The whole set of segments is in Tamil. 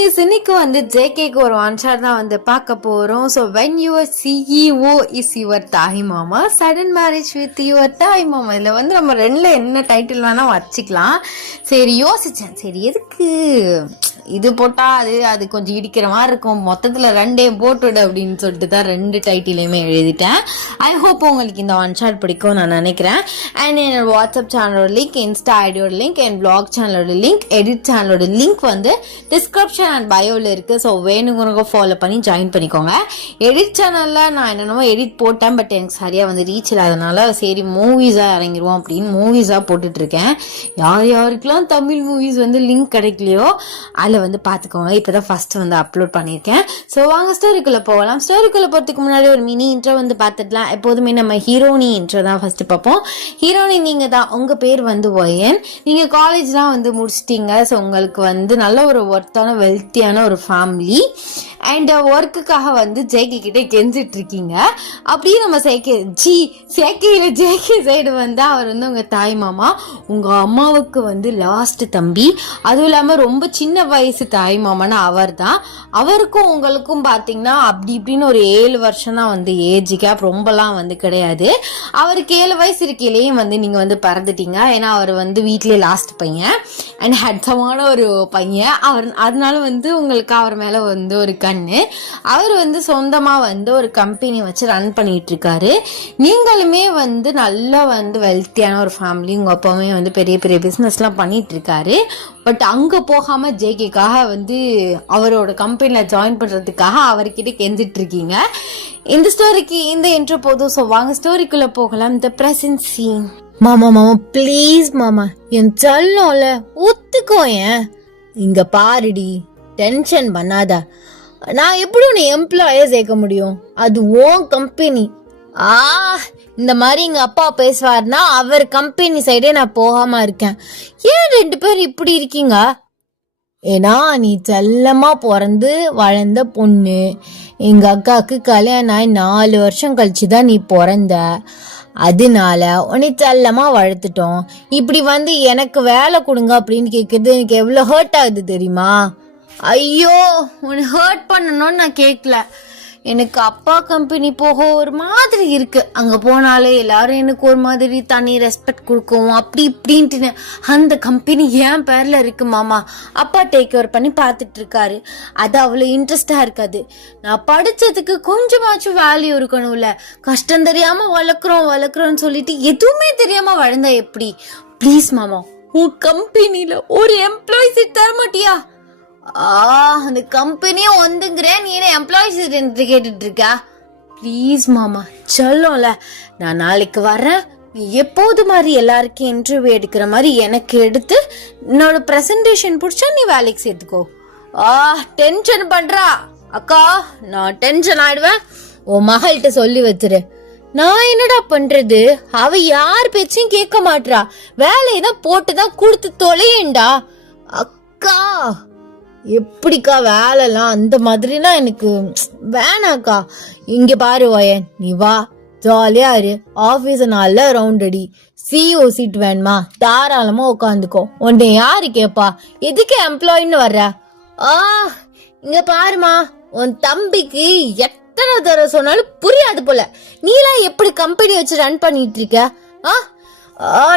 மூவிஸ் இன்னைக்கு வந்து ஜேகேக்கு ஒரு ஒன் ஷாட் தான் வந்து பார்க்க போறோம். So when your CEO is your தாய் மாமா, சடன் மேரேஜ் வித் யுவர் தாய் மாமா. இதில் வந்து நம்ம ரெண்டுல என்ன டைட்டில் வேணா வச்சுக்கலாம். சரி யோசிச்சேன், சரி எதுக்கு இது போட்டா அது கொஞ்சம் இடிக்கிற மாதிரி இருக்கும், மொத்தத்தில் ரெண்டே போட்டுவிடு அப்படின்னு சொல்லிட்டு தான் ரெண்டு டைட்டிலையுமே எழுதிட்டேன். ஐ ஹோப் உங்களுக்கு இந்த ஒன் ஷாட் பிடிக்கும் நான் நினைக்கிறேன். அண்ட் என்னோட வாட்ஸ்அப் சேனலோட லிங்க், இன்ஸ்டா ஐடியோட லிங்க், என் பிளாக் சேனலோட லிங்க், எடிட் சேனலோட லிங்க் வந்து டிஸ்கிரிப்ஷன் அண்ட் பயோவில் இருக்குது. ஸோ வேணுங்கிறவங்க ஃபாலோ பண்ணி ஜாயின் பண்ணிக்கோங்க. எடிட் சேனலில் நான் என்னென்னமோ எடிட் போட்டேன், பட் எனக்கு சரியாக வந்து ரீச் இல்லாதனால சரி மூவிஸாக இறங்கிடுவோம் அப்படின்னு மூவிஸாக போட்டுட்ருக்கேன். யார் யாருக்கெல்லாம் தமிழ் மூவிஸ் வந்து லிங்க் கிடைக்கலையோ அதில் வந்து பார்த்துக்கோங்க. இப்போ தான் ஃபஸ்ட்டு வந்து அப்லோட் பண்ணியிருக்கேன். ஸோ வாங்க ஸ்டோரிக்குள்ளே போகலாம். ஸ்டோரிக்குள்ளே போகிறதுக்கு முன்னாடி ஒரு மினி இன்ட்ரோ வந்து பார்த்துடலாம். எப்போதுமே நம்ம ஹீரோனி இன்ட்ரோ தான் ஃபஸ்ட்டு பார்ப்போம். ஹீரோனி நீங்கள் தான், உங்கள் பேர் வந்து ஒயன், நீங்கள் காலேஜ்லாம் வந்து முடிச்சிட்டிங்க. ஸோ உங்களுக்கு வந்து நல்ல ஒரு ஒர்த்தான வெல்த்தியான ஒரு ஃபேமிலி அண்ட் ஒர்க்குக்காக வந்து ஜேகே கிட்டே கெஞ்சிட்டு இருக்கீங்க. அப்படியே நம்ம ஜேகேயில் ஜேகே சைடு வந்து அவர் வந்து உங்கள் தாய் மாமா, உங்கள் அம்மாவுக்கு வந்து லாஸ்ட் தம்பி, அதுவும் இல்லாமல் ரொம்ப சின்ன வயசு தாய் மாமான்னு அவர் தான். அவருக்கும் உங்களுக்கும் பார்த்தீங்கன்னா அப்படி இப்படின்னு ஒரு 7 வருஷம் தான் வந்து ஏஜ் கேப், ரொம்பலாம் வந்து கிடையாது. அவருக்கு 7 வயசு இருக்கையிலேயே வந்து நீங்கள் வந்து பறந்துட்டீங்க. ஏன்னா அவர் வந்து வீட்டிலே லாஸ்ட் பையன் அண்ட் ஹட்சமான ஒரு பையன். அதனால வந்து உங்களுக்கு அவர் மேலே வந்து ஒரு கண்ணு. அவர் வந்து சொந்தமாக வந்து ஒரு கம்பெனி வச்சு ரன் பண்ணிட்டு இருக்காரு. நீங்களுமே வந்து நல்லா வந்து வெல்த்தியான ஒரு ஃபேமிலி, உங்கள் அப்பாவுமே வந்து பெரிய பெரிய பிஸ்னஸ்லாம் பண்ணிட்டு இருக்காரு. பட் அங்கே போகாமல் ஜேகேக்காக வந்து அவரோட கம்பெனியில் ஜாயின் பண்ணுறதுக்காக அவர்கிட்ட கெஞ்சிட்டு இருக்கீங்க. இந்த ஸ்டோரிக்கு இந்த இன்ட்ரோ போதும். ஸோ வாங்க ஸ்டோரிக்குள்ளே போகலாம். இந்த ப்ரெசன்ட் சீன். மாமா ப்ளீஸ் மாமா, என் சொல்லல ஒத்துக்கோ. ஏன் இங்க பாருடி, டென்ஷன் பண்ணாத. நான் எப்படி உன்னை எம்ப்ளாயே சேர்க்க முடியும்? அது ஓன் கம்பெனி. இந்த மாதிரி எங்க அப்பா பேசுவார்னா அவர் கம்பெனி சைடே நான் போகாம இருக்கேன். ஏன் 2 பேர் இப்படி இருக்கீங்க? ஏன்னா நீ செல்லமா பிறந்து வளர்ந்த பொண்ணு. எங்க அக்காவுக்கு கல்யாணம் ஆகி 4 வருஷம் கழிச்சுதான் நீ பிறந்த. அதனால உன்னை செல்லமா வளர்த்துட்டோம். இப்படி வந்து எனக்கு வேலை கொடுங்க அப்படின்னு கேட்கறது எனக்கு எவ்வளோ ஹர்ட் ஆகுது தெரியுமா? ஐயோ, உன்னை ஹர்ட் பண்ணணும்னு நான் கேட்கல. எனக்கு அப்பா கம்பெனி போக ஒரு மாதிரி இருக்கு. அங்க போனாலே எல்லாரும் எனக்கு ஒரு மாதிரி தனி ரெஸ்பெக்ட் கொடுக்கும் அப்படி இப்படின்ட்டு. அந்த கம்பெனி என் பேர்ல இருக்கு மாமா. அப்பா டேக் ஓவர் பண்ணி பார்த்துட்டு இருக்காரு. அது அவ்வளோ இன்ட்ரெஸ்டா இருக்காது. நான் படிச்சதுக்கு கொஞ்சமாச்சும் வேல்யூ இருக்கணும்ல. கஷ்டம் தெரியாம வளர்க்குறோம்னு சொல்லிட்டு எதுவுமே தெரியாம வளர்ந்தா எப்படி? ப்ளீஸ் மாமா, உன் கம்பெனில ஒரு எம்ப்ளாயி சீட் தர மாட்டியா? அந்த கம்பெனியே வந்துங்கிறேன், நீ என்ன எம்ப்ளாயிஸ் கேட்டுட்டு இருக்கா? ப்ளீஸ் மாமா, சொல்லல. நான் நாளைக்கு வரேன். நீ எப்போது மாதிரி எல்லாருக்கும் இன்டர்வியூ எடுக்கிற மாதிரி எனக்கு எடுத்து என்னோட ப்ரெசன்டேஷன் பிடிச்சா நீ வேலைக்கு சேர்த்துக்கோ. டென்ஷன் பண்றா அக்கா, நான் டென்ஷன் ஆயிடுவேன். உன் மகள்கிட்ட சொல்லி வச்சிரு. நான் என்னடா பண்றது? அவ யார் பேச்சையும் கேட்க மாட்றா. வேலையதான் போட்டுதான் கொடுத்து தொலையேண்டா. அக்கா எப்படிக்கா வேலைலாம் அந்த மாதிரிலாம் எனக்கு வேணாக்கா. இங்க பாரு வயன், நீ வா, ஜாலியா இரு. ஆபீஸ நல்லா ரவுண்ட் அடி. சிஓ சீட் வேணுமா? தாராளமா உட்காந்துக்கோ. உன்னை யாரு கேப்பா? எதுக்கு எம்ப்ளாயின்னு வர்ற? இங்க பாருமா, உன் தம்பிக்கு எத்தனை தடவை சொன்னாலும் புரியாது போல. நீலாம் எப்படி கம்பெனி வச்சு ரன் பண்ணிட்டு இருக்க?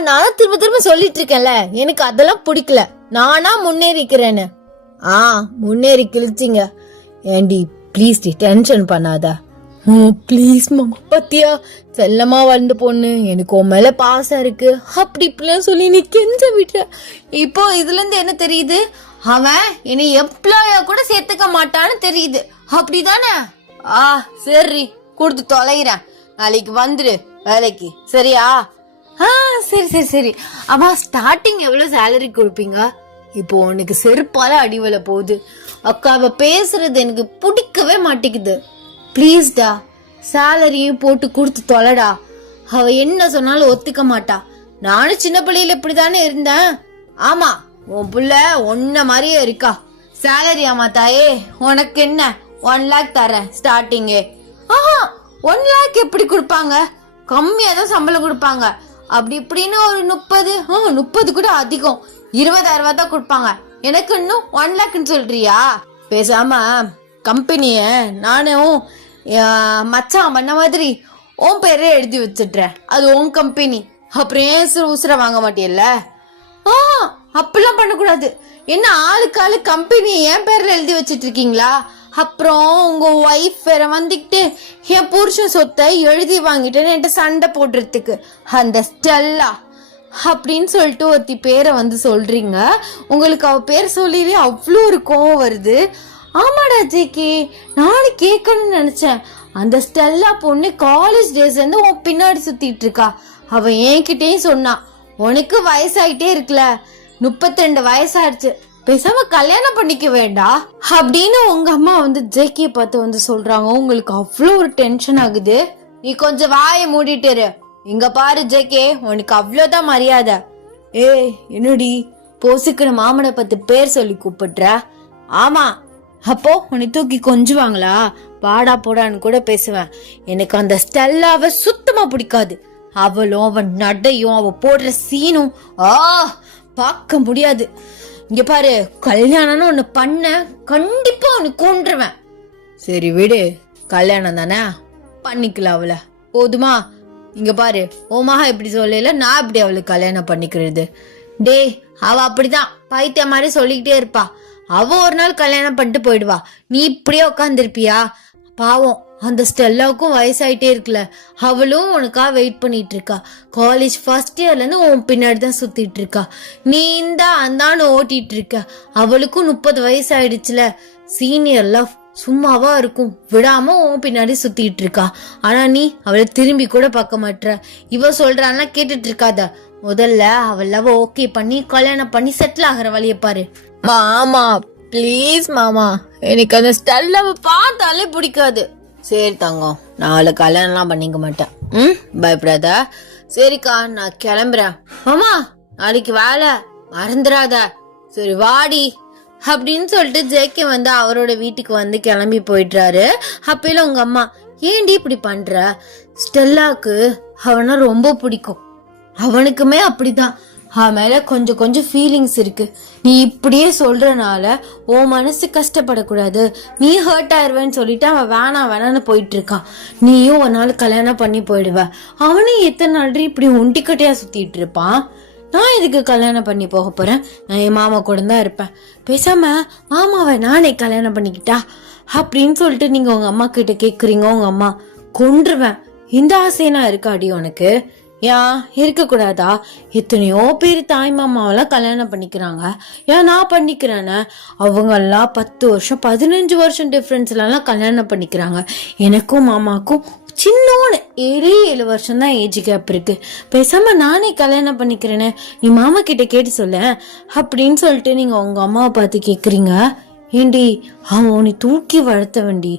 நானும் திரும்ப திரும்ப சொல்லிட்டு இருக்கேன்ல, எனக்கு அதெல்லாம் பிடிக்கல. நானா முன்னேறிக்கிறேன்னு. முன்னேறி கிழிச்சிங்க. ஏண்டி ப்ளீஸ் டி, டென்ஷன் பண்ணாத. ப்ளீஸ் மாமா, பத்தியா செல்லமா வளர்ந்து பொண்ணு, எனக்கு உன் மேல பாசம் இருக்கு அப்படி இப்படிலாம் சொல்லி நீ கெஞ்ச விட்ட. இப்போ இதுல இருந்து என்ன தெரியுது? அவன் என்னை எம்ப்ளாயா கூட சேர்த்துக்க மாட்டான்னு தெரியுது, அப்படிதானே? சரி, கொடுத்து தொலைகிறேன். நாளைக்கு வந்துரு வேலைக்கு, சரியா? சரி. அம்மா, ஸ்டார்டிங் எவ்வளவு சேலரி கொடுப்பீங்க? இப்போ உனக்கு செருப்பால அடிவல போகுது. அக்காவை பேசுறது எனக்கு பிடிக்கவே மாட்டேங்குது. ப்ளீஸ்டா, சேலரியும் போட்டு கொடுத்து தொலைடா. அவ என்ன சொன்னாலும் ஒத்துக்க மாட்டா. நானும் சின்ன பிள்ளையில இப்படிதானே இருந்தேன். ஆமா, உன் புள்ள ஒன்ன மாதிரியே இருக்கா. சேலரி ஆமா தாயே, உனக்கு என்ன 1 lakh தரேன் ஸ்டார்டிங்கே. 1 lakh எப்படி கொடுப்பாங்க? கம்மியாதான் சம்பளம் கொடுப்பாங்க. அப்படி இப்படின்னு ஒரு 30 கூட அதிகம். 20,000 தான் கொடுப்பாங்க. எனக்கு இன்னும் 1 lakhன்னு சொல்றியா? பேசாம கம்பெனிய நானும் மச்சான் பண்ண மாதிரி உன் பேரே எழுதி வச்சிடுறேன். அது உன் கம்பெனி. அப்புறம் ஏன் உசுர வாங்க மாட்டியல்ல? அப்படிலாம் பண்ணக்கூடாது. என்ன ஆளுக்கு ஆளு கம்பெனி என் பேர்ல எழுதி வச்சிட்டு இருக்கீங்களா? அப்புறம் உங்க ஒய்ஃப் வேற வந்துக்கிட்டு என் புருஷன் சொத்தை எழுதி வாங்கிட்டேன்னு என்கிட்ட சண்டை போடுறதுக்கு அந்த ஸ்டெல்லா அப்படின்னு சொல்லிட்டு ஒருத்தி பேரை வந்து சொல்றீங்க. உங்களுக்கு அவ பேர் சொல்லிலே அவ்வளோ ஒரு கோவம் வருது. ஆமாடா ஜேகே, நானும் கேட்கணும்னு நினைச்சேன். அந்த ஸ்டெல்லா பொண்ணு காலேஜ் டேஸ்ல இருந்து உன் பின்னாடி சுத்திட்டு இருக்கா. அவ என்கிட்டயும் சொன்னா, உனக்கு வயசாயிட்டே இருக்குல்ல, 32 வயசாயிடுச்சு, பேசாம கல்யாணம் பண்ணிக்க வேண்டாம் அப்படின்னு உங்க அம்மா வந்து ஜேகே பார்த்து வந்து சொல்றாங்க. உங்களுக்கு அவ்வளோ ஒரு டென்ஷன் ஆகுது. நீ கொஞ்சம் வாயை மூடிட்டு இங்க பாரு ஜேகே, உனக்கு அவ்வளோதான் மரியாதை. ஏய் என்னடி போசுக்கிற மாமனை பத்தி பேர் சொல்லி கூப்பிடுற? ஆமா, அப்போ உன்னை தூக்கி கொஞ்சுவாங்களா? வாடா போடான்னு கூட பேசுவேன். எனக்கு அந்த ஸ்டெல்லாவை சுத்தமா பிடிக்காது. அவளும் அவன் நடையும் அவ போடுற சீனும் பார்க்க முடியாது. இங்க பாரு, கல்யாணம்னு ஒண்ணு பண்ண கண்டிப்பா உன்னை கொன்றுவேன். சரி விடு, கல்யாணம் தானே பண்ணிக்கலாம், அவளை போதுமா? இங்க பாரு, ஓ மகா இப்படி சொல்லல, நான் இப்படி அவளுக்கு கல்யாணம் பண்ணிக்கிறது? டேய், அவ அப்படிதான் பைத்திய மாதிரி சொல்லிக்கிட்டே இருப்பா. அவ ஒரு நாள் கல்யாணம் பண்ணிட்டு போயிடுவா, நீ இப்படியே உட்காந்துருப்பியா? பாவம், அந்த ஸ்டெல்லாவுக்கும் வயசாயிட்டே இருக்குல்ல, அவளும் உனக்கா வெயிட் பண்ணிட்டு இருக்கா. காலேஜ் ஃபர்ஸ்ட் இயர்ல இருந்து உன் பின்னாடி தான் சுத்திட்டு இருக்கா. நீ இந்த அந்தான்னு ஓட்டிட்டு இருக்க. அவளுக்கும் 30 வயசு ஆயிடுச்சுல. சீனியர் லவ் சும்மாவா இருக்கும், விடாம உன் பின்னாடி சுத்திட்டு இருக்கா. ஆனா நீ அவளை திரும்பி கூட பார்க்க மாட்ற. இவ சொல்றான்னா கேட்டுட்டு இருக்காத. முதல்ல அவள் லவ் ஓகே பண்ணி கல்யாணம் பண்ணி செட்டில் ஆகிற வழியை பாரு. மாமா ப்ளீஸ் மாமா, எனக்கு அந்த ஸ்டெல்லாவை பார்த்தாலே பிடிக்காது. சரி தங்கம், நான் அவளை கல்யாணம்லாம் பண்ணிக்க மாட்டேன். பயப்படாத. சரிக்கா, நான் கிளம்புறேன். மாமா நாளைக்கு வேலை மறந்துடாத. சரி வாடி அப்படின்னு சொல்லிட்டு ஜேகே வந்து அவரோட வீட்டுக்கு வந்து கிளம்பி போயிட்டாரு. அப்பயில உங்க அம்மா, ஏண்டி இப்படி பண்ற? ஸ்டெல்லாக்கு அவனை ரொம்ப பிடிக்கும், அவனுக்குமே அப்படிதான். அவன் மேல கொஞ்சம் கொஞ்சம் ஃபீலிங்ஸ் இருக்கு. நீ இப்படியே சொல்றனால உன் மனசு கஷ்டப்படக்கூடாது, நீ ஹர்ட் ஆயிருவேன்னு சொல்லிட்டு அவன் வேணான்னு போயிட்டு இருக்கான். நீயும் ஒரு நாள் கல்யாணம் பண்ணி போயிடுவ. அவனும் எத்தனை நாள் இப்படி ஒண்டிக்கட்டையா சுத்திட்டு இருப்பான். நான் இதுக்கு கல்யாணம் பண்ணி போக போறேன்? நான் என் மாமா கூட தான் இருப்பேன். பேசாம மாமாவை நானே கல்யாணம் பண்ணிக்கிட்டா அப்படின்னு சொல்லிட்டு நீங்க உங்க அம்மா கிட்ட கேக்குறீங்க. உங்க அம்மா, கொன்றுவேன், இந்த ஆசைனா இருக்காடி உனக்கு? ஏன் இருக்க கூடாதா? எத்தனையோ பேர் தாய் மாமாவெல்லாம் கல்யாணம் பண்ணிக்கிறாங்க, ஏன் நான் பண்ணிக்கிறேன்னு? அவங்கெல்லாம் 10 வருஷம் 15 வருஷம் டிஃப்ரென்ஸ்லாம் கல்யாணம் பண்ணிக்கிறாங்க. எனக்கும் மாமாக்கும் சின்னோன்னு 7 வருஷம் தான் ஏஜ் கேப் இருக்கு. பேசாம நானே கல்யாணம் பண்ணிக்கிறேன்னு நீ மாமா கிட்ட கேட்டு சொல்ல அப்படின்னு சொல்லிட்டு நீங்க உங்க அம்மாவை பார்த்து கேக்குறீங்க. ஏண்டி, அவன் உன்னை தூக்கி வளர்த்த வேண்டி.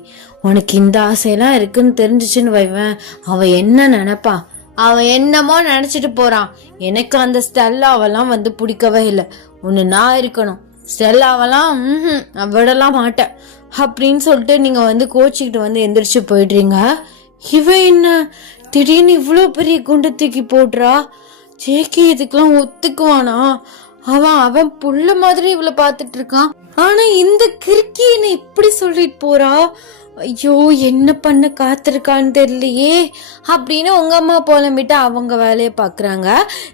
உனக்கு இந்த ஆசையெல்லாம் இருக்குன்னு தெரிஞ்சிச்சுன்னு வைவேன், அவன் என்ன நினைப்பா? அவன் என்னமோ நினைச்சிட்டு போறான். எனக்கு அந்த ஸ்டெல்லாவெல்லாம் வந்து பிடிக்கவே இல்லை. ஒன்னு நான் இருக்கணும், ஸ்டெல்லாவெல்லாம் நான் விடலாம் மாட்டேன் அப்படின்னு சொல்லிட்டு நீங்க வந்து கோச்சிக்கிட்டு வந்து எந்திரிச்சு போயிடுறீங்க. இவன் என்ன திடீர்னு இவ்வளோ பெரிய குண்டை தூக்கி போடுறா? ஜேகே இதுக்கெல்லாம் ஒத்துக்குவானா? அவன் புள்ள மாதிரி இவ்வளவு பாத்துட்டு இருக்கான். ஆனா இந்த கிறுக்கி என்ன இப்படி சொல்லிட்டு போறா? ஐயோ, என்ன பண்ண காத்திருக்கான்னு தெரியலையே அப்படின்னு உங்க அம்மா புலம்பிட்டு அவங்க வேலையை பாக்குறாங்க.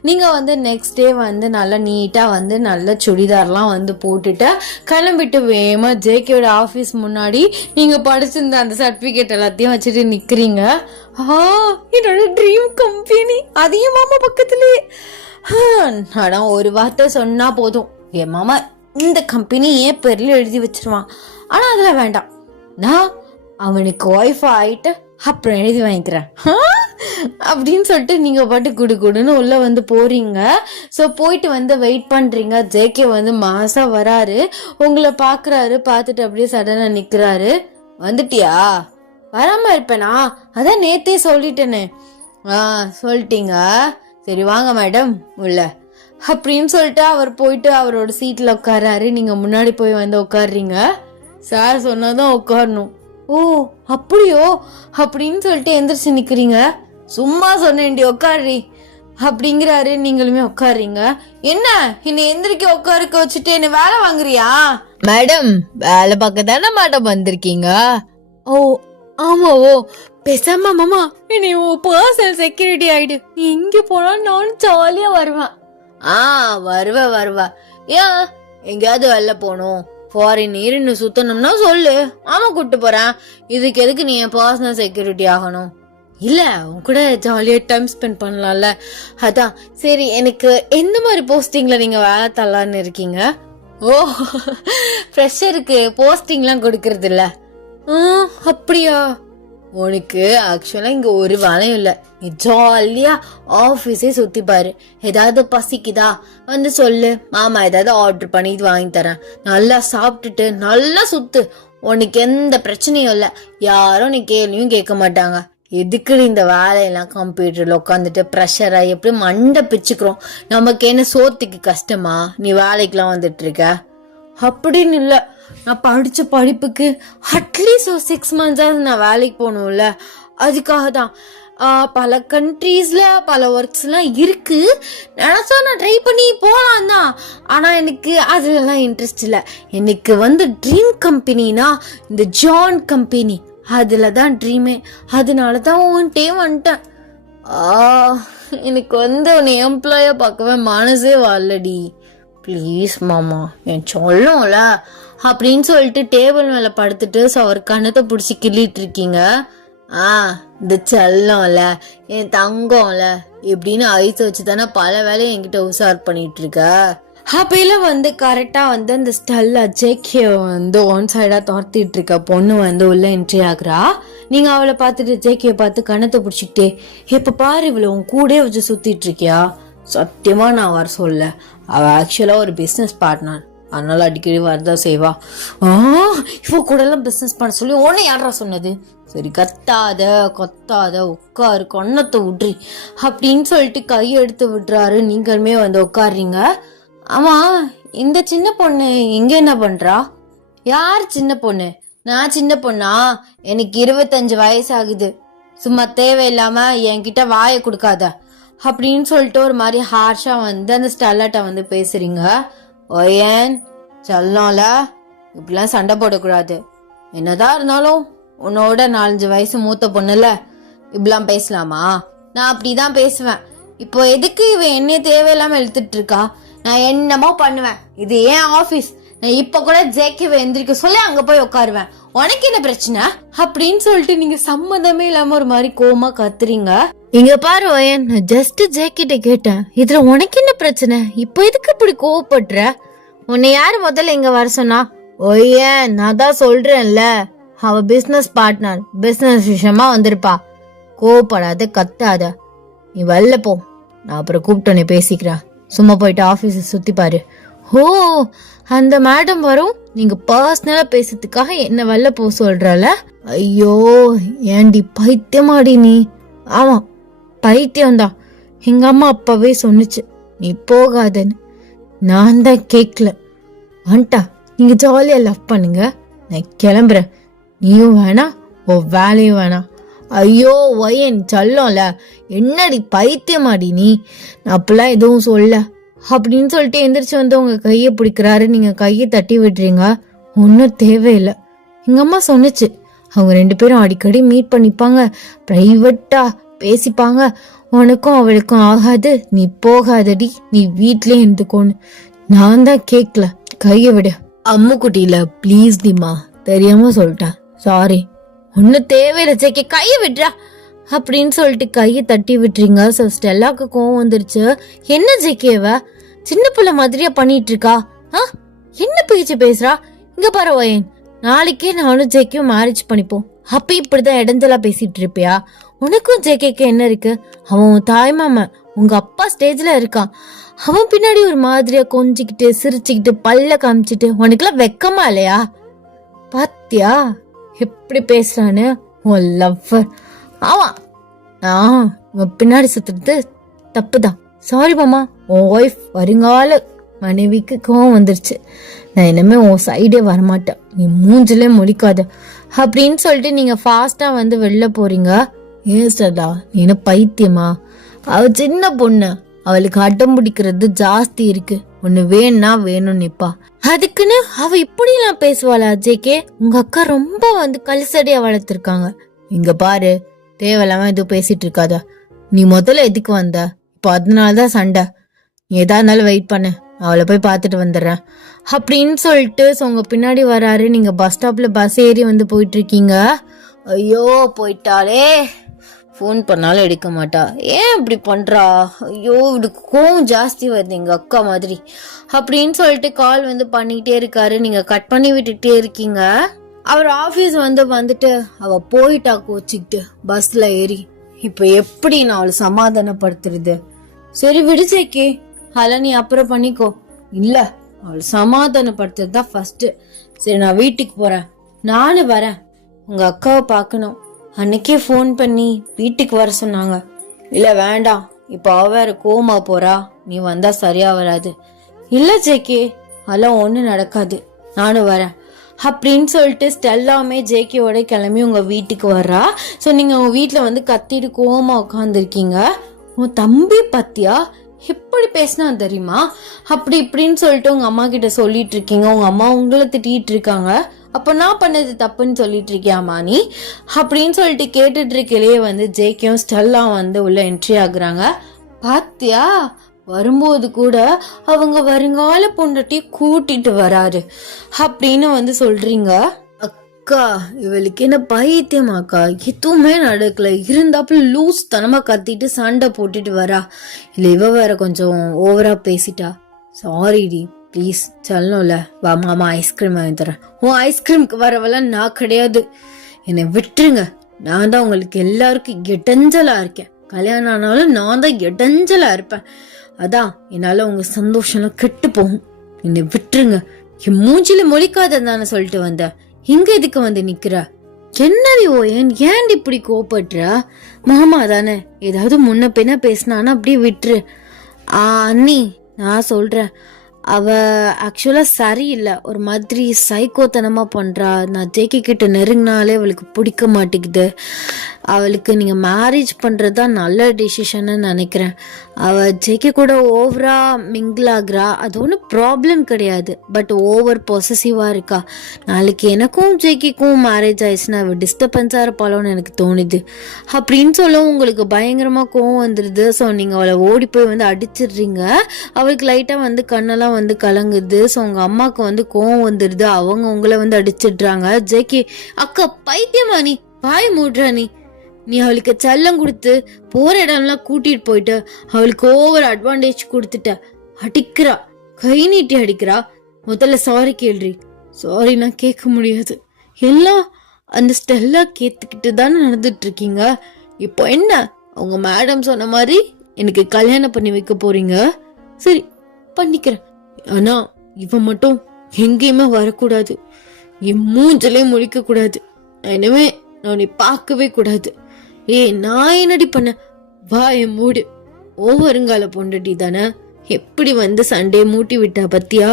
நீங்க வந்து நெக்ஸ்ட் டே வந்து நல்லா நீட்டா வந்து நல்ல சுடிதார்லாம் வந்து போட்டுட்டு கிளம்பிட்டு வேகமா ஜேகேயோட ஆபீஸ் முன்னாடி நீங்க படிச்சிருந்த அந்த சர்டிபிகேட் எல்லாத்தையும் வச்சுட்டு நிக்கிறீங்க. என்னோட ட்ரீம் கம்பெனி அதையும் மாமா பக்கத்துலயே. ஆனா ஒரு வார்த்தை சொன்னா போதும், என் மாமா இந்த கம்பெனி ஏன் பேர்ல எழுதி வச்சிருவான். ஆனா அதுல வேண்டாம், நான் அவனுக்கு ஒய்ஃப் ஆயிட்டு அப்புறம் எழுதி வாங்கிக்கிறேன் அப்படின்னு சொல்லிட்டு நீங்க பாட்டு குடுன்னு உள்ள வந்து போறீங்க. ஸோ போயிட்டு வந்து வெயிட் பண்றீங்க. ஜேகே வந்து மாசா வராரு, உங்களை பாக்குறாரு, பார்த்துட்டு அப்படியே சடனா நிக்கிறாரு. வந்துட்டியா? வராம இருப்பேனா? அதான் நேத்தே சொல்லிட்டேனே. சொல்லிட்டீங்க, சரி வாங்க மேடம் உள்ள அப்படின்னு சொல்லிட்டு அவர் போயிட்டு அவரோட சீட்ல உட்கார்றாரு. நீங்க முன்னாடி போய் வந்து உட்காடுறீங்க. சார் சொன்னாதான் உட்காரணும். ஓ அப்படியோ அப்படின்னு சொல்லிட்டு எந்திரிச்சு நிக்கிறீங்க. சும்மா சொன்னேன்டி உட்காரி அப்படிங்கிறாரு. நீங்களுமே உட்காருறீங்க. என்ன என்னை எந்திரிக்க உட்காருக்க வச்சுட்டு என்ன வேலை வாங்குறியா? மேடம், வேலை பார்க்க தானே மேடம் வந்திருக்கீங்க? ஓ ஆமா. ஓ பேசாம மாமா என்னை பர்சனல் செக்யூரிட்டி ஆயிடு. நீ எங்க போனா நான் ஜாலியா வருவேன். வருவ ஏன் எங்கேயாவது வெளில போகணும், ஃபாரின் நீர்னு சுத்தணும்னா சொல்லு, மாமா கூப்பிட்டு போறேன். இதுக்கு எதுக்கு நீ என் பர்சனல் செக்யூரிட்டி ஆகணும்? இல்ல உன் கூட ஜாலியா டைம் ஸ்பெண்ட் பண்ணலாம்ல, அதான். சரி, எனக்கு எந்த மாதிரி போஸ்டிங்ல நீங்க வேலை தரலான்னு இருக்கீங்க? ஓ, ஃப்ரெஷருக்கு போஸ்டிங்லாம் கொடுக்கறது இல்ல. அப்படியா? உனக்கு ஆக்சுவலா இங்க ஒரு வேலையும் இல்ல. நீ ஜாலியா ஆபீஸே சுத்தி பாரு. ஏதாவது பசிக்குதா வந்து சொல்லு, மாமா ஏதாவது ஆர்டர் பண்ணி வாங்கி தரேன். நல்லா சாப்பிட்டுட்டு நல்லா சுத்து. உனக்கு எந்த பிரச்சனையும் இல்ல. யாரும் நீ கேள்வியும் கேட்க மாட்டாங்க. எதுக்கு இந்த வேலையெல்லாம் கம்ப்யூட்டர்ல உட்காந்துட்டு ப்ரெஷரா எப்படி மண்டை பிச்சுக்கிறோம்? நமக்கு என்ன சோத்துக்கு கஷ்டமா நீ வேலைக்கெல்லாம் வந்துட்டு இருக்க? அப்படின்னு இல்ல, நான் படிச்ச படிப்புக்கு அட்லீஸ்ட் ஒரு 6 months நான் வேலைக்கு போகணும்ல, அதுக்காக தான். பல கண்ட்ரீஸ்ல பல ஒர்க்ஸ் எல்லாம் இருக்கு, நினைச்சா நான் ட்ரை பண்ணி போலாம் தான். ஆனா எனக்கு அதுலலாம் இன்ட்ரெஸ்ட் இல்ல. எனக்கு வந்து ட்ரீம் கம்பெனினா இந்த ஜான் கம்பெனி, அதுலதான் ட்ரீமே. அதனாலதான் உன்ட்டே வந்துட்டேன். எனக்கு வந்து உன்னை எம்ப்ளாயா பார்க்கவே மனசே வரலடி. ப்ளீஸ் மாமா, என் சொல்லும்ல அப்படின்னு சொல்லிட்டு டேபிள் மேல படுத்துட்டு அவர் கண்ணத்தை பிடிச்சி கிள்ளிட்டு இருக்கீங்க. இந்த செல்லம்ல, என் தங்கம்ல இப்படின்னு ஐஸ் வச்சு தானே பல வேலையை என்கிட்ட உஷார் பண்ணிட்டு இருக்க. அப்பயில வந்து கரெக்டா வந்து அந்த ஸ்டெல்லா ஜேகே வந்து ஒன் சைடா துரத்திட்டு இருக்க பொண்ணு வந்து உள்ள என்ட்ரி ஆகுறா. நீங்க அவளை பார்த்துட்டு ஜேகே பார்த்து கண்ணத்தை பிடிச்சிக்கிட்டே, எப்ப பாரு இவ்வளவு உன் கூட வச்சு சுத்திட்டு இருக்கியா? சத்தியமா நான் வர சொல்ல, அவ ஆக்சுவலா ஒரு பிசினஸ் பார்ட்னர், அதனால அடிக்கடி வரதான் செய்வா. இவ கூட எல்லாம் பிசினஸ் பண்ண சொல்லி உன்னை யாரா சொன்னது? சரி கத்தாத கொத்தாத, உட்காரு, கண்ணத்தை விட்றி அப்படின்னு சொல்லிட்டு கையை எடுத்து விட்டுறாரு. நீங்களுமே வந்து உட்காடுறீங்க. ஆமா, இந்த சின்ன பொண்ணு இங்க என்ன பண்றா? யார் சின்ன பொண்ணு? நான் சின்ன பொண்ணா? எனக்கு 25 வயசு ஆகுது. சும்மா தேவையில்லாம என்கிட்ட வாயை கொடுக்காத அப்படின்னு சொல்லிட்டு ஒரு மாதிரி ஹார்ஷா வந்து அந்த ஸ்டெல்லாட்ட வந்து பேசுறீங்க. ஓயன் சொல்லல, இப்படிலாம் சண்டை போடக்கூடாது. என்னதான் இருந்தாலும் உன்னோட 4-5 வயசு மூத்த பொண்ணுல, இப்படிலாம் பேசலாமா? நான் அப்படிதான் பேசுவேன். இப்போ எதுக்கு இவன் என்ன தேவையில்லாம இழுத்துட்டு இருக்கா? நான் என்னமோ பண்ணுவேன், இது ஏன் ஆபீஸ். நான் இப்ப கூட ஜேகேவை எந்திரிக்க சொல்லி அங்க போய் உட்காருவேன். உனக்கு என்ன பிரச்சனை அப்படின்னு சொல்லிட்டு நீங்க சம்மந்தமே இல்லாம ஒரு மாதிரி கோமா கத்துறீங்க. இங்க பாரு ஓயன், நான் ஜஸ்ட் ஜேகிட்ட கேட்டேன், இதுல உனக்கு என்ன பிரச்சனை? இப்போ எதுக்கு இப்படி கோவப்படுற? உன்னை யாரு முதல்ல இங்க வர சொன்னா? ஓயன், நான் தான் சொல்றேன்ல, அவ பிசினஸ் பார்ட்னர், பிசினஸ் விஷயமா வந்திருப்பா. கோவப்படாத, கத்தாத. நீ வெளில போ, நான் அப்புறம் கூப்பிட்டோன்னே பேசிக்கிறேன். சும்மா போயிட்டு ஆபீஸ சுத்தி பாரு. ஓ, அந்த மேடம் வரும், நீங்க பர்சனலா பேசுறதுக்காக என்ன வெளில போக சொல்றல? ஐயோ ஏண்டி பைத்தியமாடி நீ? ஆமா பைத்தியம்தான். எங்க அம்மா அப்பவே சொன்னுச்சு நீ போகாதன்னு. நான் தான் கேக்கல. வந்துட்டா, நீங்க ஜாலியா லவ் பண்ணுங்க, நான் கிளம்புறேன். நீயும் வேணாம், ஓ வேலையும் வேணாம். ஐயோ ஒயன் சொல்லல, என்னடி பைத்தியமாடி நீ? நான் அப்பெல்லாம் எதுவும் சொல்ல அப்படின்னு சொல்லிட்டு எந்திரிச்சு வந்து உங்க கையை பிடிக்கிறாரு. நீங்க கையை தட்டி விடுறீங்க. ஒன்னும் தேவையில்லை. எங்க அம்மா சொன்னுச்சு, அவங்க 2 பேரும் அடிக்கடி மீட் பண்ணிப்பாங்க, பிரைவேட்டா பேசிப்பாங்க. உனக்கும் அவளுக்கும் ஆகாது, நீ போகாதடி, நீ வீட்லயே இருந்துக்கோன்னு. நான் தான் கேக்கல. கைய விடு. அம்மு குட்டியில ப்ளீஸ் டிமா, தெரியாம சொல்லிட்டேன், சாரி. ஒன்னும் தேவையில்லை ஜேகே, கைய விடுறா அப்படின்னு சொல்லிட்டு கையை தட்டி விட்டுறீங்க. ஸோ ஸ்டெல்லாக்கு கோவம் வந்துருச்சு. என்ன ஜேகேவ சின்ன பிள்ளை மாதிரியா பண்ணிட்டு இருக்கா? என்ன பேச்சு பேசுறா? இங்க பாரு ஓயன், நாளைக்கே நானும் ஜேகேயும் மேரேஜ் பண்ணிப்போம். அப்ப இப்படிதான் இடைஞ்சலா பேசிட்டு இருப்பியா? உனக்கும் ஜேகேக்கு என்ன இருக்கு? அவன் உன் தாய்மாமன், உங்க அப்பா ஸ்டேஜ்ல இருக்கான். அவன் பின்னாடி ஒரு மாதிரியா கொஞ்சிக்கிட்டு சிரிச்சுக்கிட்டு பல்ல காமிச்சிட்டு, உனக்குலாம் வெக்கமா இல்லையா? பாத்தியா எப்படி பேசுறான்னு உன் லவ்வர். ஆமா, உன் பின்னாடி சுத்துறது தப்புதான். சாரி மாமா, உன் ஒய்ஃப் வருங்கால மனைவிக்கு கோவம் வந்துருச்சு. நான் இனிமே உன் சைடே வரமாட்டேன், நீ மூஞ்சிலே முழிக்காத அப்படின்னு சொல்லிட்டு நீங்க ஃபாஸ்டா வந்து வெளில போறீங்க. ஏன் சதா, நீ என்ன பைத்தியமா? அவ சின்ன பொண்ணு, அவளுக்கு அடம் பிடிக்கிறது ஜாஸ்தி இருக்கு. ஒண்ணு வேணும்னா வேணும் நிப்பா. அதுக்குன்னு அவ இப்படி எல்லாம் பேசுவாளா ஜேகே? உங்க அக்கா ரொம்ப கலிசடியா வளர்த்திருக்காங்க. இங்க பாரு, தேவையில்லாம எதுவும் பேசிட்டு இருக்காத. நீ முதல்ல எதுக்கு வந்த? இப்போ அதனாலதான் சண்டை. நீ எதா இருந்தாலும் வெயிட் பண்ணு, அவளை போய் பார்த்துட்டு வந்துடுறேன் அப்படின்னு சொல்லிட்டு உங்க பின்னாடி வராரு. நீங்க பஸ் ஸ்டாப்ல பஸ் ஏறி போயிட்டு இருக்கீங்க. ஐயோ போயிட்டாலே, ஃபோன் பண்ணாலும் எடுக்க மாட்டா. ஏன் இப்படி பண்றா? ஐயோ இதுக்கு கோவம் ஜாஸ்தி வருது எங்க அக்கா மாதிரி அப்படின்னு சொல்லிட்டு கால் பண்ணிக்கிட்டே இருக்காரு. நீங்க கட் பண்ணி விட்டுட்டே இருக்கீங்க. அவர் ஆபீஸ் வந்துட்டு அவ போயிட்டா கோச்சிக்கிட்டு பஸ்ல ஏறி. இப்ப எப்படி நான் அவளை சமாதானப்படுத்துறது? சரி விடுச்சேக்கே, அதெல்லாம் நீ அப்புறம் பண்ணிக்கோ. இல்ல, அவளை சமாதானப்படுத்துறது தான் ஃபர்ஸ்ட். சரி நான் வீட்டுக்கு போறேன், நானும் வரேன். உங்க அக்காவை பார்க்கணும். அன்னைக்கே ஃபோன் பண்ணி வீட்டுக்கு வர சொன்னாங்க. இல்ல வேண்டாம், இப்ப அவ வேற கோமா போறா, நீ வந்தா சரியா வராது. இல்ல ஜேகே, அதெல்லாம் ஒண்ணு நடக்காது, நானும் வரேன் அப்படின்னு சொல்லிட்டு ஸ்டெல்லாமே ஜேகேவோட கிளம்பி உங்க வீட்டுக்கு வர்றா. ஸோ நீங்க உங்க வீட்டுல கத்திட்டு கோவமா உட்காந்துருக்கீங்க. உன் தம்பி பத்தியா எப்படி பேசினா தெரியுமா அப்படி இப்படின்னு சொல்லிட்டு உங்க அம்மா கிட்ட சொல்லிட்டு இருக்கீங்க. உங்க அம்மா உங்களை திட்டிட்டு இருக்காங்க. அப்ப நான் பண்ணது தப்புன்னு சொல்லிட்டு இருக்கியாமா நீ அப்படின்னு சொல்லிட்டு கேட்டுட்டு இருக்கலையே ஜேகேயும் ஸ்டெல்லா உள்ள என்ட்ரி ஆகுறாங்க. பாத்தியா, வரும்போது கூட அவங்க வருங்கால பொண்டாட்டிய கூட்டிட்டு வராரு அப்படின்னு சொல்றீங்க. அக்கா, இவளுக்கு என்ன பைத்தியமாக்கா? எதுவுமே நடக்கல, இருந்தாப்புல லூஸ் தனமா கத்திட்டு சண்டை போட்டுட்டு வரா. இல்ல இவ வேற கொஞ்சம் ஓவரா பேசிட்டா. சாரிடி, ப்ளீஸ். சொல்லணும்ல, வா மாமா ஐஸ்கிரீம் வாங்கி தரேன். உன் ஐஸ்கிரீம்க்கு வரவெல்லாம் நான் கிடையாது, என்னை விட்டுருங்க. நான் தான் உங்களுக்கு எல்லாருக்கும் இடைஞ்சலா இருக்கேன். கல்யாணம் ஆனாலும் நான் தான் இடைஞ்சலா இருப்பேன். அதான் என்னால உங்க சந்தோஷம் கெட்டு போகும். என்னை விட்டுருங்க. என் மூஞ்சில மொழிக்காததான சொல்லிட்டு வந்த, இங்க எதுக்கு நிக்கிற? என்னடி ஏன் இப்படி கோபப்படுற? மாமா தானே, ஏதாவது முன்ன பின்ன பேசினானா அப்படியே விட்டுரு. அண்ணி நான் சொல்றேன், அவ ஆக்சுவலா சரியில்லை, ஒரு மாதிரி சைக்கோத்தனமா பண்றா. நான் ஜேகே கிட்ட நெருங்கினாலே அவளுக்கு பிடிக்க மாட்டேங்குது. அவளுக்கு நீங்க மேரேஜ் பண்றதுதான் நல்ல டிசிஷன்னு நினைக்கிறேன். அவ ஜேகே கூட ஓவரா மிங்கிள் ஆகுறா, அது ஒன்றும் ப்ராப்ளம் கிடையாது. பட் ஓவர் பொசசிவா இருக்கா. நாளைக்கு எனக்கும் ஜேகேக்கும் மேரேஜ் ஆயிடுச்சுன்னா அவ டிஸ்டர்பன்ஸா இருப்பாளோன்னு எனக்கு தோணுது அப்படின்னு சொல்லவும் உங்களுக்கு பயங்கரமா கோவம் வந்துடுது. ஸோ நீங்க அவளை ஓடி போய் அடிச்சிடுறீங்க. அவளுக்கு லைட்டா கண்ணெல்லாம் கலங்குது. ஸோ உங்க அம்மாவுக்கு கோவம் வந்துடுது. அவங்க உங்களை அடிச்சிடுறாங்க. ஜேகே, அக்கா பைத்தியமா நீ? வாய் மூடுறா நீ அவளுக்கு செல்லம் கொடுத்து போற இடம்லாம் கூட்டிட்டு போயிட்டு அவளுக்கு ஓவர் அட்வான்டேஜ் கொடுத்துட்ட. அடிக்கிறா, கை நீட்டி அடிக்கிறா. முதல்ல சாரி கேள்றி. சாரி நான் கேட்க முடியாது, எல்லாம் அந்த ஸ்டெல்லா கேத்துக்கிட்டு தானே நடந்துட்டு இருக்கீங்க. இப்போ என்ன, அவங்க மேடம் சொன்ன மாதிரி எனக்கு கல்யாணம் பண்ணி வைக்க போறீங்க. சரி பண்ணிக்கிறேன், ஆனா இவன் மட்டும் எங்கேயுமே வரக்கூடாது, என் மூஞ்சிலே முழிக்க கூடாது. இனிமே நான் நீ பார்க்கவே கூடாது. நான் என்னடி பண்ண? வாய மூடு. வருங்கால பொண்டாட்டி தானே, எப்படி சண்டையை மூட்டி விட்டா பத்தியா?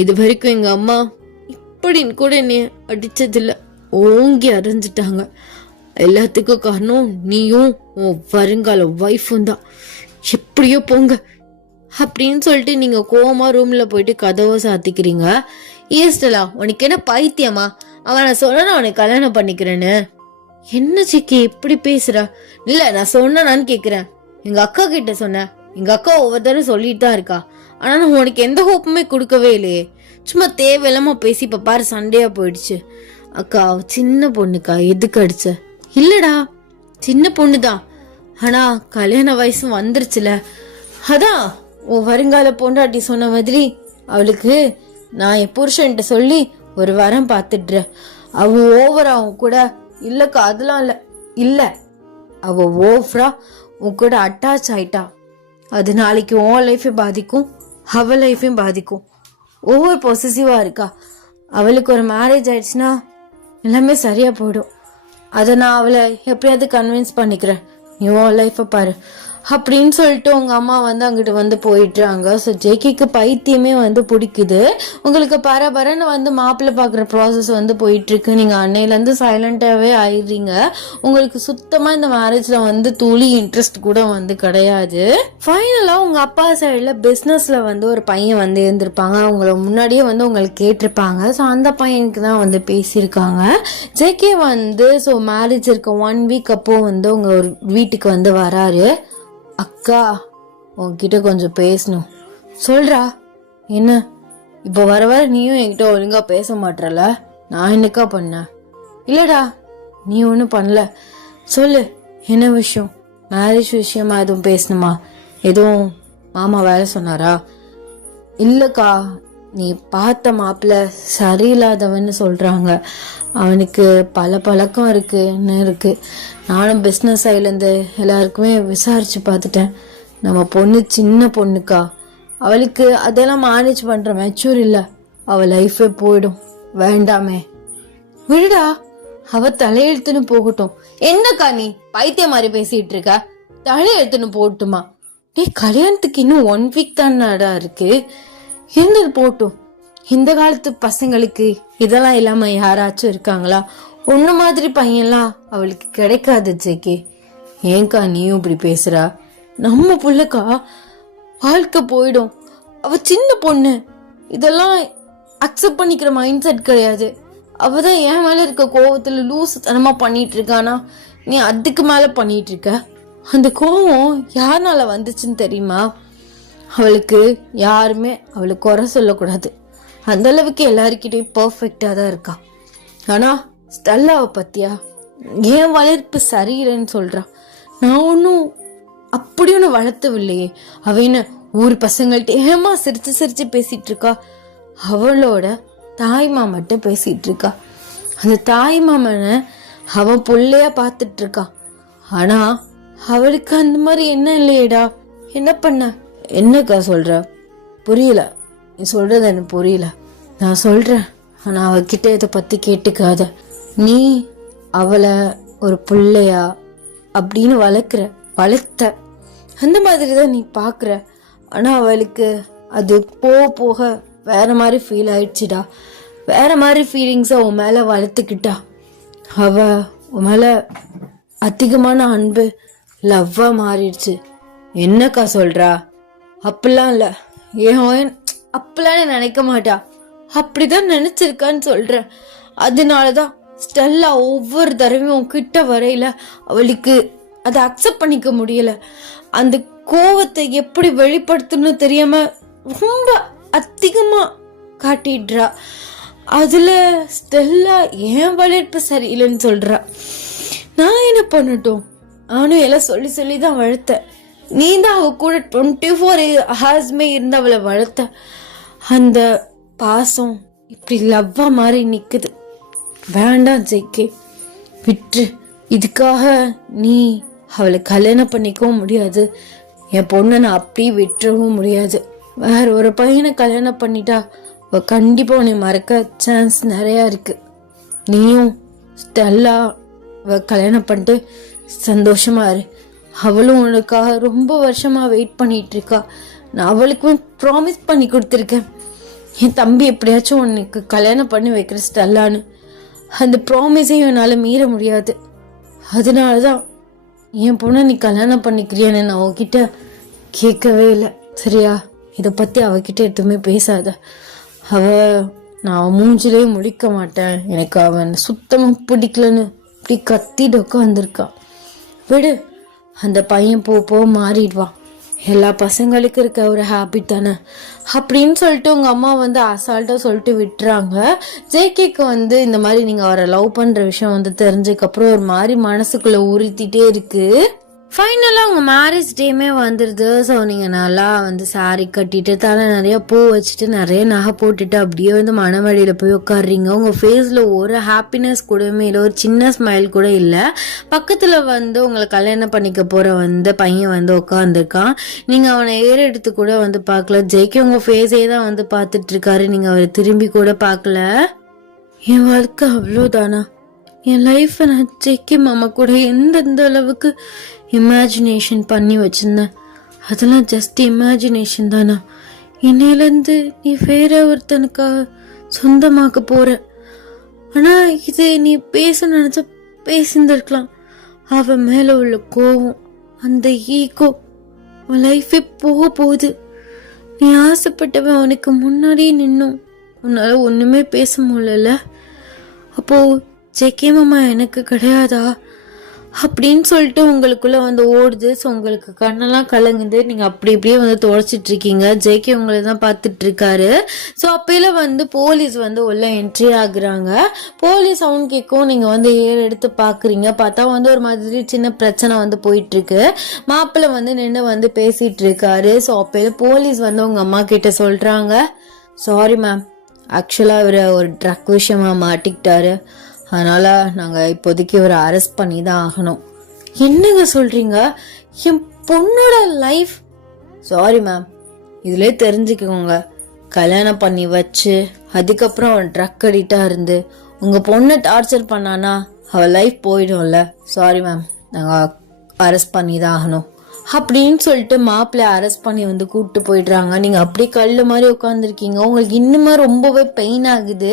இது வரைக்கும் எங்க அம்மா இப்படின்னு கூட என்னை அடிச்சதில்ல, ஓங்கி அரைஞ்சிட்டாங்க. எல்லாத்துக்கும் காரணம் நீயும் உன் வருங்கால ஒய்ஃபும் தான். எப்படியோ போங்க அப்படின்னு சொல்லிட்டு நீங்க கோவமா ரூம்ல போயிட்டு கதவை சாத்திக்கிறீங்க. ஏஸ்டலா, உனக்கு என்ன பைத்தியமா? அவனை சொன்னா அவனை கல்யாணம் பண்ணிக்கிறேன்னு. என்ன சிக்கி இப்படி பேசுறா? இல்ல நான் சொன்னான்னு கேக்குறேன். எங்க அக்கா கிட்ட சொன்னேன். எங்க அக்கா ஒவ்வொரு தடவை சொல்லிட்டு தான் இருக்கா. ஆனா நான் உனக்கு எந்த ஹோப்புமே கொடுக்கவே இல்லையே. சும்மா தேவையில்லாம பேசி இப்ப பாரு சண்டையா போயிடுச்சு. அக்கா சின்ன பொண்ணுக்கா, எதுக்கு அடிச்ச? இல்லடா சின்ன பொண்ணுதான், ஆனா கல்யாண வயசு வந்துருச்சுல. அதான் உன் வருங்கால பொண்டாட்டி சொன்ன மாதிரி அவளுக்கு நான் என் புருஷன்ட்ட சொல்லி ஒரு வாரம் பாத்துடுறேன். அவ ஓவரா அவன் கூட இல்லக்கா, அதெல்லாம் இல்ல, இல்ல அவ ஓவரா உன் கூட அட்டாச் ஆயிட்டா. அது நாளைக்கு உன் லைஃபையும் பாதிக்கும், அவ லைஃபையும் பாதிக்கும். ஓவர் பொசசிவா இருக்கா. அவளுக்கு ஒரு மேரேஜ் ஆயிடுச்சுன்னா எல்லாமே சரியா போயிடும். அதை நான் அவளை எப்படியாவது கன்வின்ஸ் பண்ணிக்கிறேன். நீ உன் லைஃபை பாரு. அப்படின்னு சொல்லிட்டு உங்க அம்மா வந்து அங்கிட்டு வந்து போயிட்டுறாங்க. ஸோ ஜேகேக்கு பைத்தியமே வந்து பிடிக்குது. உங்களுக்கு பரபரன்னு வந்து மாப்பிள்ளை பார்க்குற ப்ராசஸ் வந்து போயிட்டு இருக்கு. நீங்க அன்னையிலேருந்து சைலண்டாவே ஆயிடுறீங்க. உங்களுக்கு சுத்தமா இந்த மேரேஜ்ல வந்து துளி இன்ட்ரெஸ்ட் கூட வந்து கிடையாது. ஃபைனலா உங்க அப்பா சைடுல பிசினஸ்ல வந்து ஒரு பையன் வந்து இருந்திருப்பாங்க. அவங்கள முன்னாடியே வந்து உங்களுக்கு கேட்டிருப்பாங்க. ஸோ அந்த பையனுக்கு தான் வந்து பேசியிருக்காங்க. ஜேகே வந்து ஸோ மேரேஜ் இருக்க 1 வீக் அப்போ வந்து உங்க ஒரு வீட்டுக்கு வந்து வராரு. அக்கா உன்கிட்ட கொஞ்சம் பேசணும். சொல்றா என்ன? இப்போ வர வர நீயும் என்கிட்ட ஒழுங்கா பேச மாட்டல. நான் என்னக்கா பண்ணேன்? இல்லடா நீ ஒன்றும் பண்ணல. சொல்லு என்ன விஷயம்? மேரேஜ் விஷயமா எதுவும் பேசணுமா? எதுவும் மாமா வேலை சொன்னாரா? இல்லக்கா நீ பார்த்த மாப்பிள்ள சரியில்லாதவன்னு சொல்றாங்க. அவனுக்கு பல பழக்கம் இருக்கு. நானும் பிஸ்னஸ் சைட்லேருந்து எல்லாருக்குமே விசாரிச்சு பார்த்துட்டேன். நம்ம பொண்ணு சின்ன பொண்ணுக்கா, அவளுக்கு அதெல்லாம் மேனேஜ் பண்ற மெச்சூர் இல்லை. அவள் லைஃபே போயிடும். வேண்டாமே விடுடா, அவ தலையெழுத்துன்னு போகட்டும். என்னக்கா நீ பைத்தியம் மாதிரி பேசிட்டு இருக்க? தலையெழுத்துன்னு போகட்டுமா? டேய் கல்யாணத்துக்கு இன்னும் 1 வீக் தானடா இருக்கு. இருந்தது போட்டும். இந்த காலத்து பசங்களுக்கு இதெல்லாம் இல்லாம யாராச்சும் இருக்காங்களா? உன்ன மாதிரி பையன்லாம் அவளுக்கு கிடைக்காது ஜேகே. ஏங்கா நீயும் இப்படி பேசுறா? நம்ம புள்ளக்கா வாழ்க்கை போயிடும். அவ சின்ன பொண்ணு. இதெல்லாம் அக்செப்ட் பண்ணிக்கிற மைண்ட் செட் கிடையாது. அவதான் என் மேல இருக்க கோவத்துல லூசு தனமா பண்ணிட்டு இருக்கானா? நீ அதுக்கு மேல பண்ணிட்டு இருக்க. அந்த கோவம் யாருனால வந்துச்சுன்னு தெரியுமா? அவளுக்கு யாருமே அவளை குறை சொல்லக்கூடாது. அந்த அளவுக்கு எல்லாருக்கிட்டையும் பர்ஃபெக்டா தான் இருக்கா. ஆனா ஸ்டெல்லாவை பத்தியா என் வளர்ப்பு சரியில்லைன்னு சொல்றா. நான் ஒன்னும் அப்படி ஒண்ணு வளர்த்தவில்லையே. அவ என்ன ஊர் பசங்கள்ட்ட ஏமா சிரிச்சு சிரிச்சு பேசிட்டு இருக்கா? அவளோட தாய் மாமட்ட பேசிட்டு இருக்கா. அந்த தாய் மாமனை அவன் புள்ளையா பாத்துட்டு இருக்கா. ஆனா அவளுக்கு அந்த மாதிரி என்ன இல்லையடா. என்ன பண்ண? என்னக்கா சொல்ற? புரியல. நீ சொல்றது எனக்கு புரியல. நான் சொல்றேன், ஆனா அவகிட்ட இதை பத்தி கேட்டுக்காத. நீ அவளை ஒரு பிள்ளையா அப்படின்னு வளர்த்த அந்த மாதிரிதான் நீ பாக்குற. ஆனா அவளுக்கு அது போக வேற மாதிரி ஃபீல் ஆயிடுச்சுடா. வேற மாதிரி ஃபீலிங்ஸ உன் மேல வளர்த்துக்கிட்டா. அவ உன் மேல அதிகமான அன்பு லவ்வா மாறிடுச்சு. என்னக்கா சொல்றா? அப்படிலாம் இல்ல. ஏன் அப்படிலாம் நினைக்க மாட்டா. அப்படிதான் நினைச்சிருக்கான்னு சொல்றேன். அதனாலதான் ஸ்டெல்லா ஒவ்வொரு தடவையும் கிட்ட வரையில அவளுக்கு அதை அக்செப்ட் பண்ணிக்க முடியல. அந்த கோவத்தை எப்படி வெளிப்படுத்தணும் தெரியாம ரொம்ப அதிகமா காட்டிடுறா. அதுல ஸ்டெல்லா ஏன் வளர்ப்பு சரியில்லைன்னு சொல்றா. நான் என்ன பண்ணட்டும்? நானும் எல்லாம் சொல்லி சொல்லிதான் வளர்த்தேன். நீ தான் அவ கூட 24 ஹார்ஸ்மே இருந்து அவளை வளர்த்த. அந்த பாசம் இப்படி லவ்வா மாதிரி நிக்குது. வேண்டாம் ஜெய்கே, விட்டு. இதுக்காக நீ அவளை கல்யாணம் பண்ணிக்கவும் முடியாது. என் பொண்ணை நான் அப்படியே விட்டுறவும் முடியாது. வேற ஒரு பையனை கல்யாணம் பண்ணிட்டா அவ கண்டிப்பா உன்னை மறக்க சான்ஸ் நிறைய இருக்கு. நீயும் ஸ்டெல்லா கல்யாணம் பண்ணிட்டு சந்தோஷமா இரு. அவளும் உனக்காக ரொம்ப வருஷமா வெயிட் பண்ணிட்டு இருக்கா. நான் அவளுக்கும் ப்ராமிஸ் பண்ணி கொடுத்துருக்கேன், என் தம்பி எப்படியாச்சும் உனக்கு கல்யாணம் பண்ணி வைக்கிற ஸ்டெல்லான்னு. அந்த ப்ராமிஸையும் என்னால மீற முடியாது. அதனாலதான் என் பொண்ணை நீ கல்யாணம் பண்ணிக்கிறியான்னு நான் அவகிட்ட கேட்கவே இல்லை. சரியா? இதை பத்தி அவகிட்ட எதுவுமே பேசாத. நான் மூஞ்சிலே முடிக்க மாட்டேன், எனக்கு அவன் சுத்தமா பிடிக்கலன்னு இப்படி கத்திட்டு உட்காந்துருக்கான். விடு, அந்த பையன் போ மாறிடுவான். எல்லா பசங்களுக்கும் இருக்க ஒரு ஹேபிட் தானே அப்படின்னு சொல்லிட்டு உங்க அம்மா வந்து அசால்ட்டா சொல்லிட்டு விட்டுறாங்க. ஜேகேக்கு வந்து இந்த மாதிரி நீங்க அவரை லவ் பண்ற விஷயம் வந்து தெரிஞ்சதுக்கு அப்புறம் ஒரு மாதிரி மனசுக்குள்ள உறுத்திட்டே இருக்கு. ஃபைனலாக உங்கள் மேரேஜ் டேமே வந்துடுது. ஸோ நீங்கள் நல்லா வந்து சாரீ கட்டிட்டு தலை நிறைய பூ வச்சுட்டு நிறைய நகை போட்டுட்டு அப்படியே வந்து மணவழியில் போய் உட்காடுறீங்க. உங்கள் ஃபேஸில் ஒரு ஹாப்பினஸ் கூடவே இல்லை, ஒரு சின்ன ஸ்மைல் கூட இல்லை. பக்கத்தில் வந்து உங்களை கல்யாணம் பண்ணிக்க போகிற வந்து பையன் வந்து உட்காந்துருக்கான். நீங்கள் அவனை ஏறெடுத்து கூட வந்து பார்க்கல. ஜெய்கே உங்கள் ஃபேஸே தான் வந்து பார்த்துட்டு இருக்காரு. நீங்கள் அவரை திரும்பி கூட பார்க்கல. என் வாழ்க்கை அவ்வளோதானா? என் லைஃப்பை நான் ஜேகே மாமா கூட எந்தெந்த அளவுக்கு இமேஜினேஷன் பண்ணி வச்சிருந்தேன். அதெல்லாம் ஜஸ்ட் இமேஜினேஷன் தானா? இன்னையிலேருந்து நீ வேற ஒருத்தனுக்காக சொந்தமாக்க போற. ஆனா இது நீ பேச நினைச்ச பேசியிருந்திருக்கலாம். அவன் மேல உள்ள கோவம், அந்த ஈகோ, உன் லைஃபே போக போகுது. நீ ஆசைப்பட்டவன் உனக்கு முன்னாடியே நின்னும் உன்னால ஒண்ணுமே பேச முடியல. அப்போ ஜேகே மாமா எனக்கு கிடையாதா அப்படின்னு சொல்லிட்டு உங்களுக்குள்ள வந்து ஓடுது. ஸோ உங்களுக்கு கண்ணெல்லாம் கலங்குது. நீங்க அப்படி இப்படியே வந்து துடைச்சிட்டு இருக்கீங்க. ஜேகே உங்களை தான் பார்த்துட்டு இருக்காரு. ஸோ அப்பயில வந்து போலீஸ் வந்து உள்ள என்ட்ரி ஆகுறாங்க. போலீஸ் சவுண்ட் கேட்கும். நீங்க வந்து எடுத்து பாக்குறீங்க. பார்த்தா வந்து ஒரு மாதிரி சின்ன பிரச்சனை வந்து போயிட்டு இருக்கு. மாப்பிள்ளை வந்து நின்று வந்து பேசிட்டு இருக்காரு. ஸோ அப்பயில போலீஸ் வந்து உங்க அம்மா கிட்ட சொல்றாங்க, சாரி மேம், ஆக்சுவலா இவர் ஒரு ட்ரக் விஷயமா மாட்டிக்கிட்டாரு. அதனால நாங்க இப்போதைக்கு இவரை அரெஸ்ட் பண்ணி தான் ஆகணும். என்னங்க சொல்றீங்க? என் பொண்ணோட லைஃப்? சாரி மேம், இதுல தெரிஞ்சுக்கோங்க, கல்யாணம் பண்ணி வச்சு அதுக்கப்புறம் அவன் ட்ரக் அடிக்டா இருந்து உங்க பொண்ணை டார்ச்சர் பண்ணானா அவ லைஃப் போயிடும்ல. சாரி மேம், நாங்க அரெஸ்ட் பண்ணி தான் ஆகணும் அப்படின்னு சொல்லிட்டு மாப்பிள்ளைய அரெஸ்ட் பண்ணி வந்து கூப்பிட்டு போயிடுறாங்க. நீங்க அப்படியே கல்லு மாதிரி உட்காந்துருக்கீங்க. உங்களுக்கு இன்னுமே ரொம்பவே பெயின் ஆகுது.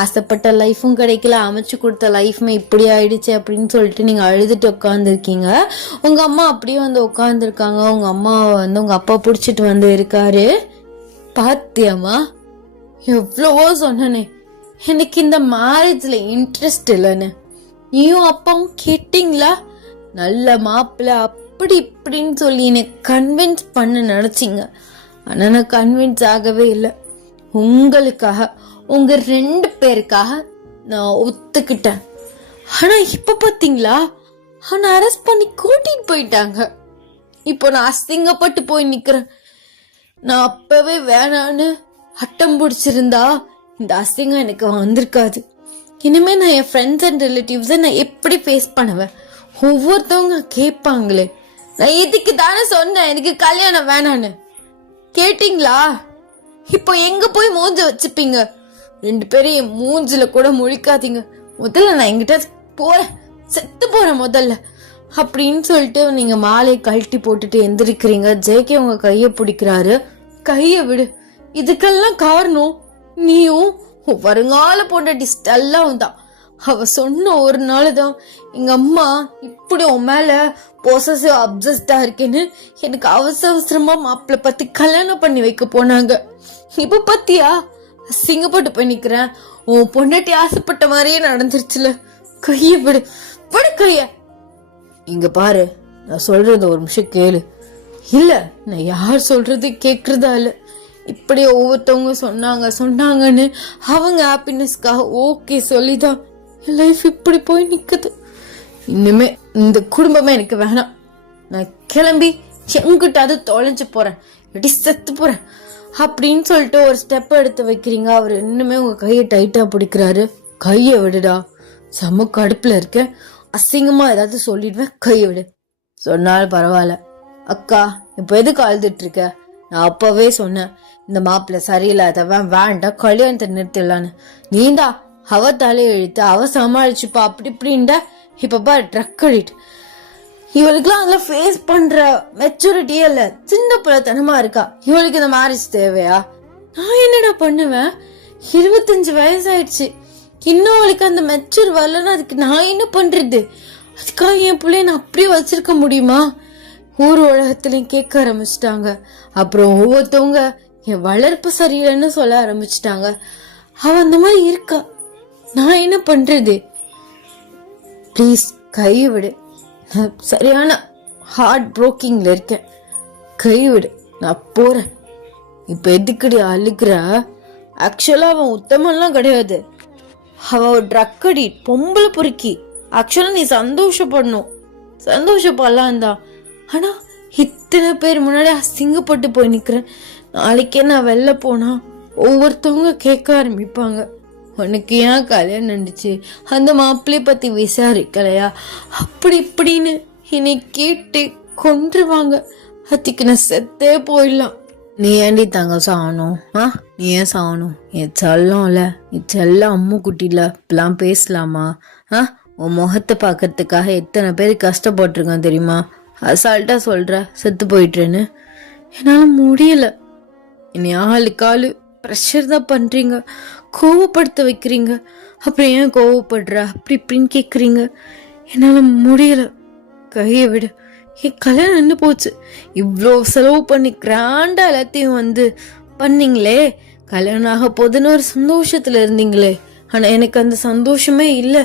ஆசைப்பட்ட லைஃபும் கிடைக்கல, அமைச்சு கொடுத்த லைஃப்மே இப்படி ஆயிடுச்சு அப்படின்னு சொல்லிட்டு நீங்க அழுதுட்டு உட்காந்துருக்கீங்க. உங்க அம்மா அப்படியே வந்து உட்காந்துருக்காங்க. உங்க அம்மா வந்து உங்க அப்பா பிடிச்சிட்டு வந்து இருக்காரு. பாத்தியம்மா, எவ்வளவோ சொன்னனே எனக்கு இந்த மேரேஜ்ல இன்ட்ரெஸ்ட் இல்லைன்னு. நீயும் அப்பாவும் கேட்டீங்களா? நல்ல மாப்பிள்ளை அப்படி இப்படின்னு சொல்லி என்னை கன்வின்ஸ் பண்ண நினைச்சிங்க. ஆனா நான் கன்வின்ஸ் ஆகவே இல்லை. உங்களுக்காக, உங்க 2 பேருக்காக நான் ஒத்துக்கிட்டேன். ஆனா இப்ப பாத்தீங்களா, ஆனா அரெஸ்ட் பண்ணி கூட்டிட்டு போயிட்டாங்க. இப்போ நான் அசிங்கப்பட்டு போய் நிக்கிறேன். நான் அப்பவே வேணான்னு அட்டம் பிடிச்சிருந்தா இந்த அசிங்கம் எனக்கு வந்திருக்காது. இனிமே நான் என் ஃப்ரெண்ட்ஸ் அண்ட் ரிலேட்டிவ்ஸை நான் எப்படி ஃபேஸ் பண்ணுவேன்? ஒவ்வொருத்தவங்க கேட்பாங்களே, நான் இதுக்கு தானே சொன்னேன் எனக்கு கல்யாணம் வேணான்னு. கேட்டீங்களா? இப்போ எங்க போய் மூஞ்ச வச்சுப்பீங்க? 2 பேரும் என் மூஞ்சில கூட முழிக்காதீங்க. முதல்ல நான் எங்கிட்ட போறேன், செத்து போறேன் முதல்ல அப்படின்னு சொல்லிட்டு நீங்க மாலையை கழட்டி போட்டுட்டு எந்திரிக்கிறீங்க. ஜேகே உங்க கைய பிடிக்கிறாரு. கைய விடு, இதுக்கெல்லாம் காரணம் நீயும் வருங்கால பொண்டாட்டி ஸ்டெல்லாவும் தான். அவ சொன்ன ஒரு நாள் தான் எங்க அம்மா இப்படி உன் மேல பொசசிவ் அப்சஸ்டா இருக்கேன்னு எனக்கு அவசரமா மாப்பிள்ள பத்தி கல்யாணம் பண்ணி வைக்க போனாங்க. இப்ப பத்தியா அசிங்கப்பட்டு போய் நிக்கிறேன். உன் பொண்டாட்டி ஆசைப்பட்ட மாதிரியே நடந்துருச்சுல. கைய விடு, விடு கைய. இங்க பாரு, நான் சொல்றது ஒரு நிமிஷம் கேளு. இல்ல, நான் யார் சொல்றது கேக்குறதா இல்ல. இப்படி ஒவ்வொருத்தவங்க சொன்னாங்கன்னு அவங்க ஹாப்பினஸ்க்காக ஓகே சொல்லிதான் என் லைஃப் இப்படி போய் நிக்குது. இனிமே இந்த குடும்பமே எனக்கு வேணாம். நான் கிளம்பி எங்கிட்டாவது தொலைஞ்சு போறேன், எப்படி செத்து போறேன் அப்படின்னு சொல்லிட்டு ஒரு ஸ்டெப் எடுத்து வைக்கிறீங்க. அவர் இன்னுமே உங்க கையை டைட்டா பிடிக்கிறாரு. கைய விடுடா, செம்ம கடுப்புல இருக்க, அசிங்கமா ஏதாவது சொல்லிடுவேன், கைய விடு. சொன்னாலும் பரவாயில்ல. அக்கா, இப்ப எதுக்கு அழுதுட்டு இருக்க? நான் அப்பவே சொன்னேன் இந்த மாப்பிள்ள சரியில்லாதவன், வேண்டாம் கல்யாணத்தை நிறுத்திடலான்னு. நீண்டா அவ தலையை இழுத்து அவ சமாளிச்சுப்பா அப்படி இப்படின்டா. இப்ப பா ட்ரக் அடிட்டு இவளுக்குலாம் அதெல்லாம் ஃபேஸ் பண்ற மெச்சூரிட்டியே இல்ல, சின்ன பிள்ளைத்தனமா இருக்கா. இவளுக்கு இந்த மேரேஜ் தேவையா? நான் என்னடா பண்ணுவேன்? 25 வயசாயிடுச்சு, இன்னும் அவளுக்கு அந்த மெச்சூர் வரலன்னா அதுக்கு நான் என்ன பண்றது? அதுக்காக என் பிள்ளைய நான் அப்படியே வச்சிருக்க முடியுமா? ஊர் உலகத்துலயும் கேட்க ஆரம்பிச்சிட்டாங்க. அப்புறம் ஒவ்வொருத்தவங்க என் வளர்ப்பு சரியில்லைன்னு சொல்ல ஆரம்பிச்சிட்டாங்க. அவ அந்த மாதிரி இருக்கா, நான் என்ன பண்றது? ப்ளீஸ் கை விடு, நான் சரியான ஹார்ட் ப்ரோக்கிங்ல இருக்கேன். கை விடு, நான் போறேன். இப்ப எதுக்குடி அழுக்குற? ஆக்சுவலா அவன் உத்தமெல்லாம் கிடையாது. அவன் ட்ரக் அடி பொம்பளை பொறுக்கி. ஆக்சுவலா நீ சந்தோஷப்படணும், சந்தோஷப்படலாம் தான். ஆனா இத்தனை பேர் முன்னாடி அசிங்கப்பட்டு போய் நிக்கிறேன். நாளைக்கே நான் வெளில போனா ஒவ்வொருத்தவங்க கேட்க ஆரம்பிப்பாங்க, உனக்கு ஏன் கல்யாணம் நடந்துச்சு, அந்த மாப்பிள்ளைய பத்தி விசாரிக்கலையா, அப்படி இப்படின்னு என்னை கேட்டு கொன்றுவாங்க. அதுக்கு நான் செத்தே போயிடலாம். நீ ஏண்டி தங்க சாகணும்? நீ ஏன் சாகணும்? என் செல்லம்ல, நீ செல்ல அம்மு குட்டில இப்பெல்லாம் பேசலாமா? உன் முகத்தை பார்க்கறதுக்காக எத்தனை பேர் கஷ்டப்பட்டிருக்கான் தெரியுமா? அசால்ட்டா சொல்ற செத்து போயிட்டுன்னு. என்னால் முடியல. என்னை ஆளுக்காளு ப்ரெஷர் தான் பண்றீங்க, கோவப்படுத்த வைக்கிறீங்க. அப்புறம் ஏன் கோவப்படுற அப்படி இப்படின்னு கேட்குறீங்க. என்னால் முடியல. கையை விடு. என் கல்யாணம் நின்று போச்சு. இவ்வளோ செலவு பண்ணி கிராண்டா எல்லாத்தையும் வந்து பண்ணீங்களே, கல்யாணம் ஆக போதுன்னு ஒரு சந்தோஷத்துல இருந்தீங்களே. ஆனா எனக்கு அந்த சந்தோஷமே இல்லை.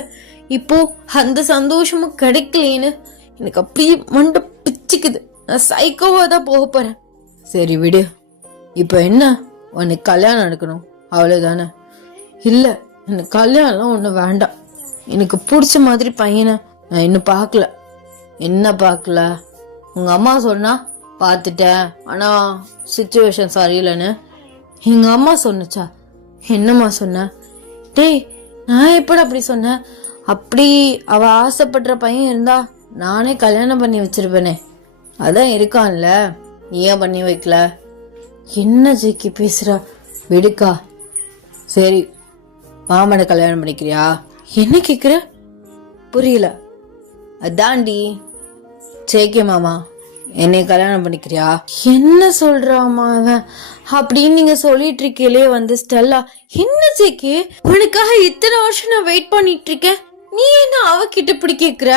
இப்போ அந்த சந்தோஷமும் கிடைக்கலேன்னு எனக்கு அப்படியே மண்டை பிச்சுக்குது. நான் சைக்கோவா தான் போக போறேன். சரி விடு. இப்போ என்ன, உனக்கு கல்யாணம் நடக்கணும் அவ்வளவுதானே? இல்ல, எனக்கு கல்யாணம் ஒண்ணு வேண்டாம். எனக்கு பிடிச்ச மாதிரி பையனை நான் இன்னும் பார்க்கல. என்ன பார்க்கல? உங்க அம்மா சொன்னா பார்த்துட்டேன், ஆனா சிச்சுவேஷன் சரியில்லைன்னு எங்க அம்மா சொன்னுச்சா? என்னம்மா சொன்ன? டேய், நான் எப்படி அப்படி சொன்னேன்? அப்படி அவ ஆசைப்படுற பையன் இருந்தா நானே கல்யாணம் பண்ணி வச்சிருப்பேனே. அதான் இருக்கான்ல, நீ ஏன் பண்ணி வைக்கல? என்ன ஜெக்கி பேசுற? விடுக்கா. சரி, மாமனை கல்யாணம் பண்ணிக்கிறியா? என்ன கேக்குற? புரியல. அதாண்டி ஜேகே மாமா, என்னை கல்யாணம் பண்ணிக்கிறியா? என்ன சொல்றாமா அவன்? அப்படின்னு நீங்க சொல்லிட்டு இருக்கீங்களே வந்து ஸ்டெல்லா. என்ன ஜேகே, உனக்காக இத்தனை வருஷம் நான் வெயிட் பண்ணிட்டு இருக்கேன், நீ என்ன அவகிட்ட இப்படி கேக்குற?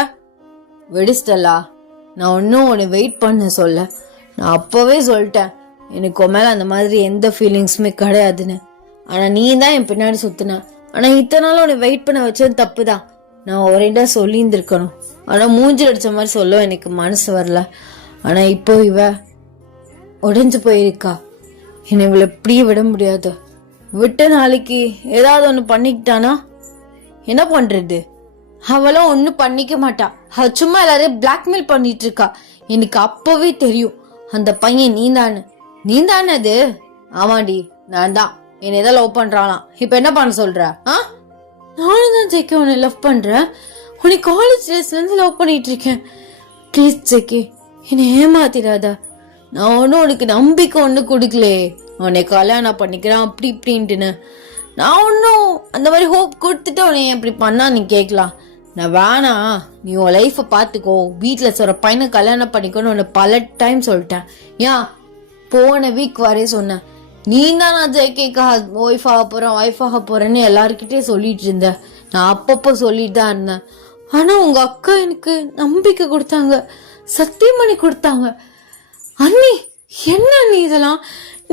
விடு ஸ்டெல்லா, நான் ஒன்னும் உன்னை வெயிட் பண்ண சொல்ல. நான் அப்பவே சொல்லிட்டேன் எனக்கு உன் மேல அந்த மாதிரி எந்த ஃபீலிங்ஸுமே கிடையாதுன்னு. ஆனா நீ தான் என் பின்னாடி சுத்தின. ஆனா இத்தனை நாள் உன்னை வெயிட் பண்ண வச்சது தப்புதான். நான் ஒரேண்டா சொல்லி இருந்திருக்கணும். ஆனா மூஞ்சில் அடிச்ச மாதிரி சொல்ல எனக்கு மனசு வரல. ஆனா இப்போ இவ உடைஞ்சு போயிருக்கா. என்னை இவளை எப்படியே விட முடியாது. விட்ட நாளைக்கு ஏதாவது ஒண்ணு பண்ணிக்கிட்டானா என்ன பண்றது? அவளும் ஒன்னும் பண்ணிக்க மாட்டா. அவ சும்மா எல்லாரையும் பிளாக்மெயில் பண்ணிட்டு இருக்கா. எனக்கு அப்பவே தெரியும் அந்த பையன் நீந்தானு. நீந்தானே அது? ஆமாடி, நான் தான். என்னை ஏதாவது லவ் பண்றாளாம். இப்ப என்ன பண்ண சொல்ற? நானும் தான் ஜெக்கி உன்னை லவ் பண்றேன். உன்னை காலேஜ் டேஸ்ல இருந்து லவ் பண்ணிட்டு இருக்கேன். ப்ளீஸ் ஜெக்கி, என்னை ஏமாத்திடாத. நான் ஒன்னும் உனக்கு நம்பிக்கை ஒண்ணு கொடுக்கலே உன்னை கல்யாணம் பண்ணிக்கிறேன் அப்படி இப்படின்ட்டுன்னு. நான் ஒன்னும் அந்த மாதிரி ஹோப் கொடுத்துட்டு உன்னை இப்படி பண்ணா நீ கேட்கலாம். நான் வேணா, நீ உன் லைஃப பாத்துக்கோ, வீட்டுல சொல்ற பையனை கல்யாணம் பண்ணிக்கோன்னு உன்னை பல டைம் சொல்லிட்டேன். ஏன் போன வீக் வரைய சொன்னேன். நீ தான் நான் ஜெயகேக்கா ஒய்ஃப் ஆக போறேன்னு எல்லாருக்கிட்டே சொல்லிட்டு இருந்த. நான் அப்பப்போ சொல்லிட்டு தான் இருந்தேன். ஆனா உங்க அக்கா எனக்கு நம்பிக்கை கொடுத்தாங்க, சத்தியம் பண்ணி கொடுத்தாங்க. அண்ணி, என்ன நீ இதெல்லாம்?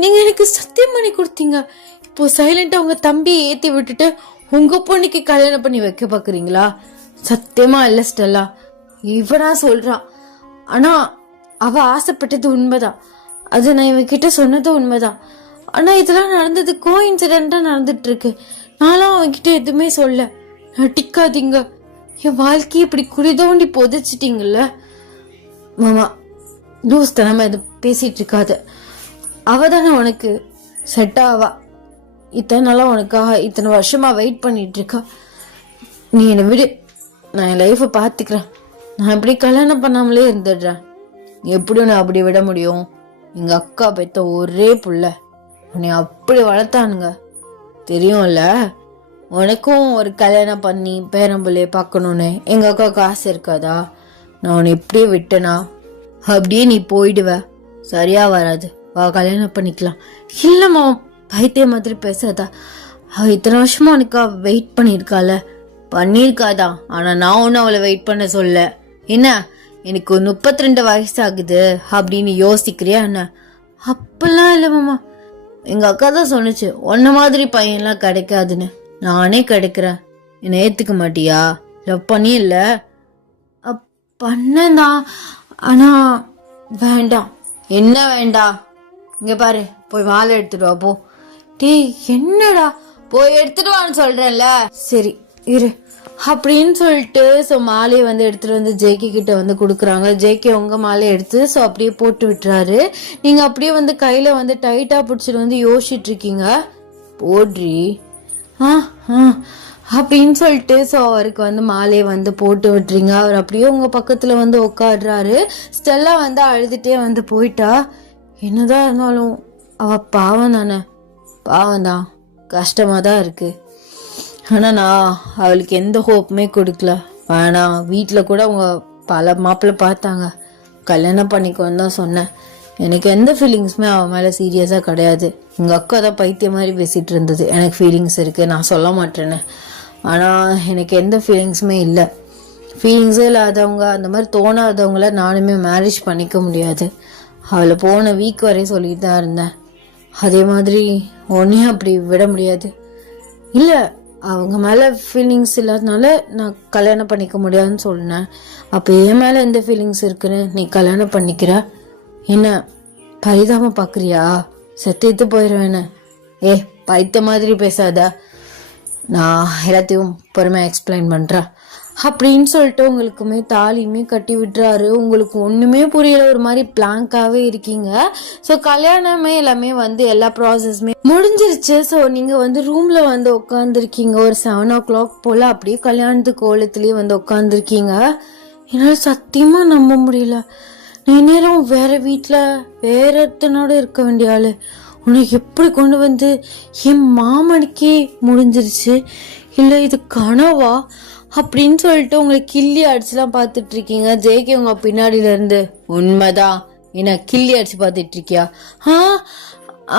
நீங்க எனக்கு சத்தியம் பண்ணி கொடுத்தீங்க. இப்போ சைலண்டா உங்க தம்பியை ஏத்தி விட்டுட்டு உங்க பொண்ணுக்கு கல்யாணம் பண்ணி வைக்க பாக்குறீங்களா? சத்தியமா இல்ல ஸ்டெல்லா, இவனா சொல்றான். ஆனா அவ ஆசைப்பட்டது உண்மைதான். அது நான் இவகிட்ட சொன்னது உண்மைதான். ஆனா இதெல்லாம் நடந்தது கோஇன்சிடென்ட்டா நடந்துட்டு இருக்கு. நானும் அவன்கிட்ட எதுவுமே சொல்ல. நடிக்காதீங்க, என் வாழ்க்கையை இப்படி குடிதோண்டி புதைச்சிட்டீங்கல்ல. மாமா, லூஸ் தனமா எது பேசிட்டு இருக்காது. அவதானே உனக்கு செட் ஆவா. இத்தனை நாளா உனக்காக இத்தனை வருஷமா வெயிட் பண்ணிட்டு இருக்கா. நீ என்னை விடு, நான் என் லைஃபை பார்த்துக்கிறேன். நான் இப்படி கல்யாணம் பண்ணாமலே இருந்துடுறேன். எப்படி உன்னை அப்படி விட முடியும்? எங்க அக்கா பெத்த ஒரே புள்ள, உன்னை அப்படி வளர்த்தானுங்க தெரியும்ல. உனக்கும் ஒரு கல்யாணம் பண்ணி பேரம்பிள்ளைய பார்க்கணுன்னு எங்க அக்காவுக்கு ஆசை இருக்காதா? நான் உன்னை எப்படியே விட்டேனா அப்படியே நீ போயிடுவ. சரியா வராது, வா கல்யாணம் பண்ணிக்கலாம். இல்லம்மா, பைத்திய மாதிரி பேசாதா. அவ இத்தனை வருஷமா உனக்கா வெயிட் பண்ணிருக்கால. பண்ணிருக்காதா? ஆனா நான் ஒன்னும் அவளை வெயிட் பண்ண சொல்ல. என்ன, எனக்கு 32 வயசு ஆகுது அப்படின்னு யோசிக்கிறியா என்ன? அப்பெல்லாம் இல்ல மாமா, எங்க அக்கா தான் சொன்னுச்சு உன்ன மாதிரி பையன்லாம் கிடைக்காதுன்னு. நானே கிடைக்கிறேன், என்னை ஏத்துக்க மாட்டியா? லவ் பண்ணி இல்ல பண்ணதான், ஆனா வேண்டாம். என்ன வேண்டாம்? இங்க பாரு, போய் மாலை எடுத்துட்டு வா போ. டேய், என்னடா போய் எடுத்துட்டு வான்னு சொல்றேன்ல. சரி இரு அப்படின்னு சொல்லிட்டு ஸோ மாலையை வந்து எடுத்துட்டு வந்து ஜேகே கிட்ட வந்து கொடுக்குறாங்க. ஜேகே உங்க மாலையை எடுத்து ஸோ அப்படியே போட்டு விட்டுறாரு. நீங்க அப்படியே வந்து கையில வந்து டைட்டா பிடிச்சிட்டு வந்து யோசிச்சுட்டு இருக்கீங்க. போட்ரி அப்படின்னு சொல்லிட்டு ஸோ அவருக்கு வந்து மாலையை வந்து போட்டு விட்டுறீங்க. அவர் அப்படியே உங்க பக்கத்துல வந்து உட்காடுறாரு. ஸ்டெல்லா வந்து அழுதுட்டே வந்து போயிட்டா. என்னதான் இருந்தாலும் அவ பாவம் தானே, பாவம் தான், கஷ்டமா தான் இருக்கு. ஆனா நான் அவளுக்கு எந்த ஹோப்புமே கொடுக்கல. வேணாம், வீட்டில் கூட அவங்க பல மாப்பிள்ளை பார்த்தாங்க, கல்யாணம் பண்ணிக்கோன்னு தான் சொன்னேன். எனக்கு எந்த ஃபீலிங்ஸுமே அவன் மேலே சீரியஸாக கிடையாது. எங்கள் அக்கா தான் பைத்திய மாதிரி பேசிகிட்டு இருந்தது, எனக்கு ஃபீலிங்ஸ் இருக்குது நான் சொல்ல மாட்டேன்னு. ஆனால் எனக்கு எந்த ஃபீலிங்ஸுமே இல்லை. ஃபீலிங்ஸே இல்லாதவங்க, அந்த மாதிரி தோணாதவங்கள நானுமே மேரேஜ் பண்ணிக்க முடியாது. அவளை போன வீக் வரையும் சொல்லிட்டு தான் இருந்தேன். அதே மாதிரி ஒன்றையும் அப்படி விட முடியாது. இல்லை, அவங்க மேலே ஃபீலிங்ஸ் இல்லாதனால நான் கல்யாணம் பண்ணிக்க முடியாதுன்னு சொன்னேன். அப்போ என் மேலே எந்த ஃபீலிங்ஸ் இருக்குன்னு நீ கல்யாணம் பண்ணிக்கிற? என்ன பரிதாபம் பார்க்குறியா? செத்துட்டு போயிடுவேன்னு. பைத்த மாதிரி பேசாத, நான் எல்லாத்தையும் பொறுமையாக எக்ஸ்பிளைன் பண்ணுறேன் அப்படின்னு சொல்லிட்டு உங்களுக்குமே தாலியுமே கட்டி விட்டுறாரு. உங்களுக்கு ஒன்றுமே புரியல, ஒரு மாதிரி பிளாங்காகவே இருக்கீங்க. ஸோ கல்யாணமே எல்லாமே எல்லா ப்ராசஸுமே முடிஞ்சிருச்சு. ஸோ நீங்கள் ரூமில் உட்காந்துருக்கீங்க. ஒரு 7 o'clock போல் அப்படியே கல்யாணத்து கோலத்துலேயே உட்காந்துருக்கீங்க. என்னால் சத்தியமாக நம்ப முடியல. நான் நேரம் வேற வீட்டில் வேற ஒருத்தனோட இருக்க வேண்டிய ஆள் உன்னை எப்படி கொண்டு என் மாமனுக்கே முடிஞ்சிருச்சு. இல்லை இது கனவா அப்படின்னு சொல்லிட்டு உங்களை கிள்ளி அடிச்சுலாம் பார்த்துட்டு இருக்கீங்க. ஜேகே உங்க பின்னாடியில இருந்து, உண்மைதான், என்ன கிள்ளி அடிச்சு பார்த்துட்டு இருக்கியா?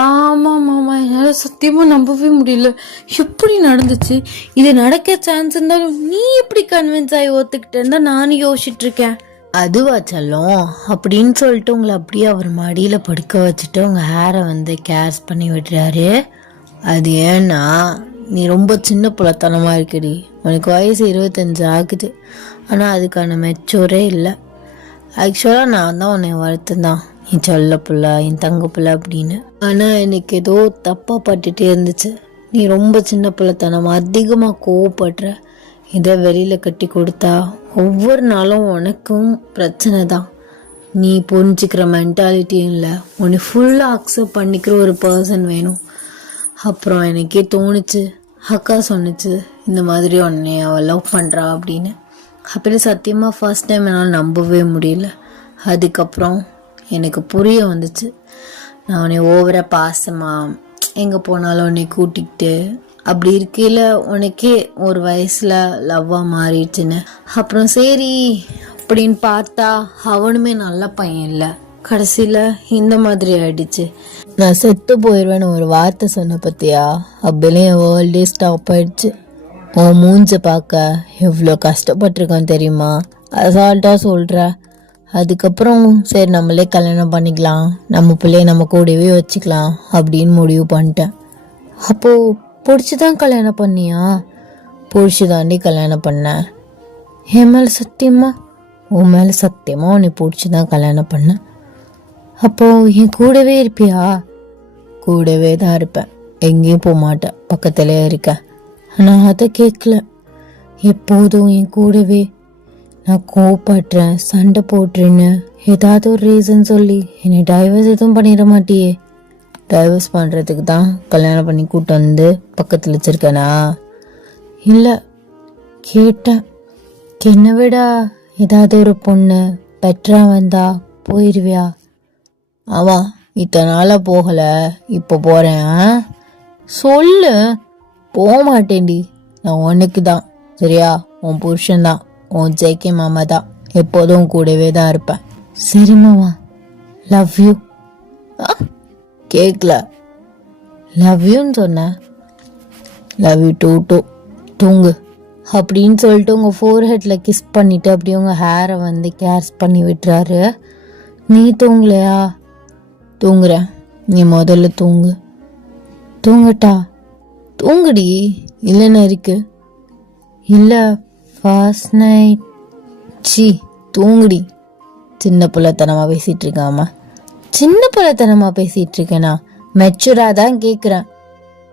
ஆமாம் மாமா, என்னால் சத்தியமாக நம்பவே முடியல. எப்படி நடந்துச்சு? இது நடக்க சான்ஸ் இருந்தாலும் நீ எப்படி கன்வின்ஸ் ஆகி ஒத்துக்கிட்டேன்னு தான் நானும் யோசிச்சுட்டு இருக்கேன். அதுவா செல்லம் அப்படின்னு சொல்லிட்டு உங்களை அப்படியே அவர் மடியில் படுக்க வச்சுட்டு உங்கள் ஹேரை கேர்ஸ் பண்ணி விடுறாரு. அது ஏன்னா நீ ரொம்ப சின்ன பிள்ளைத்தனமாக இருக்கடி. உனக்கு வயசு 25 ஆகுது, ஆனால் அதுக்கான மெச்சூரே இல்லை. ஆக்சுவலாக நான் தான் உன்னை வளர்த்துதான், என் சொல்ல பிள்ளை, என் தங்க பிள்ளை அப்படின்னு. ஆனால் எனக்கு ஏதோ தப்பாக பட்டுட்டே இருந்துச்சு. நீ ரொம்ப சின்ன பிள்ளைத்தனமாக அதிகமாக கோவப்படுற. இதை வெளியில் கட்டி கொடுத்தா ஒவ்வொரு நாளும் உனக்கும் பிரச்சனை தான். நீ புரிஞ்சுக்கிற மென்டாலிட்டியும் இல்லை, உன்னை ஃபுல்லாக அக்செப்ட் பண்ணிக்கிற ஒரு பர்சன் வேணும். அப்புறம் எனக்கே தோணுச்சு, அக்கா சொன்னிச்சு இந்த மாதிரி உன்னை அவள் லவ் பண்ணுறா அப்படின்னு. அப்படி சத்தியமாக ஃபர்ஸ்ட் டைம் என்னால் நம்பவே முடியல. அதுக்கப்புறம் எனக்கு புரிய வந்துச்சு, நான் உன்னை ஓவராக பாசமாக எங்கே போனாலும் உன்னை கூட்டிக்கிட்டு அப்படி இருக்கையில் உனக்கே ஒரு வயசில் லவ்வாக மாறிடுச்சுன்னு. அப்புறம் சரி அப்படின்னு பார்த்தா அவனுமே நல்ல பையன் இல்லை, கடைசியில் இந்த மாதிரி ஆயிடுச்சு. நான் செத்து போயிடுவேன்னு ஒரு வார்த்தை சொன்ன பத்தியா, அப்படியே என் வேர்ல்டே ஸ்டாப் ஆயிடுச்சு. உன் மூஞ்ச பார்க்க எவ்வளோ கஷ்டப்பட்டிருக்கோம் தெரியுமா? அசால்ட்டாக சொல்கிற. அதுக்கப்புறம் சரி நம்மளே கல்யாணம் பண்ணிக்கலாம், நம்ம பிள்ளைய நம்ம கூடவே வச்சுக்கலாம் அப்படின்னு முடிவு பண்ணிட்டேன். அப்போது பிடிச்சிதான் கல்யாணம் பண்ணியா? பிடிச்சிதாண்டி கல்யாணம் பண்ணேன். என் மேலே சத்தியமா? உன் மேலே சத்தியமா உன்னை பிடிச்சிதான் கல்யாணம் பண்ணேன். அப்போது என் கூடவே இருப்பியா? கூடவே தான் இருப்பேன், எங்கேயும் போக மாட்டேன், பக்கத்துலேயே இருக்கேன். ஆனால் அதை கேட்கல. எப்போதும் என் கூடவே நான் கோவப்படுறேன், சண்டை போட்டுறேன்னு ஏதாவது ஒரு ரீசன் சொல்லி என்னை டைவர்ஸ் எதுவும் பண்ணிட மாட்டியே? டைவர்ஸ் பண்ணுறதுக்கு தான் கல்யாணம் பண்ணி கூட்டு வந்து பக்கத்தில் வச்சுருக்கேனா? இல்லை, கேட்டேன். என்னை விட ஏதாவது ஒரு பொண்ணு பெட்டராக வந்தா போயிடுவியா? அவன் இத்தனை நாளாக போகலை, இப்போ போகிறேன். சொல்லு. போக மாட்டேன்டி, நான் உனக்கு தான், சரியா? உன் புருஷன்தான், உன் ஜேகே மாமா தான், எப்போதும் கூடவே தான் இருப்பேன். சரி மாமா, லவ் யூ. கேட்கல. லவ் யூன்னு சொன்னேன். Love you too. தூங்கு அப்படின்னு சொல்லிட்டு உங்கள் ஃபோர்ஹெட்டில் கிஸ் பண்ணிவிட்டு அப்படியே உங்கள் ஹேரை கேர்ஸ் பண்ணி விட்டுறாரு. நீ தூங்கலையா? தூங்குறேன், நீ முதல்ல தூங்கு. தூங்கட்டா? தூங்குடி, இல்லைன்னு இருக்கு. இல்லை ஃபர்ஸ்ட் நைட். சி தூங்குடி. சின்ன பிள்ளைத்தனமாக பேசிகிட்டு இருக்காமா? சின்ன பிள்ளைத்தனமாக பேசிகிட்டு இருக்கேனா? மெச்சூராக தான் கேட்குறேன்.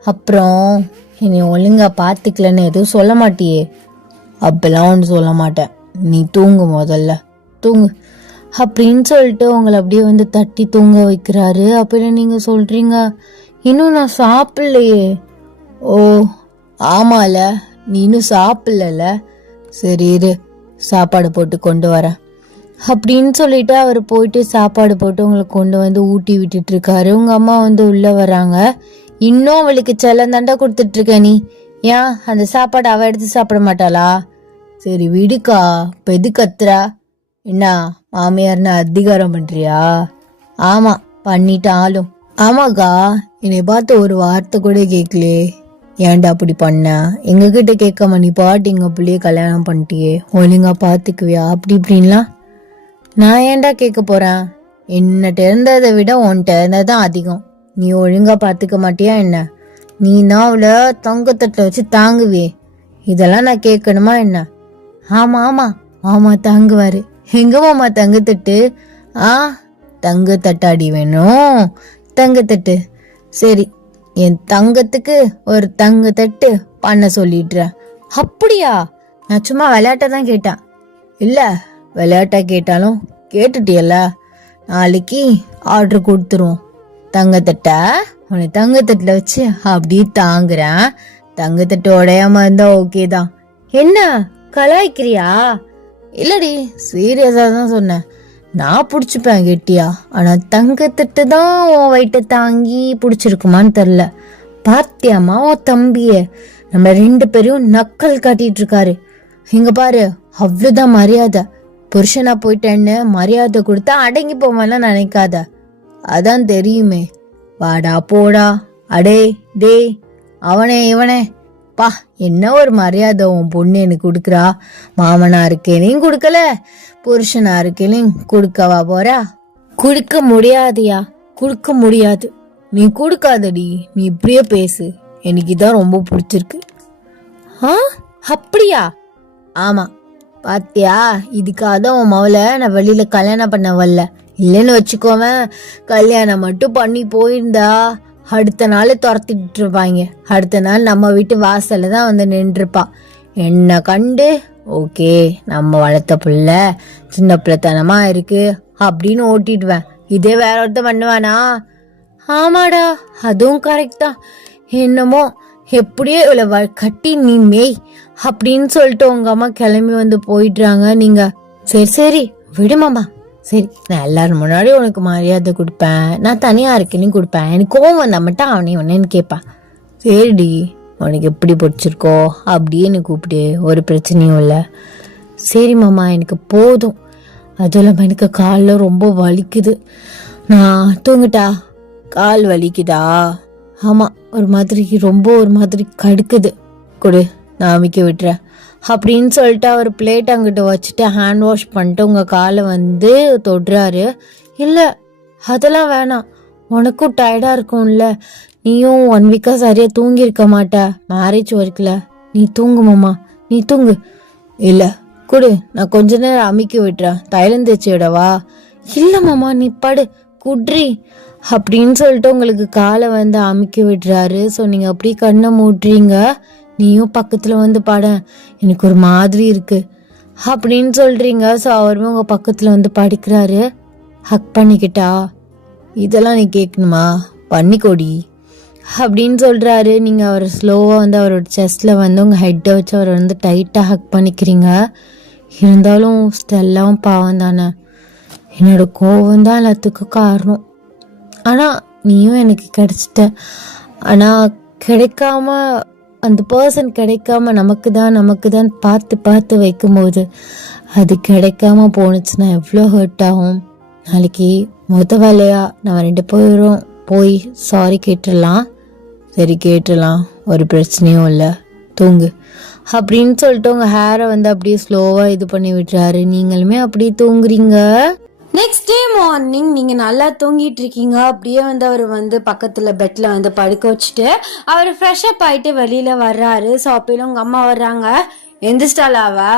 அப்புறம் என்னை ஒழுங்காக பார்த்துக்கலன்னு எதுவும் சொல்ல மாட்டியே? அப்பெல்லாம் ஒன்று சொல்ல மாட்டேன். நீ தூங்கு, முதல்ல தூங்கு அப்படின்னு சொல்லிட்டு உங்களை அப்படியே தட்டி தூங்க வைக்கிறாரு. அப்படின்னு நீங்கள் சொல்கிறீங்க, இன்னும் நான் சாப்பிட்லையே. ஓ ஆமால, நீ இன்னும் சாப்பிடல. சரி இரு, சாப்பாடு போட்டு கொண்டு வரேன் அப்படின்னு சொல்லிட்டு அவர் போயிட்டு சாப்பாடு போட்டு உங்களை கொண்டு ஊட்டி விட்டுட்டு இருக்காரு. உங்கள் அம்மா உள்ளே வராங்க. இன்னும் அவளுக்கு செல்லம் தண்டை கொடுத்துட்ருக்க நீ. ஏன் அந்த சாப்பாடு அவள் எடுத்து சாப்பிட மாட்டாளா? சரி விடுக்கா, இப்ப எது கத்துறா? என்ன மாமியார்னு அதிகாரம் பண்றியா? ஆமா, பண்ணிட்டாலும். ஆமாக்கா, என்னை பார்த்து ஒரு வார்த்தை கூட கேட்கலே. ஏன்டா அப்படி பண்ண? எங்க கிட்ட கேட்காம நீ பாட்டு எங்க பிள்ளைய கல்யாணம் பண்ணிட்டியே, ஒழுங்கா பாத்துக்குவியா அப்படி இப்படின்லாம். நான் ஏன்டா கேட்க போறேன்? என்னட்ட இருந்ததை விட உன்கிட்ட இருந்ததான் அதிகம். நீ ஒழுங்கா பாத்துக்க மாட்டியா என்ன? நீ தான் அவளை தங்கத்தட்டுல வச்சு தாங்குவியே, இதெல்லாம் நான் கேட்கணுமா என்ன? ஆமா ஆமா, மாமா தாங்குவாரு. எங்க மாமா தங்கத்தட்டு? தங்கத்தட்டாடி வேணும், தங்கத்தட்டு. சரி, என் தங்கத்துக்கு ஒரு தங்கத்தட்டு பண்ண சொல்லிடுறேன். அப்படியா? நான் சும்மா விளையாட்ட தான் கேட்டேன். இல்ல, விளையாட்டா கேட்டாலும் கேட்டுட்டியல்ல, நாளைக்கு ஆர்டர் கொடுத்துருவோம். தங்கத்தட்டை உன்னை தங்கத்தட்டுல வச்சு அப்படியே தாங்குறேன். தங்கத்தட்டு உடையாம இருந்தா ஓகே தான். என்ன கலாய்க்கிறியா? இல்லடி, சீரியஸா தான் சொன்னேன். நான் புடிச்சுப்பேன் கெட்டியா, ஆனா தங்கத்தட்டு தான் உன் வயிற்ற தாங்கி புடிச்சிருக்குமான்னு தெரியல. பாத்தியாமா உன் தம்பிய? நம்ம 2 பேரையும் நக்கல் காட்டிட்டு இருக்காரு. இங்க பாரு, அவ்வளவுதான் மரியாதை. புருஷனா போயிட்டேன்னு மரியாதை கொடுத்தா அடங்கி போவான்லாம் நினைக்காத, அதான் தெரியுமே. வாடா போடா, அடே டே, அவனே இவனே, பா என்ன ஒரு மரியாதை உன் பொண்ணு எனக்கு கொடுக்குறா. மாமனா இருக்கேனையும் கொடுக்கல, புருஷனா இருக்கேனையும் கொடுக்கவா போறா? கொடுக்க முடியாதியா, கொடுக்க முடியாது. நீ கொடுக்காதடி, நீ இப்படியே பேசு. எனக்கு இதான் ரொம்ப பிடிச்சிருக்கு. அப்படியா? ஆமா, பாத்தியா, இதுக்காக தான் உன் மவளை நான் வெளியில கல்யாணம் பண்ண வரல. இல்லைன்னு வச்சுக்கோவேன், கல்யாணம் மட்டும் பண்ணி போயிருந்தா அடுத்த நாள் துரத்திட்டு இருப்பாங்க. அடுத்த நாள் நம்ம வீட்டு வாசல்ல தான் வந்து நின்றுப்பா. என்ன கண்டு ஓகே, நம்ம வளர்த்த பிள்ளை சின்ன பிள்ளைத்தனமா இருக்கு அப்படின்னு ஓட்டிடுவேன். இதே வேற ஒருத்தர் பண்ணுவானா? ஆமாடா, அதுவும் கரெக்ட் தான். என்னமோ எப்படியோ இவ்வளவு கட்டி நீ மேய் அப்படின்னு சொல்லிட்டு உங்க அம்மா கிளம்பி வந்து போயிடுறாங்க. நீங்க சரி சரி விடுமாமா. சரி, நான் எல்லாரும் முன்னாடி உனக்கு மரியாதை கொடுப்பேன். நான் தனியா இருக்கேன்னு கொடுப்பேன். எனக்கு கோவம் வந்தா மட்டும் அவனே உன்னேன்னு கேட்பான். சரிடி, உனக்கு எப்படி பிடிச்சிருக்கோ அப்படியே நீ கூப்பிடு, ஒரு பிரச்சனையும் இல்லை. சரி மாமா, எனக்கு போதும். அதுவும் இல்லாமல் எனக்கு காலில் ரொம்ப வலிக்குது. நான் தூங்கிட்டா? கால் வலிக்குதா? ஆமாம், ஒரு மாதிரி கடுக்குது. கொடு, நான் அமைக்க விட்டுறேன் அப்படின்னு சொல்லிட்டு அவர் பிளேட் அங்கிட்ட வச்சுட்டு ஹேண்ட் வாஷ் பண்ணிட்டு உங்கள் காலை வந்து தொடுறாரு. இல்லை, அதெல்லாம் வேணாம், உனக்கும் டயர்டாக இருக்கும்ல, நீயும் 1 வீக்காக சரியாக தூங்கியிருக்க மாட்ட மேரேஜ் ஒர்க்கில். நீ தூங்கு மாமா, நீ தூங்கு. இல்லை கொடு, நான் கொஞ்ச நேரம் அமைக்க விட்டுறேன். தைலம் தேய்ச்சி விடவா? இல்லை மாமா, நீ படு, குட்ரி அப்படின்னு சொல்லிட்டு உங்களுக்கு காலை வந்து அமைக்க விடுறாரு. ஸோ நீங்கள் அப்படியே கண்ணை மூட்டுறீங்க. நீயும் பக்கத்தில் வந்து பட, எனக்கு ஒரு மாதிரி இருக்கு அப்படின்னு சொல்றீங்க. ஸோ அவருமே உங்கள் பக்கத்தில் வந்து படுக்கிறாரு. ஹக் பண்ணிக்கிட்டா? இதெல்லாம் நீ கேட்கணுமா? பண்ணிக்கோடி அப்படின்னு சொல்கிறாரு. நீங்கள் அவர் ஸ்லோவாக வந்து அவரோட செஸ்ட்டில் வந்து உங்கள் ஹெட்டை வச்சு அவரை வந்து டைட்டாக ஹக் பண்ணிக்கிறீங்க. இருந்தாலும் ஸ்டெல்லாம் பாவம் தானே, என்னோட கோவம் தான் எல்லாத்துக்கும் காரணம். ஆனால் நீயும் எனக்கு கிடைச்சிட்ட. ஆனால் கிடைக்காம, அந்த பர்சன் கிடைக்காம நமக்கு தான் பார்த்து வைக்கும்போது அது கிடைக்காம போணுச்சுன்னா எவ்வளோ ஹர்ட் ஆகும். நாளைக்கு வேலையா நம்ம 2 பேரும் போய் சாரி கேட்டுடலாம். சரி கேட்டுடலாம், ஒரு பிரச்சனையும் இல்லை, தூங்கு அப்படின்னு சொல்லிட்டு உங்கள் ஹேரை வந்து அப்படியே ஸ்லோவாக இது பண்ணி விட்டுறாரு. நீங்களுமே அப்படியே தூங்குறீங்க. நெக்ஸ்ட் டே மார்னிங் நீங்கள் நல்லா தூங்கிட்டு இருக்கீங்க. அப்படியே வந்து அவர் வந்து பக்கத்தில் பெட்டில் வந்து படுக்க வச்சுட்டு அவர் ஃப்ரெஷ்அப் ஆகிட்டு வெளியில் வர்றாரு. ஸோ அப்பயும் உங்கள் அம்மா வர்றாங்க. எந்திரிச்சிட்டாளாவா?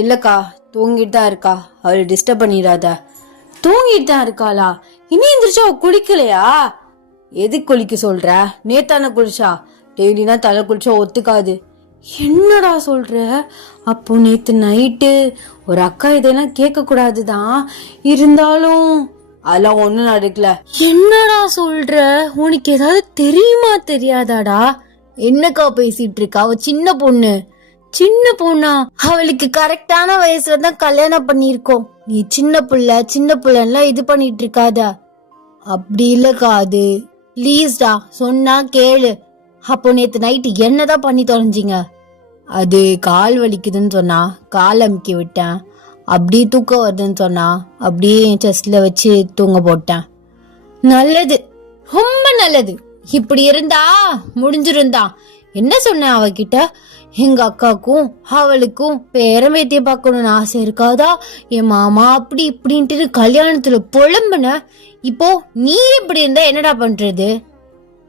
இல்லைக்கா, தூங்கிட்டு தான் இருக்கா, அவரை டிஸ்டர்ப் பண்ணிடாத. தூங்கிட்டு தான் இருக்காளா? இன்னும் எந்திரிச்சா குளிக்கலையா? எதுக்கு குளிக்க சொல்ற? நேத்தான குளிச்சா, டெய்லினா தலை குளிச்சா ஒத்துக்காது. என்னடா சொல்ற? அப்போ நேத்து நைட்டு ஒரு அக்கா இதெல்லாம் கேட்க கூடாதுதான், இருந்தாலும் அதெல்லாம் ஒண்ணும் நடக்கல. என்னடா சொல்ற? உனக்கு ஏதாவது தெரியுமா தெரியாதாடா? என்னக்கா பேசிட்டு இருக்கா? அவ சின்ன பொண்ணு. சின்ன பொண்ணா? அவளுக்கு கரெக்டான வயசுல தான் கல்யாணம் பண்ணிருக்கோம். நீ சின்ன புள்ளெல்லாம் இது பண்ணிட்டு இருக்காத. அப்படி இல்லக்கா, அது ப்ளீஸ்டா, சொன்னா கேளு. அப்போ நேத்து நைட்டு என்னதான் பண்ணி தொலைஞ்சிங்க? அது கால் வலிக்குதுன்னு சொன்னா கால் அமுக்கி விட்டேன். அப்படியே தூக்கம் வருதுன்னு சொன்னா அப்படியே என் செஸ்ட்ல வச்சு தூங்க போட்டேன். நல்லது, ரொம்ப நல்லது. இப்படி இருந்தா முடிஞ்சிருந்தா. என்ன சொன்னேன் அவகிட்ட? எங்க அக்காக்கும் அவளுக்கும் பேரம்பேத்திய பார்க்கணும்னு ஆசை இருக்காதா? என் மாமா அப்படி இப்படின்ட்டு கல்யாணத்துல புலம்புன. இப்போ நீ இப்படி இருந்தா என்னடா பண்றது?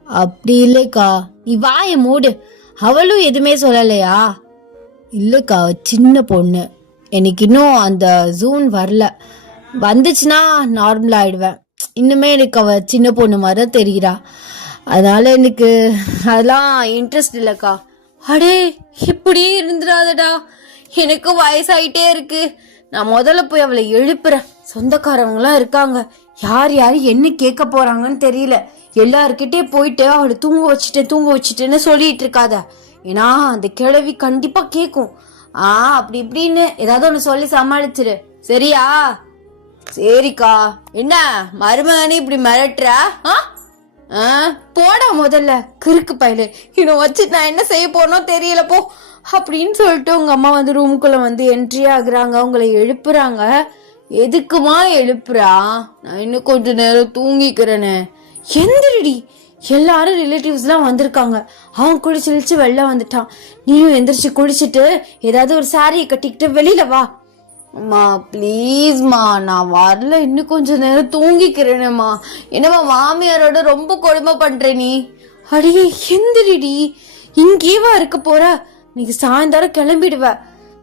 அப்படி இல்லைக்கா, நீ வாய மூடு. அவளும் எதுவுமே சொல்லலையா? இல்லக்கா, சின்ன பொண்ணு, எனக்கு இன்னும் அந்த ஜூன் வரல. வந்துச்சுன்னா நார்மல் ஆயிடுவேன். இன்னுமே எனக்கு அவ சின்ன பொண்ணு மாதிரி தான் தெரிகிறா. அதனால எனக்கு அதெல்லாம் இன்ட்ரெஸ்ட் இல்லக்கா. அடே, இப்படியே இருந்துடாதடா, எனக்கு வயசாயிட்டே இருக்கு. நான் முதல்ல போய் அவளை எழுப்புறேன். சொந்தக்காரவங்களாம் இருக்காங்க, யார் யாரு என்ன கேட்க போறாங்கன்னு தெரியல. எல்லார்கிட்டே போயிட்டு அவளை தூங்க வச்சுட்டேன்னு சொல்லிட்டு இருக்காத. ஏன்னா அந்த கிழவி கண்டிப்பா கேக்கும். அப்படி இப்படின்னு ஏதாவது ஒண்ணு சொல்லி சமாளிச்சிரு, சரியா? சரிக்கா. என்ன மருமகனே இப்படி மிரட்டுற? போடா முதல்ல, கிறுக்கு பயலு. இன்னும் வச்சு நான் என்ன செய்ய போனோ தெரியல, போ அப்படின்னு சொல்லிட்டு உங்க அம்மா வந்து ரூமுக்குள்ள வந்து என்ட்ரி ஆகுறாங்க. உங்களை எழுப்புறாங்க. எதுக்குமா எழுப்புறா? நான் இன்னும் கொஞ்ச நேரம் தூங்கிக்கிறேன்னு. எந்திரடி, எல்லாரும் ரிலேட்டிவ்ஸ்லாம் வந்திருக்காங்க. அவன் குளிச்சு வெளில வந்துட்டான். நீயும் எந்திரிச்சு குளிச்சுட்டு ஏதாவது ஒரு சாரியை கட்டிக்கிட்டு வெளியில வா. அம்மா ப்ளீஸ்மா, நான் வரல, இன்னும் கொஞ்ச நேரம் தூங்கிக்கிறேனேம்மா. என்னம்மா மாமியாரோட ரொம்ப கொடுமை பண்ற நீ? அடியே எந்திரிடி, இங்கேவா இருக்க போற? நீங்க சாயந்தரம் கிளம்பிடுவ.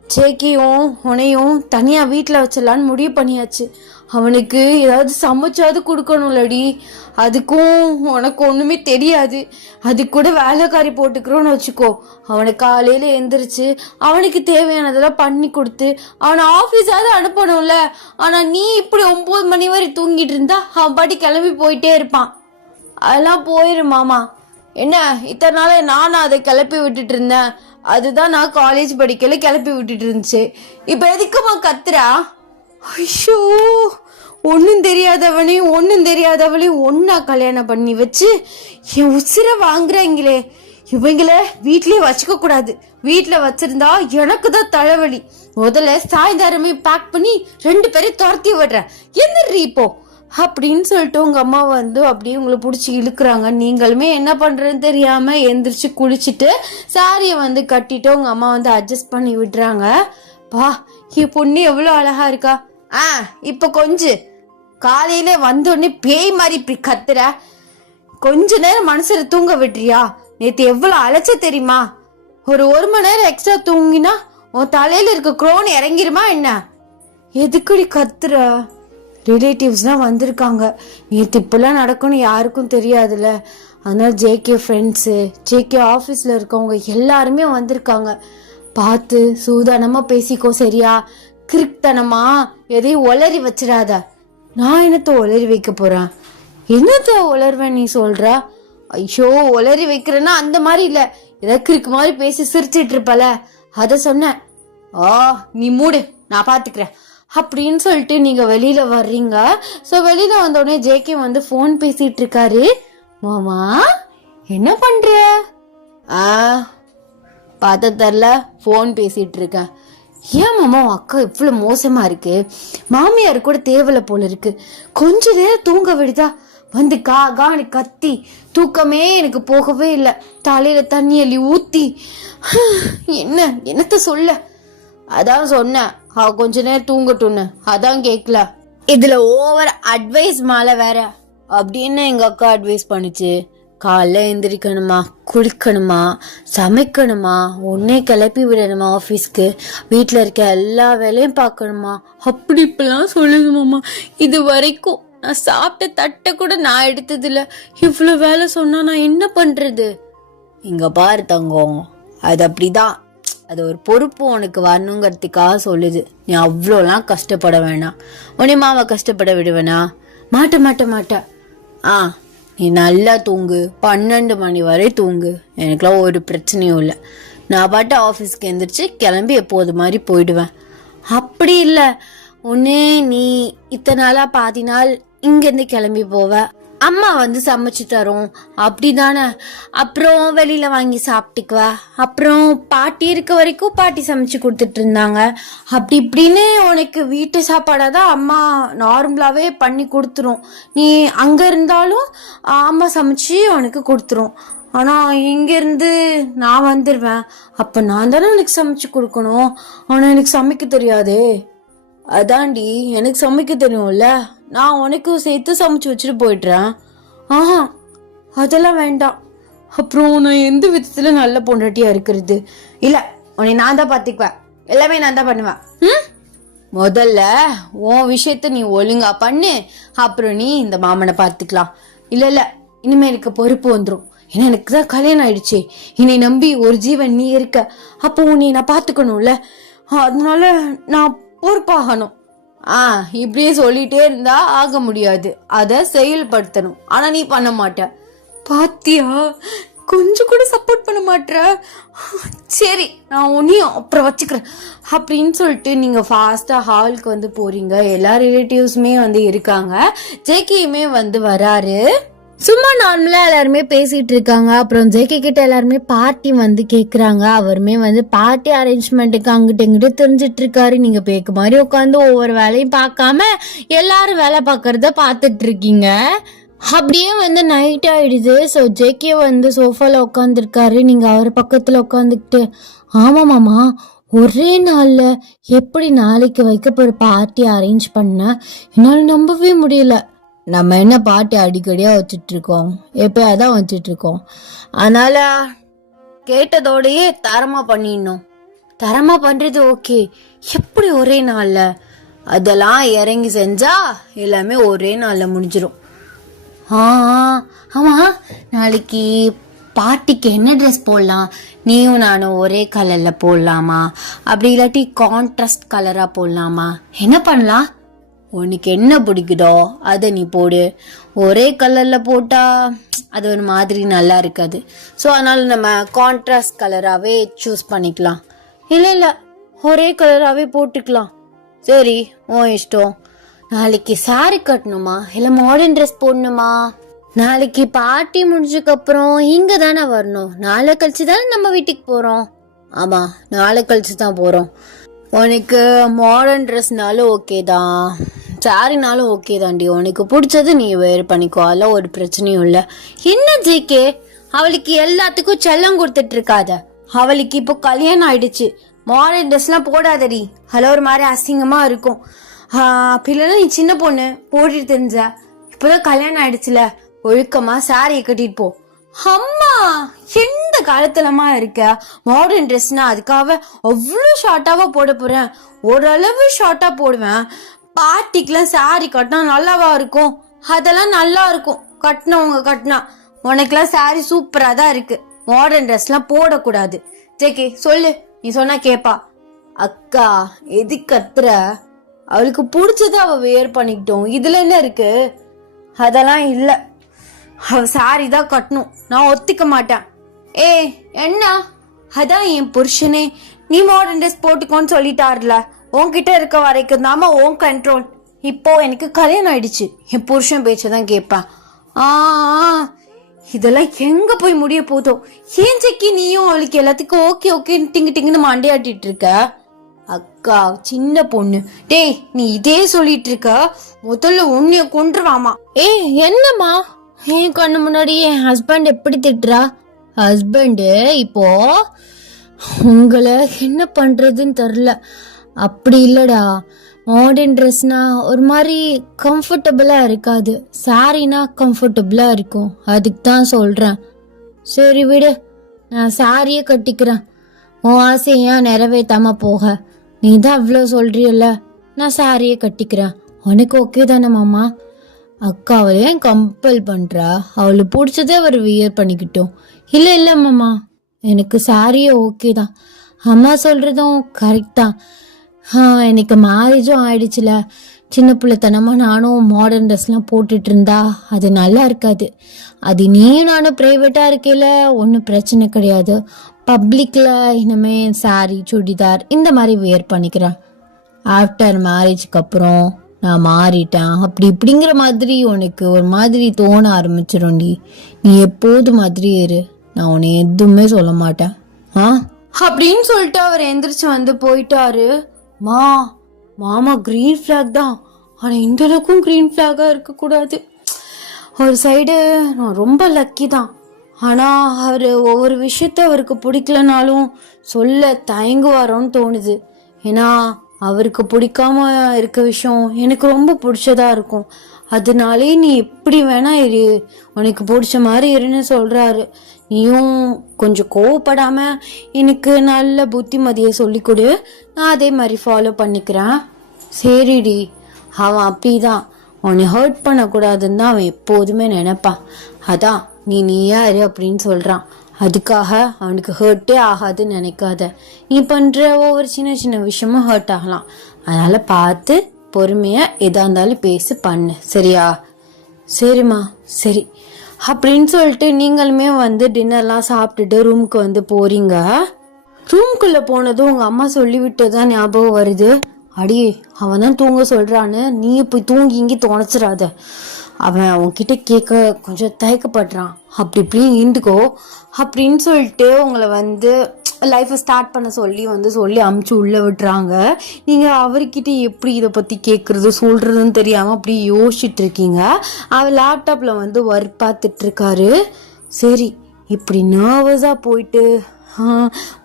சேக்கியும் உனையும் தனியா வீட்டுல வச்சிடலான்னு முடிவு பண்ணியாச்சு. அவனுக்கு ஏதாவது சமைச்சாவது கொடுக்கணும்லடி. அதுக்கும் உனக்கு ஒண்ணுமே தெரியாது. அது கூட வேலைக்காரி போட்டுக்கிறோன்னு வச்சுக்கோ. அவனை காலையில எந்திரிச்சு அவனுக்கு தேவையானதெல்லாம் பண்ணி கொடுத்து அவனை ஆபீஸாவது அனுப்பணும்ல. ஆனா நீ இப்படி 9 மணி வரை தூங்கிட்டு இருந்தா அவன் பாட்டி கிளம்பி போயிட்டே இருப்பான். அதெல்லாம் போயிரு மாமா. என்ன இத்தனை நாள நானும் அதை கிளப்பி விட்டுட்டு இருந்தேன். அதுதான் நான் காலேஜ் படிக்கல கிளப்பி விட்டுட்டு இருந்துச்சு. இப்ப எதுக்குமா கத்துறா? ஐயோ, ஒன்னும் தெரியாதவளையும் ஒன்னா கல்யாணம் பண்ணி வச்சு என் உசிர வாங்குறாங்களே. இவங்கள வீட்லயே வச்சுக்க கூடாது. வீட்டுல வச்சிருந்தா எனக்கு தான் தலைவலி. முதல்ல சாயந்தரமே பேக் பண்ணி 2 பேரையும் துரத்தி விடுறேன். எந்திரி இப்போ அப்படின்னு சொல்லிட்டு உங்க அம்மா வந்து அப்படியே உங்களை பிடிச்சி இழுக்குறாங்க. நீங்களுமே என்ன பண்றதுன்னு தெரியாம எந்திரிச்சு குளிச்சுட்டு சாரியை வந்து கட்டிட்டு உங்க அம்மா வந்து அட்ஜஸ்ட் பண்ணி விடுறாங்க. பா, என் பொண்ணு எவ்வளவு அழகா இருக்கா. இப்ப கொஞ்சம் காலையில வந்தோடனே பேய் மாதிரி இப்படி கத்துற. கொஞ்ச நேரம் மனசுல தூங்க விட்டுறியா? நேத்து எவ்வளவு அழைச்ச தெரியுமா? ஒரு 1 மணி நேரம் எக்ஸ்ட்ரா தூங்கினா உன் தலையில இருக்க குரோன் இறங்கிருமா என்ன? எதுக்குடி கத்துற? ரிலேட்டிவ்ஸ்லாம் வந்திருக்காங்க. நேற்று இப்பெல்லாம் நடக்கும்னு யாருக்கும் தெரியாதுல்ல. அதனால ஜேகே ஃப்ரெண்ட்ஸு, ஜேகே ஆஃபீஸில் இருக்கவங்க எல்லாருமே வந்திருக்காங்க. பார்த்து சூதானமா பேசிக்கோ, சரியா? கிறுக்தனமா எதையும் ஒளறி வச்சிடாத. நான் என்னத்த ஒளறி வைக்க போறேன்? என்னத்த உளர்வேன் நீ சொல்ற? ஐயோ, ஒளறி வைக்கிறேன்னா அந்த மாதிரி இல்ல, ஏதாவது கிறுக்கு மாதிரி பேசி சிரிச்சிட்டு இருப்பல, அத சொன்னேன். நீ மூடு, நான் பாத்துக்கிறேன் அப்படின்னு சொல்லிட்டு நீங்க வெளியில வர்றீங்க. சோ வெளியில வந்தோடனே ஜேகே வந்து போன் பேசிட்டு இருக்காரு. மாமா என்ன பண்ற? பார்த்த தெரியல, போன் பேசிட்டு இருக்கேன். ஏன் மாமா அக்கா இவ்வளவு மோசமா இருக்கு? மாமியார் கூட தேவலை போல இருக்கு. கொஞ்ச நேரம் தூங்க விடுதா? வந்து காணி கத்தி தூக்கமே எனக்கு போகவே இல்லை. தலையில தண்ணி அள்ளி ஊத்தி என்னத்த சொல்ல. அதான் சொன்னேன் அவ கொஞ்ச நேரம் தூங்கட்டும்னு, அதான் கேட்கல. இதுல ஓவர் அட்வைஸ் மேல வேற அப்படின்னு எங்க அக்கா அட்வைஸ் பண்ணுச்சு. காலைல எந்திரிக்கணுமா, குளிக்கணுமா, சமைக்கணுமா, உன்னே கிளப்பி விடணுமா ஆஃபீஸ்க்கு, வீட்டில் இருக்க எல்லா வேலையும் பார்க்கணுமா, அப்படி இப்பெல்லாம் சொல்லுது மாமா. இது வரைக்கும் நான் சாப்பிட்ட தட்டை கூட நான் எடுத்ததில்ல. இவ்வளோ வேலை சொன்னா நான் என்ன பண்றது? இங்க பாரு தங்கம், அது அப்படிதான். அது ஒரு பொறுப்பு உனக்கு வரணுங்கிறதுக்காக சொல்லுது. நீ அவ்வளோலாம் கஷ்டப்பட வேணாம். உன்னை மாமா கஷ்டப்பட விடுவேனா? மாட்ட. நீ நல்லா தூங்கு, 12 மணி வரை தூங்கு. எனக்குலாம் ஒரு பிரச்சனையும் இல்லை. நான் பாட்டு ஆஃபீஸ்க்கு எந்திரிச்சு கிளம்பி எப்போது மாதிரி போயிடுவேன். அப்படி இல்லை, ஒன்னே நீ இத்தனை நாளா பாதி நாள் இங்கேருந்து கிளம்பி போவ, அம்மா வந்து சமைச்சு தரும் அப்படிதானே. அப்புறம் வெளியில வாங்கி சாப்பிட்டுக்குவ. அப்புறம் பாட்டி இருக்க வரைக்கும் பாட்டி சமைச்சு கொடுத்துட்டு இருந்தாங்க. அப்படி இப்படின்னு உனக்கு வீட்டு சாப்பாடாதான் அம்மா நார்மலாவே பண்ணி கொடுத்துரும். நீ அங்க இருந்தாலும் அம்மா சமைச்சு உனக்கு கொடுத்துரும். ஆனா இங்க இருந்து நான் வந்துருவேன். அப்ப நான் தானே உனக்கு சமைச்சு கொடுக்கணும். ஆனா எனக்கு சமைக்க தெரியாதே. அதாண்டி, எனக்கு சமைக்க தெரியும்ல, நான் உனக்கும் சேர்த்து சமைச்சு வச்சுட்டு போயிடுறேன். ஆஹா, அதெல்லாம் வேண்டாம். அப்புறம் நான் எந்த விதத்துல நல்ல பொண்டாட்டியா இருக்கிறது? இல்ல, உன்னை நான் தான் பாத்துக்குவேன். எல்லாமே நான் தான் பண்ணுவேன். முதல்ல உன் விஷயத்த நீ ஒழுங்கா பண்ணு. அப்புறம் நீ இந்த மாமனை பாத்துக்கலாம். இல்ல இனிமே எனக்கு பொறுப்பு வந்துடும். ஏன்னா எனக்கு தான் கல்யாணம் ஆயிடுச்சு. என்னை நம்பி ஒரு ஜீவன் நீ இருக்க. அப்போ உன்னை நான் பாத்துக்கணும்ல. அதனால நான் பொறுப்பாகணும். இப்படியே சொல்லிட்டே இருந்தா ஆக முடியாது. அத செயல்படுத்தணும். ஆனா நீ பண்ண மாட்ட. பாத்தியா, கொஞ்சம் கூட சப்போர்ட் பண்ண மாட்ட. சரி, நான் உன்னையும் அப்புறம் வச்சுக்கிறேன் அப்படின்னு சொல்லிட்டு நீங்க ஃபாஸ்டா ஹாலுக்கு வந்து போறீங்க. எல்லா ரிலேட்டிவ்ஸுமே வந்து இருக்காங்க. ஜேகேயுமே வந்து வராரு. சும்மா நார்மலா எல்லாருமே பேசிட்டு இருக்காங்க. அப்புறம் ஜேகே கிட்ட எல்லாருமே பார்ட்டி வந்து கேக்குறாங்க. அவருமே வந்து பார்ட்டி அரேஞ்ச்மெண்ட்டுக்கு அங்கிட்டு இங்கிட்டு தெரிஞ்சிட்டு இருக்காரு. நீங்க பேக்கு மாதிரி உட்காந்து ஒவ்வொரு வேலையும் பார்க்காம எல்லாரும் வேலை பார்க்கறத பார்த்துட்டு இருக்கீங்க. அப்படியே வந்து நைட் ஆயிடுது. ஸோ ஜேகே வந்து சோஃபால உட்காந்துருக்காரு. நீங்க அவர் பக்கத்துல உட்காந்துக்கிட்டு, ஆமா மாமா, ஒரே நாள்ல எப்படி நாளைக்கு வைக்க போற பார்ட்டி அரேஞ்ச் பண்ண என்னால நம்பவே முடியல. நம்ம என்ன பாட்டு அடிக்கடியா வச்சுட்டு இருக்கோம், எப்பயாதான் வச்சுட்டு இருக்கோம். அதனால கேட்டதோடயே தரமா பண்ணிடணும். தரமா பண்றது ஓகே, எப்படி ஒரே நாள்ல? அதெல்லாம் இறங்கி செஞ்சா எல்லாமே ஒரே நாள்ல முடிஞ்சிடும். ஆமா, நாளைக்கு பார்ட்டிக்கு என்ன ட்ரெஸ் போடலாம்? நீயும் நானும் ஒரே கலர்ல போடலாமா? அப்படி இல்லாட்டி கான்ட்ராஸ்ட் கலரா போடலாமா? என்ன பண்ணலாம்? உனக்கு என்ன பிடிக்குதோ அதை நீ போடு. ஒரே கலர்ல போட்டா அது ஒரு மாதிரி நல்லா இருக்காது. ஸோ அதனால நம்ம கான்ட்ராஸ்ட் கலராகவே சூஸ் பண்ணிக்கலாம். இல்லை ஒரே கலராகவே போட்டுக்கலாம். சரி, உன் இஷ்டம். நாளைக்கு சாரி கட்டணுமா இல்லை மாடர்ன் ட்ரெஸ் போடணுமா? நாளைக்கு பார்ட்டி முடிஞ்சதுக்கப்புறம் இங்கே தானே வரணும். நாளை கழிச்சு தானே நம்ம வீட்டுக்கு போகிறோம். ஆமாம், நாளை கழிச்சு தான் போகிறோம். உனக்கு மாடர்ன் ட்ரெஸ்னாலும் ஓகே தான், சாரினாலும் ஓகே தாண்டி. உனக்கு பிடிச்சது நீ வேறு பண்ணிக்கோ, அதெல்லாம் ஒரு பிரச்சனையும் இல்லை. என்ன ஜேகே, அவளுக்கு எல்லாத்துக்கும் செல்லம் கொடுத்துட்டு இருக்காத. அவளுக்கு இப்போ கல்யாணம் ஆயிடுச்சு. மாடர்ன் ட்ரெஸ்லாம் போடாதடி, அதில் ஒரு மாதிரி அசிங்கமா இருக்கும். பிள்ளைனா நீ சின்ன பொண்ணு போட்டுட்டு தெரிஞ்ச. இப்போதான் கல்யாணம் ஆயிடுச்சுல, ஒழுக்கமா சாரியை கட்டிட்டு போ. அம்மா, எந்த காலத்துலமா இருக்க? மாடர்ன் ட்ரெஸ்னா அதுக்காக அவ்வளோ ஷார்ட்டாவா போட போறேன்? ஓரளவு ஷார்ட்டா போடுவேன். பார்ட்டிக்கெல்லாம் சாரி கட்டினா நல்லாவா இருக்கும்? அதெல்லாம் நல்லா இருக்கும் கட்டினவங்க கட்டினா. உனக்குலாம் சாரி சூப்பரா தான் இருக்கு. மாடர்ன் ட்ரெஸ்லாம் போடக்கூடாது. ஜேகே சொல்லு, நீ சொன்னா கேப்பா. அக்கா எது கத்துற? அவளுக்கு பிடிச்சத அவ வேர் பண்ணிக்கிட்டோம், இதுல என்ன இருக்கு? அதெல்லாம் இல்ல, அவ சாரி தான் கட்டணும். நான் ஒத்திக்க மாட்டேன். என்ன? அதான் என் புருஷனே நீ மாடர்ன் ட்ரெஸ் போட்டுக்கோன்னு சொல்லிட்டாருல. உன்கிட்ட இருக்க வரைக்கும் தாம உன் கண்ட்ரோல். இப்போ எனக்கு கல்யாணம் ஆயிடுச்சு, என் புருஷன் பேச்சதான் கேட்பேன். இதெல்லாம் எங்க போய் முடிய போதோ? ஏன் ஜெக்கி நீயும் அவளுக்கு எல்லாத்துக்கும் ஓகே ஓகே டிங்கு டிங்குன்னு மண்டையாட்டிட்டு இருக்க? அக்கா சின்ன பொண்ணு. டேய், நீ இதே சொல்லிட்டு இருக்க, முதல்ல உன்னைய கொன்றுவாமா. என்னம்மா, என் கண்ணு முன்னாடி என் ஹஸ்பண்ட் எப்படி திட்டுறா? ஹஸ்பண்டு இப்போ உங்களை என்ன பண்றதுன்னு தெரில. அப்படி இல்லடா, மாடர்ன் ட்ரெஸ்னா ஒரு மாதிரி கம்ஃபர்டபுளா இருக்காது, சாரினா கம்ஃபர்டபுளா இருக்கும். அதுக்கு தான் சொல்றேன். சரி விடு, நான் சாரியே கட்டிக்கிறேன். உன் ஆசையா நிறைவேற்றாம போக நீ தான் அவ்வளோ சொல்றியல்ல, நான் சாரியே கட்டிக்கிறேன். உனக்கு ஓகே தானே மாமா? அக்கா அவளையும் கம்பல் பண்றா, அவளுக்கு பிடிச்சதே அவர் வியர் பண்ணிக்கிட்டோம். இல்ல மாமா, எனக்கு சாரியே ஓகே தான். அம்மா சொல்றதும் கரெக்ட் தான். எனக்கு மேரேஜும் ஆயிடுச்சுல, சின்ன பிள்ளைத்தனமா நானும் மாடர்ன் ட்ரெஸ்லாம் போட்டுட்டு இருந்தா அது நல்லா இருக்காது. அது நீயும் நானும் பிரைவேட்டா இருக்கையில ஒன்றும் பிரச்சனை கிடையாது. பப்ளிக்ல இனிமே சாரி சுடிதார் இந்த மாதிரி வியர் பண்ணிக்கிறேன். ஆஃப்டர் மேரேஜ்க்கு அப்புறம் நான் மாறிட்டேன் அப்படி இப்படிங்கிற மாதிரி உனக்கு ஒரு மாதிரி தோண ஆரம்பிச்சிடும்டி. நீ எப்போது மாதிரி இரு, நான் உன்னை எதுவுமே சொல்ல மாட்டேன். அப்படின்னு சொல்லிட்டு அவர் எந்திரிச்சு வந்து போயிட்டாரு. மாமா கிரீன் ஃபிளாக் தான், ஆனா இந்த அளவுக்கும் கிரீன் ஃபிளாகா இருக்கக்கூடாது. ஒரு சைடு நான் ரொம்ப லக்கி தான், ஆனா அவர் ஒவ்வொரு விஷயத்த அவருக்கு பிடிக்கலனாலும் சொல்ல தயங்குவாரோன்னு தோணுது. ஏன்னா அவருக்கு பிடிக்காம இருக்க விஷயம் எனக்கு ரொம்ப பிடிச்சதா இருக்கும். அதனாலே நீ எப்படி வேணா இரு, உனக்கு பிடிச்ச மாதிரி இருன்னு சொல்றாரு. நீயும் கொஞ்சம் கோவப்படாம எனக்கு நல்ல புத்திமதியை சொல்லி கொடு, நான் அதே மாதிரி ஃபாலோ பண்ணிக்கிறேன். சரிடி, அவன் அப்படிதான், உன்னை ஹர்ட் பண்ணக்கூடாதுன்னு தான் அவன் எப்போதுமே நினைப்பான். அதான் நீ யாரு அப்படின்னு சொல்றான். அதுக்காக அவனுக்கு ஹர்ட்டே ஆகாதுன்னு நினைக்காத. நீ பண்ற ஒவ்வொரு சின்ன சின்ன விஷயமும் ஹர்ட் ஆகலாம். அதனால பார்த்து பொறுமையா எதா இருந்தாலும் பேசி பண்ணு, சரியா? சரிம்மா சரி அப்படின்னு சொல்லிட்டு நீங்களுமே வந்து டின்னர்லாம் சாப்பிட்டுட்டு ரூமுக்கு வந்து போறீங்க. ரூம்குள்ள போனதும் உங்க அம்மா சொல்லி விட்டுதான் ஞாபகம் வருது. அடியே, அவன் தான் தூங்க சொல்றான்னு நீ போய் தூங்கி இங்கி தோணைச்சிடாத. அவன் அவன்கிட்ட கேட்க கொஞ்சம் தயக்கப்படுறான், அப்படி இப்படி இருந்துக்கோ அப்படின்னு சொல்லிட்டு உங்களை வந்து லைஃப்பை ஸ்டார்ட் பண்ண சொல்லி அமுச்சு உள்ள விட்டுறாங்க. நீங்க அவர்கிட்ட எப்படி இதை பத்தி கேட்கறது சொல்றதுன்னு தெரியாம அப்படி யோசிச்சுட்டு இருக்கீங்க. அவர் லேப்டாப்ல வந்து ஒர்க் பார்த்துட்டு இருக்காரு. சரி, இப்படி நர்வஸா போயிட்டு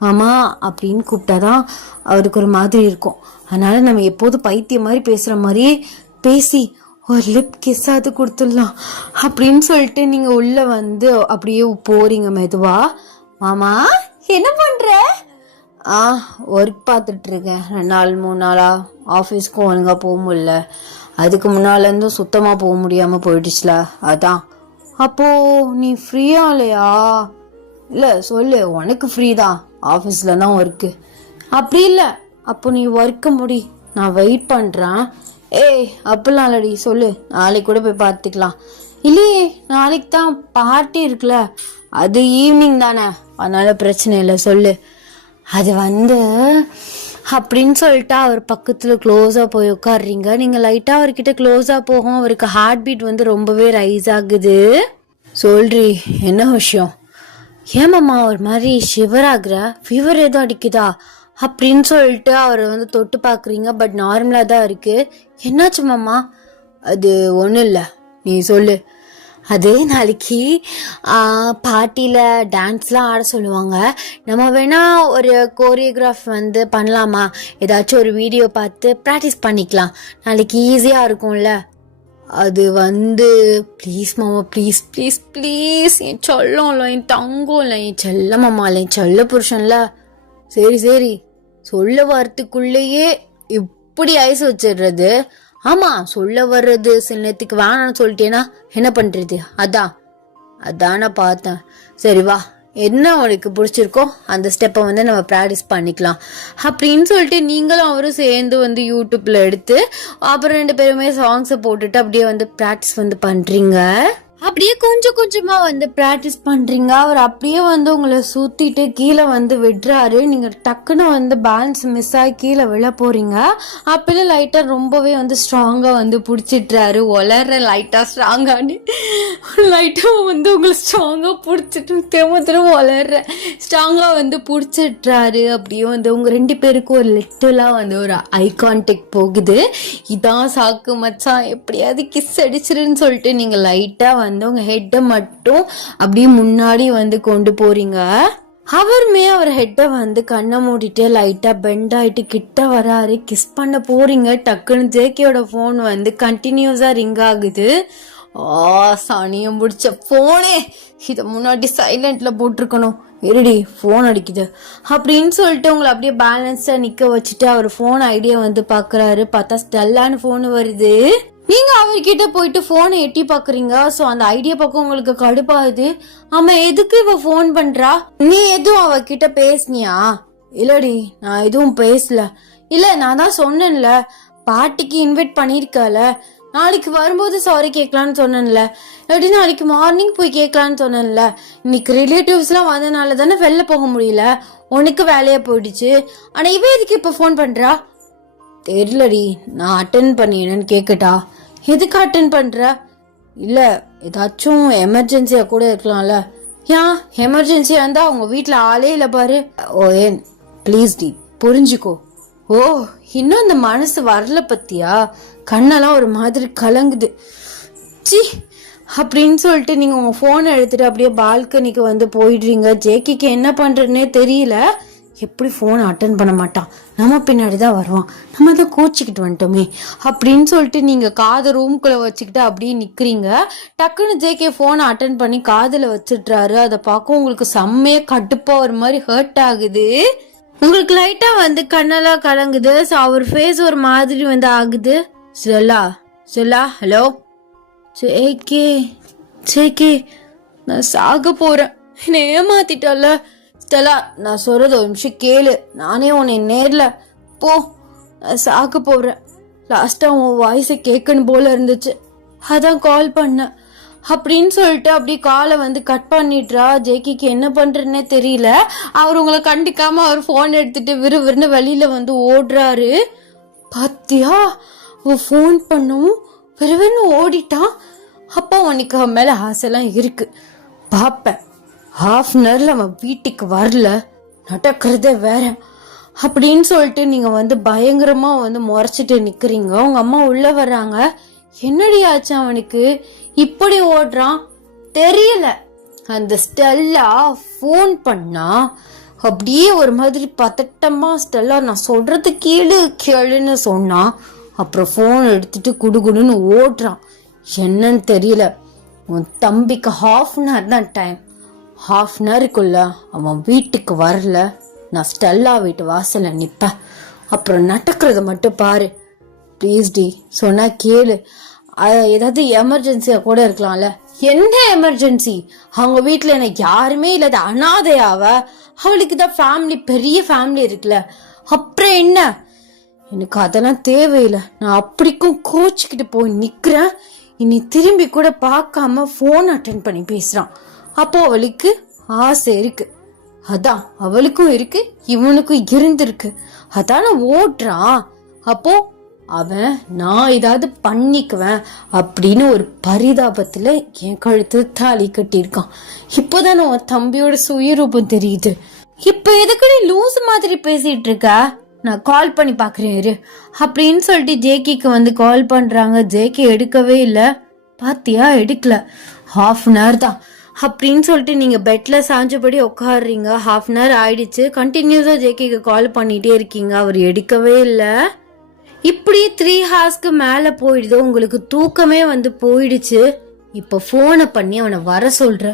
மாமா அப்படின்னு கூப்பிட்டாதான் அவருக்கு ஒரு மாதிரி இருக்கும். அதனால நம்ம எப்போது பைத்தியம் மாதிரி பேசுற மாதிரி பேசி ஒரு லிப் கிஸ் அது கொடுத்துடலாம் அப்படின்னு சொல்லிட்டு நீங்க உள்ள வந்து அப்படியே போறீங்க மெதுவா. மாமா என்ன பண்ற? ஒர்க் பார்த்துட்டு இருக்கேன். 2 நாள் 3 நாளா ஆஃபீஸ்க்கும் ஒழுங்கா போக முடியல. அதுக்கு முன்னால இருந்தும் சுத்தமா போக முடியாம போயிடுச்சுல, அதான். அப்போ நீ ஃப்ரீயா இல்லையா? இல்ல சொல்லு, உனக்கு ஃப்ரீ தான், ஆஃபீஸ்ல தான் ஒர்க்கு. அப்படி இல்லை, அப்போ நீ ஒர்க்க முடி, நான் வெயிட் பண்றேன். ஏய் அப்படிலாம் இல்லடி, சொல்லு, நாளைக்கு கூட போய் பார்த்துக்கலாம். இல்லையே, நாளைக்கு தான் பார்ட்டி இருக்குல்ல, அது ஈவினிங் தானே, அதனால பிரச்சனை இல்லை, சொல்லு. அது வந்து அப்படின்னு சொல்லிட்டு அவர் பக்கத்துல க்ளோஸா போய் உட்காடுறீங்க. நீங்க லைட்டா அவர்கிட்ட க்ளோஸா போகும். அவருக்கு ஹார்ட் பீட் வந்து ரொம்பவே ரைஸ் ஆகுது. சொல்றி, என்ன விஷயம்? ஏமாம்மா ஒரு மாதிரி ஷிவர் ஆகுற, ஃபீவர் ஏதோ அடிக்குதா அப்படின்னு சொல்லிட்டு அவரை வந்து தொட்டு பாக்குறீங்க. பட் நார்மலா தான் இருக்கு. என்னாச்சு மாமா? அது ஒன்றும் இல்லை, நீ சொல்லு. அது நாளைக்கு பார்ட்டியில் டான்ஸ்லாம் ஆட சொல்லுவாங்க. நம்ம வேணா ஒரு கோரியோகிராஃப் வந்து பண்ணலாமா? ஏதாச்சும் ஒரு வீடியோ பார்த்து ப்ராக்டிஸ் பண்ணிக்கலாம், நாளைக்கு ஈஸியாக இருக்கும்ல. அது வந்து ப்ளீஸ் மாமா, ப்ளீஸ் ப்ளீஸ் ப்ளீஸ், என் சொல்லல, என் தங்கம் இல்லை, என் செல்ல மாமா இல்லை, என் செல்ல புருஷன்ல. சரி சரி, சொல்ல வரத்துக்குள்ளேயே இப்படி ஐஸ் வச்சிடுறது. ஆமா, சொல்ல வர்றது சில நேரத்துக்கு வேணான்னு சொல்லிட்டேனா என்ன பண்றது? அதான் நான் பார்த்தேன். சரி வா, என்ன உனக்கு பிடிச்சிருக்கோ அந்த ஸ்டெப்பை வந்து நம்ம ப்ராக்டிஸ் பண்ணிக்கலாம் அப்படின்னு சொல்லிட்டு நீங்களும் அவரும் சேர்ந்து வந்து யூடியூப்ல எடுத்து அப்புறம் 2 பேருமே சாங்ஸை போட்டுட்டு அப்படியே வந்து ப்ராக்டிஸ் வந்து பண்றீங்க. அப்படியே கொஞ்சம் கொஞ்சமா வந்து ப்ராக்டிஸ் பண்றீங்க. அவர் அப்படியே வந்து உங்களை சுத்திட்டு கீழே வந்து விடுறாரு. நீங்க டக்குன்னு வந்து பேலன்ஸ் மிஸ் ஆகி கீழே விழ போறீங்க. அப்பெல்லாம் லைட்டா ரொம்பவே வந்து ஸ்ட்ராங்கா வந்து பிடிச்சிட்டுறாரு. வளர்ற லைட்டா ஸ்ட்ராங்கானு லைட்டா வந்து உங்களை ஸ்ட்ராங்கா பிடிச்சிட்டு திரும்ப வளர்ற ஸ்ட்ராங்கா வந்து பிடிச்சிட்டுறாரு. அப்படியே வந்து உங்க 2 பேருக்கும் ஒரு லிட்டலா வந்து ஒரு ஐ கான்டாக்ட் போகுது. இதான் சாக்கு மச்சான், எப்படியாவது கிஸ் அடிச்சிருன்னு சொல்லிட்டு நீங்க லைட்டா வந்து உங்க ஹெட்டை மட்டும் அப்படியே முன்னாடி வந்து கொண்டு போறீங்க. அவருமே அவர் ஹெட்டை வந்து கண்ணை மூடிட்டு லைட்டா பெண்ட் ஆயிட்டு கிட்ட வராரு. கிஸ் பண்ண போறீங்க. டக்குன்னு ஜேகேயோட போன் வந்து கண்டினியூஸா ரிங் ஆகுது. சனியம் பிடிச்ச போனே, இதை முன்னாடி சைலண்ட்ல போட்டிருக்கணும், இருடி போன் அடிக்குது அப்படின்னு சொல்லிட்டு உங்களை அப்படியே பேலன்ஸா நிக்க வச்சுட்டு அவர் போன் ஐடியா வந்து பாக்குறாரு. பார்த்தா ஸ்டெல்லான்னு போன் வருது. நீங்க அவர்கிட்ட போயிட்டு போனை எட்டி பாக்குறீங்க. சோ அந்த ஐடியா பக்கம் உங்களுக்கு கடுப்பாகுது. ஆமா, எதுக்கு இவ போன் பண்றா? நீ எதுவும் அவகிட்ட பேசுனியா? இல்லடி, நான் எதுவும் பேசல. இல்ல, நான் தான் சொன்னேன்ல, பார்ட்டிக்கு இன்வைட் பண்ணிருக்கல, நாளைக்கு வரும்போது சாரி கேட்கலான்னு சொன்னேன்ல, எப்படி நாளைக்கு மார்னிங் போய் கேட்கலான்னு சொன்னேன்ல. இன்னைக்கு ரிலேட்டிவ்ஸ் எல்லாம் வந்தனால தானே வெளில போக முடியல, உனக்கு வேலையா போயிடுச்சு. ஆனா இவ எதுக்கு இப்ப போன் பண்றா? தெரியலடி, நான் அட்டன் பண்ணினேன்னு கேட்கட்டா? எதுக்கு அட்டன் பண்ற? இல்ல ஏதாச்சும் எமர்ஜென்சியா கூட இருக்கலாம்ல. ஏன் எமர்ஜென்சியா இருந்தா அவங்க வீட்ல ஆளே இல்ல பாரு. ஓ ஏன் ப்ளீஸ் டி புரிஞ்சுக்கோ. ஓ இன்னும் அந்த மனசு வரல பத்தியா? கண்ணெல்லாம் ஒரு மாதிரி கலங்குது. சி அப்படின்னு சொல்லிட்டு நீங்க உங்க போனை எடுத்துட்டு அப்படியே பால்கனிக்கு வந்து போயிடுறீங்க. ஜேக்கிக்கு என்ன பண்றதுன்னே தெரியல. எப்படி ஃபோன் அட்டன் பண்ண மாட்டான், நம்ம பின்னாடி தான் வருவான், நம்ம தான் கோச்சிக்கிட்டு வந்துட்டோமே அப்படின்னு சொல்லிட்டு நீங்கள் காதை ரூம்குள்ளே வச்சுக்கிட்டு அப்படியே நிற்கிறீங்க. டக்குன்னு ஜேகே ஃபோனை அட்டன் பண்ணி காதில் வச்சிட்றாரு. அதை பார்க்க உங்களுக்கு செம்மையே கடுப்பாக ஒரு மாதிரி ஹர்ட் ஆகுது. உங்களுக்கு லைட்டாக வந்து கண்ணெல்லாம் கலங்குது. ஸோ அவர் ஃபேஸ் ஒரு மாதிரி வந்து ஆகுது. சொல்லா ஹலோ ஜேகே நான் சாக போகிறேன், என்னை ஏமாத்திட்டல. ஸ்டெல்லா நான் சொல்றது ஒரு நிமிஷம் கேளு, நானே உன்னை நேர்ல போ, நான் சாக்க போறேன். லாஸ்டா உன் வாய்ஸை கேட்கணும் போல இருந்துச்சு, அதான் கால் பண்ணேன் அப்படின்னு சொல்லிட்டு அப்படி காலை வந்து கட் பண்ணிட்டுறா. ஜேக்கிக்கு என்ன பண்றதுன்னே தெரியல. அவர் உங்களை கண்டிக்காம அவர் போன் எடுத்துட்டு விறுவிறுன்னு வெளியில வந்து ஓடுறாரு. பாத்தியா அவன் போன் பண்ணவும் விறுவிறுன்னு ஓடிட்டான். அப்போ உனக்கு அவன் மேல ஆசைலாம் இருக்கு, பாப்பேன். ½ அவன் வீட்டுக்கு வரல, நடக்கிறதே வேற அப்படின்னு சொல்லிட்டு நீங்க வந்து பயங்கரமா வந்து முறைச்சிட்டு நிக்கிறீங்க. உங்க அம்மா உள்ள வர்றாங்க. என்னடி ஆச்சு அவனுக்கு இப்படி ஓடுறான் தெரியல. அந்த ஸ்டெல்லா ஃபோன் பண்ணா அப்படியே ஒரு மாதிரி பதட்டமா, ஸ்டெல்லா நான் சொல்றது கேளுன்னு சொன்னா. அப்புறம் ஃபோன் எடுத்துட்டு குடுகுடுன்னு ஓடுறான். என்னன்னு தெரியல. உன் தம்பிக்கு ½ தான் டைம். ½ அவன் வீட்டுக்கு வரல, நான் ஸ்டெல்லா வீட்டு வாசல்ல நிப்பேன். அப்புறம் நடக்கிறத மட்டும் பாரு ப்ளீஸ் டி, சொன்னா கேளு. ஏதாவது எமர்ஜென்சியா கூட இருக்கலாம்ல. என்ன எமர்ஜென்சி? அவங்க வீட்டுல எனக்கு யாருமே இல்லாத அனாதையாவ. அவளுக்கு தான் ஃபேமிலி, பெரிய ஃபேமிலி இருக்குல்ல, அப்புறம் என்ன? எனக்கு அதெல்லாம் தேவையில்லை. நான் அப்படிக்கும் கோச்சிக்கிட்டு போய் நிக்கிறேன். இனி திரும்பி கூட பார்க்காம போன் அட்டன் பண்ணி பேசுறான். அப்போ அவளுக்கு ஆசை இருக்கு, அதான் அவளுக்கும் இருக்கு, இவனுக்கும் இருந்திருக்கு, அதான ஓடுறான். அப்போ அவன் நான் ஏதாவது பண்ணிக்குவேன் அப்படின்னு ஒரு பரிதாபத்துல என் கழுத்து தாலி கட்டியிருக்கான். இப்போதான் உன் தம்பியோட சுயரூபம் தெரியுது. இப்ப எதுக்கு நீ லூஸ் மாதிரி பேசிட்டு இருக்க? நான் கால் பண்ணி பாக்குறேன் இரு அப்படின்னு சொல்லிட்டு ஜேக்கிக்கு வந்து கால் பண்றாங்க. ஜேகே எடுக்கவே இல்லை. பாத்தியா எடுக்கல. ½ தான் அப்படின்னு சொல்லிட்டு நீங்க பெட்ல சாஞ்சபடி உட்காடுறீங்க. ½ ஆயிடுச்சு. கண்டினியூஸா ஜேகேக்கு கால் பண்ணிட்டே இருக்கீங்க, அவர் எடுக்கவே இல்லை. இப்படி 3 ஹார்ஸ்க்கு மேல போயிடுது. உங்களுக்கு தூக்கமே வந்து போயிடுச்சு. இப்ப போனை பண்ணி அவனை வர சொல்ற.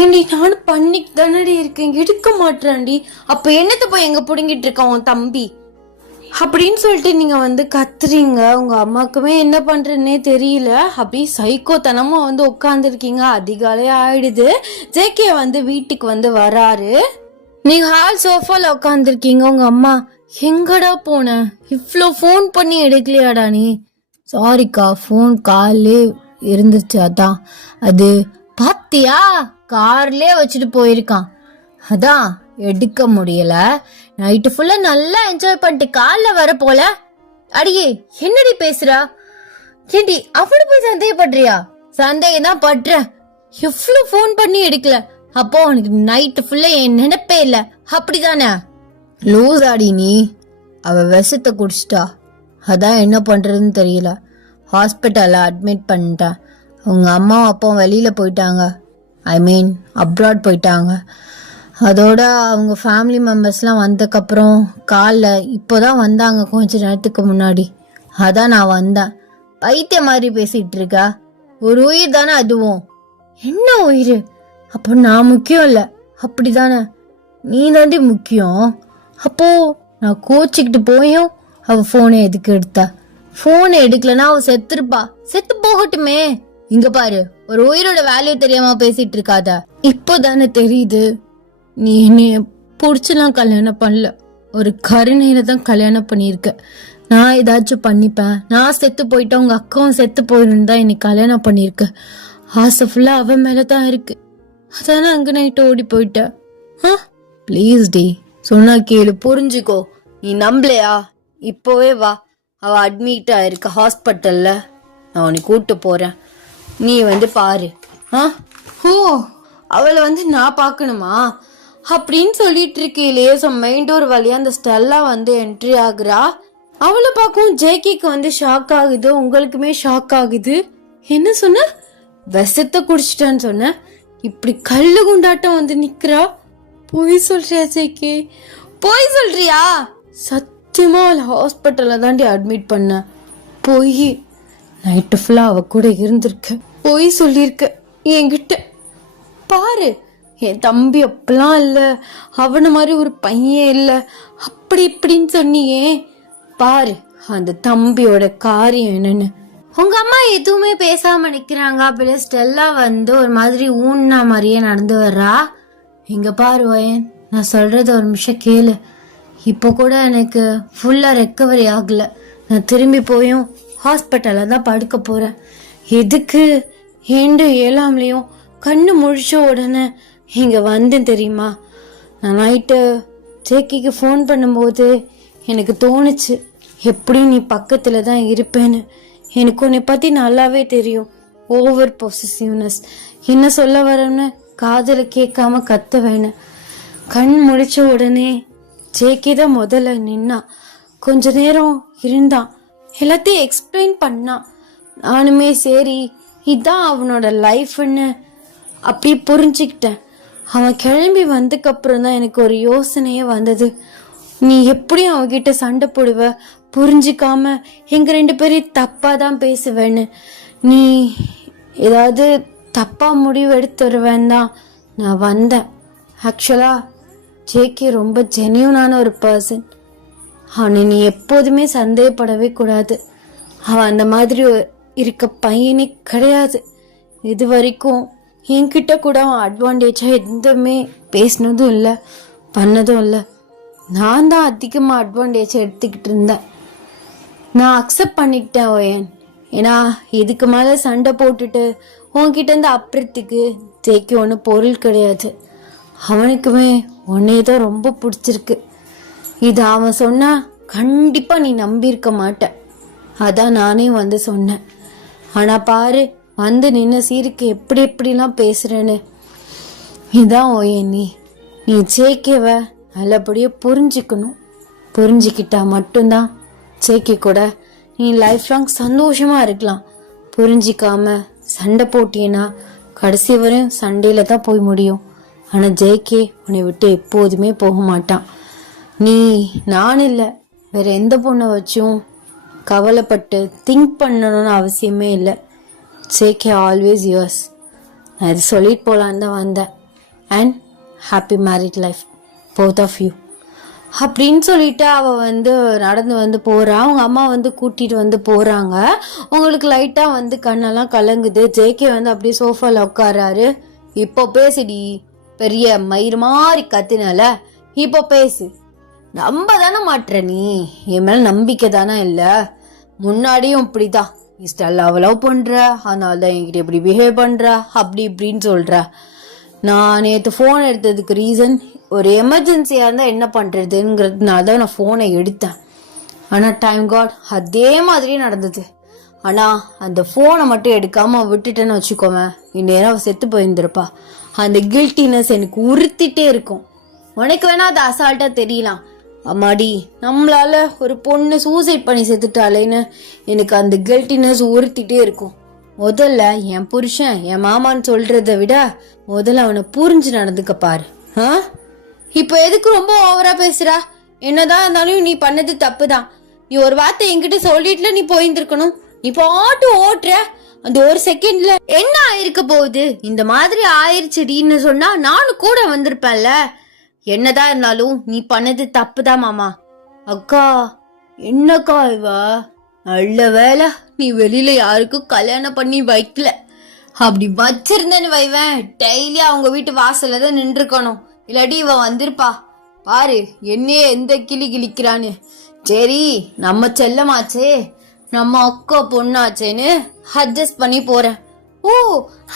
ஏண்டி நானும் பண்ணிட்டு தானடி இருக்கேன், எடுக்க மாட்டான்டி. அப்ப என்னத்த போய் எங்க புடுங்கிட்டு இருக்கான் உன் தம்பி அப்படின்னு சொல்லிட்டு நீங்க வந்து கத்துறீங்க. உங்க அம்மாக்குமே என்ன பண்றதுன்னே தெரியல. அப்படி சைக்கோத்தனமா வந்து உட்காந்துருக்கீங்க. அதிகாலை ஆயிடுது. ஜேகே வந்து வீட்டுக்கு வந்து வராரு. நீங்க ஹால் சோஃபால உட்காந்துருக்கீங்க. உங்க அம்மா எங்கடா போன, இவ்வளோ ஃபோன் பண்ணி எடுக்கலையாடா நீ? சாரிக்கா, ஃபோன் கார்லே இருந்துச்சு, அதான். அது பாத்தியா கார்லே வச்சுட்டு போயிருக்கான், அதான் எடுக்க முடியல. நைட்டு ஃபுல்லா நல்லா என்ஜாய் பண்ணிட்டு காலைல வர போல. அடியே என்னடி பேசுறா? ஏண்டி அப்படி போய் சந்தேகப்படுறியா? சந்தேகம் தான் பண்ற. எவ்வளவு ஃபோன் பண்ணி எடுக்கல, அப்போ உனக்கு நைட்டு ஃபுல்லா என் நினைப்பே இல்ல, அப்படிதானே? லூஸ் ஆடி நீ. அவ விஷத்தை குடிச்சிட்டா, அதான் என்ன பண்றதுன்னு தெரியல. ஹாஸ்பிட்டல்ல அட்மிட் பண்ணிட்டேன். அவங்க அம்மாவும் அப்பாவும் வெளியில போயிட்டாங்க, ஐ மீன் அப்ராட் போயிட்டாங்க. அதோட அவங்க ஃபேமிலி மெம்பர்ஸ்லாம் வந்ததுக்கப்புறம் காலில் இப்போதான் வந்தாங்க கொஞ்ச நேரத்துக்கு முன்னாடி. அதான் நான் வந்தேன். பைத்திய மாதிரி பேசிட்டு இருக்கா. ஒரு உயிர் தானே அதுவும். என்ன உயிர்? அப்போ நான் முக்கியம் இல்லை அப்படிதானே? நீ தாண்டி முக்கியம். அப்போ நான் கோச்சிக்கிட்டு போயும் அவ போனை எதுக்கு எடுத்தா? போனை எடுக்கலன்னா அவ செத்துருப்பா. செத்து போகட்டுமே. இங்க பாரு, ஒரு உயிரோட வேல்யூ தெரியாம பேசிட்டு இருக்காத. இப்போதானே தெரியுது நீ என்னைய புடிச்சலாம் கல்யாணம் பண்ணல, ஒரு கருணையில தான் கல்யாணம் பண்ணியிருக்க. நான் ஏதாச்சும் பண்ணிப்பேன், நான் செத்து போயிட்டேன், உங்க அக்காவும் செத்து போயிருந்தா இன்னைக்கு கல்யாணம் பண்ணிருக்க. ஆசை ஃபுல்லா அவன் மேலதான் இருக்கு, அதானே அங்க நைட்டு ஓடி போயிட்ட. ப்ளீஸ் டி, சொன்னா கேளு, புரிஞ்சுக்கோ. நீ நம்பலையா? இப்போவே வா, அவ அட்மிட் ஆயிருக்க ஹாஸ்பிட்டல்ல. நான் உன்னை கூப்பிட்டு போறேன், நீ வந்து பாரு. ஓ, அவளை வந்து நான் பார்க்கணுமா அப்படின்னு சொல்லிட்டு இருக்கையிலேயே மெயின் டோர் வழியா அந்த ஸ்டெல்லா வந்து என்ட்ரி ஆகுறா. அவளை பார்க்கவும் ஜேகேக்கு வந்து ஷாக் ஆகுது, உங்களுக்குமே ஷாக் ஆகுது. என்ன சொன்ன? விஷத்தை குடிச்சிட்டான்னு சொன்ன. இப்படி கல்லு குண்டாட்டம் வந்து நிக்கிறா. பொய் சொல்றியா ஜேகே? பொய் சொல்றியா? சத்தியமா அவளை ஹாஸ்பிட்டல்ல தாண்டி அட்மிட் பண்ண. பொய். நைட்டு ஃபுல்லா அவ கூட இருந்திருக்க, பொய் சொல்லியிருக்க என்கிட்ட. பாரு, என் தம்பி அப்பெல்லாம் இல்ல, அவன மாதிரி ஒரு பையன் இல்ல, அப்படி இப்படின்னு சொன்னியே. பாரு அந்த தம்பியோட காரியம் என்னன்னு. உங்க அம்மா எதுவுமே பேசாம நிக்கிறாங்க. அப்படி ஸ்டெல்லா வந்து ஒரு மாதிரி ஊன்னா மாதிரியே நடந்து வர்றா. இங்க பாரு வயன், நான் சொல்றது ஒரு நிமிஷம் கேளு. இப்போ கூட எனக்கு ஃபுல்லா ரெக்கவரி ஆகல. நான் திரும்பி போயும் ஹாஸ்பிட்டல்ல தான் படுக்க போறேன். எதுக்கு? ஏண்டு ஏழாமலையும் கண்ணு முழிச்ச உடனே இங்க வந்தேன் தெரியுமா? நான் நைட்டு ஜேக்கிக்கு ஃபோன் பண்ணும்போது எனக்கு தோணுச்சு, எப்படியும் நீ பக்கத்துல தான் இருப்பேன்னு. எனக்கு உன்னை பத்தி நல்லாவே தெரியும். Over possessiveness. என்ன சொல்ல வரேன்னு காதல கேட்காம கத்த வேணும். கண் முழிச்ச உடனே ஜேகே தான் முதல்ல நின்னா. கொஞ்ச நேரம் இருந்தான், எல்லாத்தையும் எக்ஸ்பிளைன் பண்ணான். நானுமே சரி இதான் அவனோட லைஃப்னு அப்படி புரிஞ்சுக்கிட்டேன். அவன் கிளம்பி வந்ததுக்கப்புறம் தான் எனக்கு ஒரு யோசனையே வந்தது. நீ எப்படியும் அவகிட்ட சண்டை போடுவ, புரிஞ்சிக்காம எங்க 2 பேரையும் தப்பா தான் பேசுவேன்னு. நீ ஏதாவது தப்பா முடிவு எடுத்துருவேன் தான் நான் வந்தேன். ஆக்சுவலா ஜேகே ரொம்ப ஜென்யூனான ஒரு பர்சன். அவனை நீ எப்போதுமே சந்தேகப்படவே கூடாது. அவன் அந்த மாதிரி இருக்க பையனே கிடையாது. இது வரைக்கும் என்கிட்ட கூட அவன் அட்வான்டேஜா எதுவுமே பேசினதும் இல்லை, பண்ணதும் இல்லை. நான் தான் அதிகமாக அட்வான்டேஜ் எடுத்துக்கிட்டு இருந்தேன். நான் அக்செப்ட் பண்ணிக்கிட்டேன் ஓயன். ஏன்னா இதுக்கு மேலே சண்டை போட்டுட்டு உன்கிட்ட இருந்து அப்புறத்துக்கு ஜேகே ஒன்றும் பொருள் கிடையாது. அவனுக்குமே உன்னே தான் ரொம்ப பிடிச்சிருக்கு. இது அவன் சொன்னா கண்டிப்பா நீ நம்பியிருக்க மாட்ட. அதான் நானே வந்து சொன்னேன். ஆனா பாரு, வந்து நின்ன சீருக்கு எப்படி எப்படிலாம் பேசுறேன்னு. இதான் ஓயன், நீ ஜேகேவை நல்லபடியா புரிஞ்சுக்கணும். புரிஞ்சுக்கிட்டா மட்டும்தான் ஜேகே கூட நீ லைஃப் லாங் சந்தோஷமா இருக்கலாம். புரிஞ்சிக்காம சண்டை போட்டியனா கடைசி வரையும் சண்டையில தான் போய் முடியும். ஆனா ஜேகே உன்னை விட்டு எப்போதுமே போக மாட்டான். நீ நான் இல்லை, வேற எந்த பொண்ணை வச்சும் கவலைப்பட்டு திங்க் பண்ணணும்னு அவசியமே இல்லை. JK always yours. நான் இது சொல்லிட்டு போகலான்னு தான் வந்தேன். And happy married life both of you அப்படின்னு சொல்லிட்டு அவள் வந்து நடந்து வந்து போகிறா. அவங்க அம்மா வந்து கூட்டிகிட்டு வந்து போகிறாங்க. உங்களுக்கு லைட்டாக வந்து கண்ணெல்லாம் கலங்குது. ஜேகே வந்து அப்படியே சோஃபாவில் உட்காராரு. இப்போ பேசுடி, பெரிய மயிறு மாதிரி கத்தினால இப்போ பேசு. நம்ப தானே மாட்டுற நீ, என் மேல நம்பிக்கை தானே இல்லை. முன்னாடியும் இப்படிதான் ஸ்டெல்லாவை லவ் பண்ற, அதனால தான் என்கிட்ட இப்படி பிஹேவ் பண்ற, அப்படி இப்படின்னு சொல்ற. நான் நேற்று ஃபோன் எடுத்ததுக்கு ரீசன் ஒரு எமர்ஜென்சியா இருந்தா என்ன பண்றதுங்கிறதுனால தான் நான் ஃபோனை எடுத்தேன். ஆனா டைம் காட் அதே மாதிரியே நடந்தது. ஆனா அந்த ஃபோனை மட்டும் எடுக்காம விட்டுட்டேன்னு வச்சுக்கோங்க, இந்நேரம் அவ செத்து போயிருந்திருப்பா. அந்த கில்ட்டினஸ் எனக்கு உறுத்திட்டே இருக்கும். உனக்கு வேணா அது அசால்ட்டா தெரியலாம். அம்மாடி, நம்மளால ஒரு பொண்ணு சூசைட் பண்ணி செத்துட்டாலேன்னு எனக்கு அந்த கில்ட்டினஸ் உறுத்திட்டே இருக்கும். முதல்ல என் புருஷன் என் மாமான்னு சொல்றத விட முதல்ல அவனை புரிஞ்சு நடந்துக்க பாரு. இப்போ எதுக்கு ரொம்ப ஓவரா பேசுறா? என்னதான் இருந்தாலும் நீ பண்ணது தப்புதான். நீ ஒரு வார்த்தை என்கிட்ட சொல்லிட்டுல நீ போயிருந்திருக்கணும். நீ பாட்டு ஓட்டுற அந்த ஒரு செகண்ட்ல என்ன ஆயிருக்க போகுது? இந்த மாதிரி ஆயிருச்சுடின்னு சொன்னா நானும் கூட வந்திருப்பேன்ல. என்னதான் இருந்தாலும் நீ பண்ணது தப்புதான் மாமா. அக்கா, என்னக்கா இவ? நல்ல வேலை நீ வெளியில யாருக்கும் கல்யாணம் பண்ணி வைக்கல. அப்படி வச்சிருந்தேன்னு வைவேன், டெய்லி அவங்க வீட்டு வாசல்ல தான் நின்றுக்கணும். இல்லாட்டி இவ வந்திருப்பா. பாரு என்னையே எந்த கிளி கிளிக்கிறான்னு. சரி, நம்ம செல்லமாச்சே, நம்ம அக்கா பொண்ணாச்சேன்னு அட்ஜஸ்ட் பண்ணி போறேன். ஓ,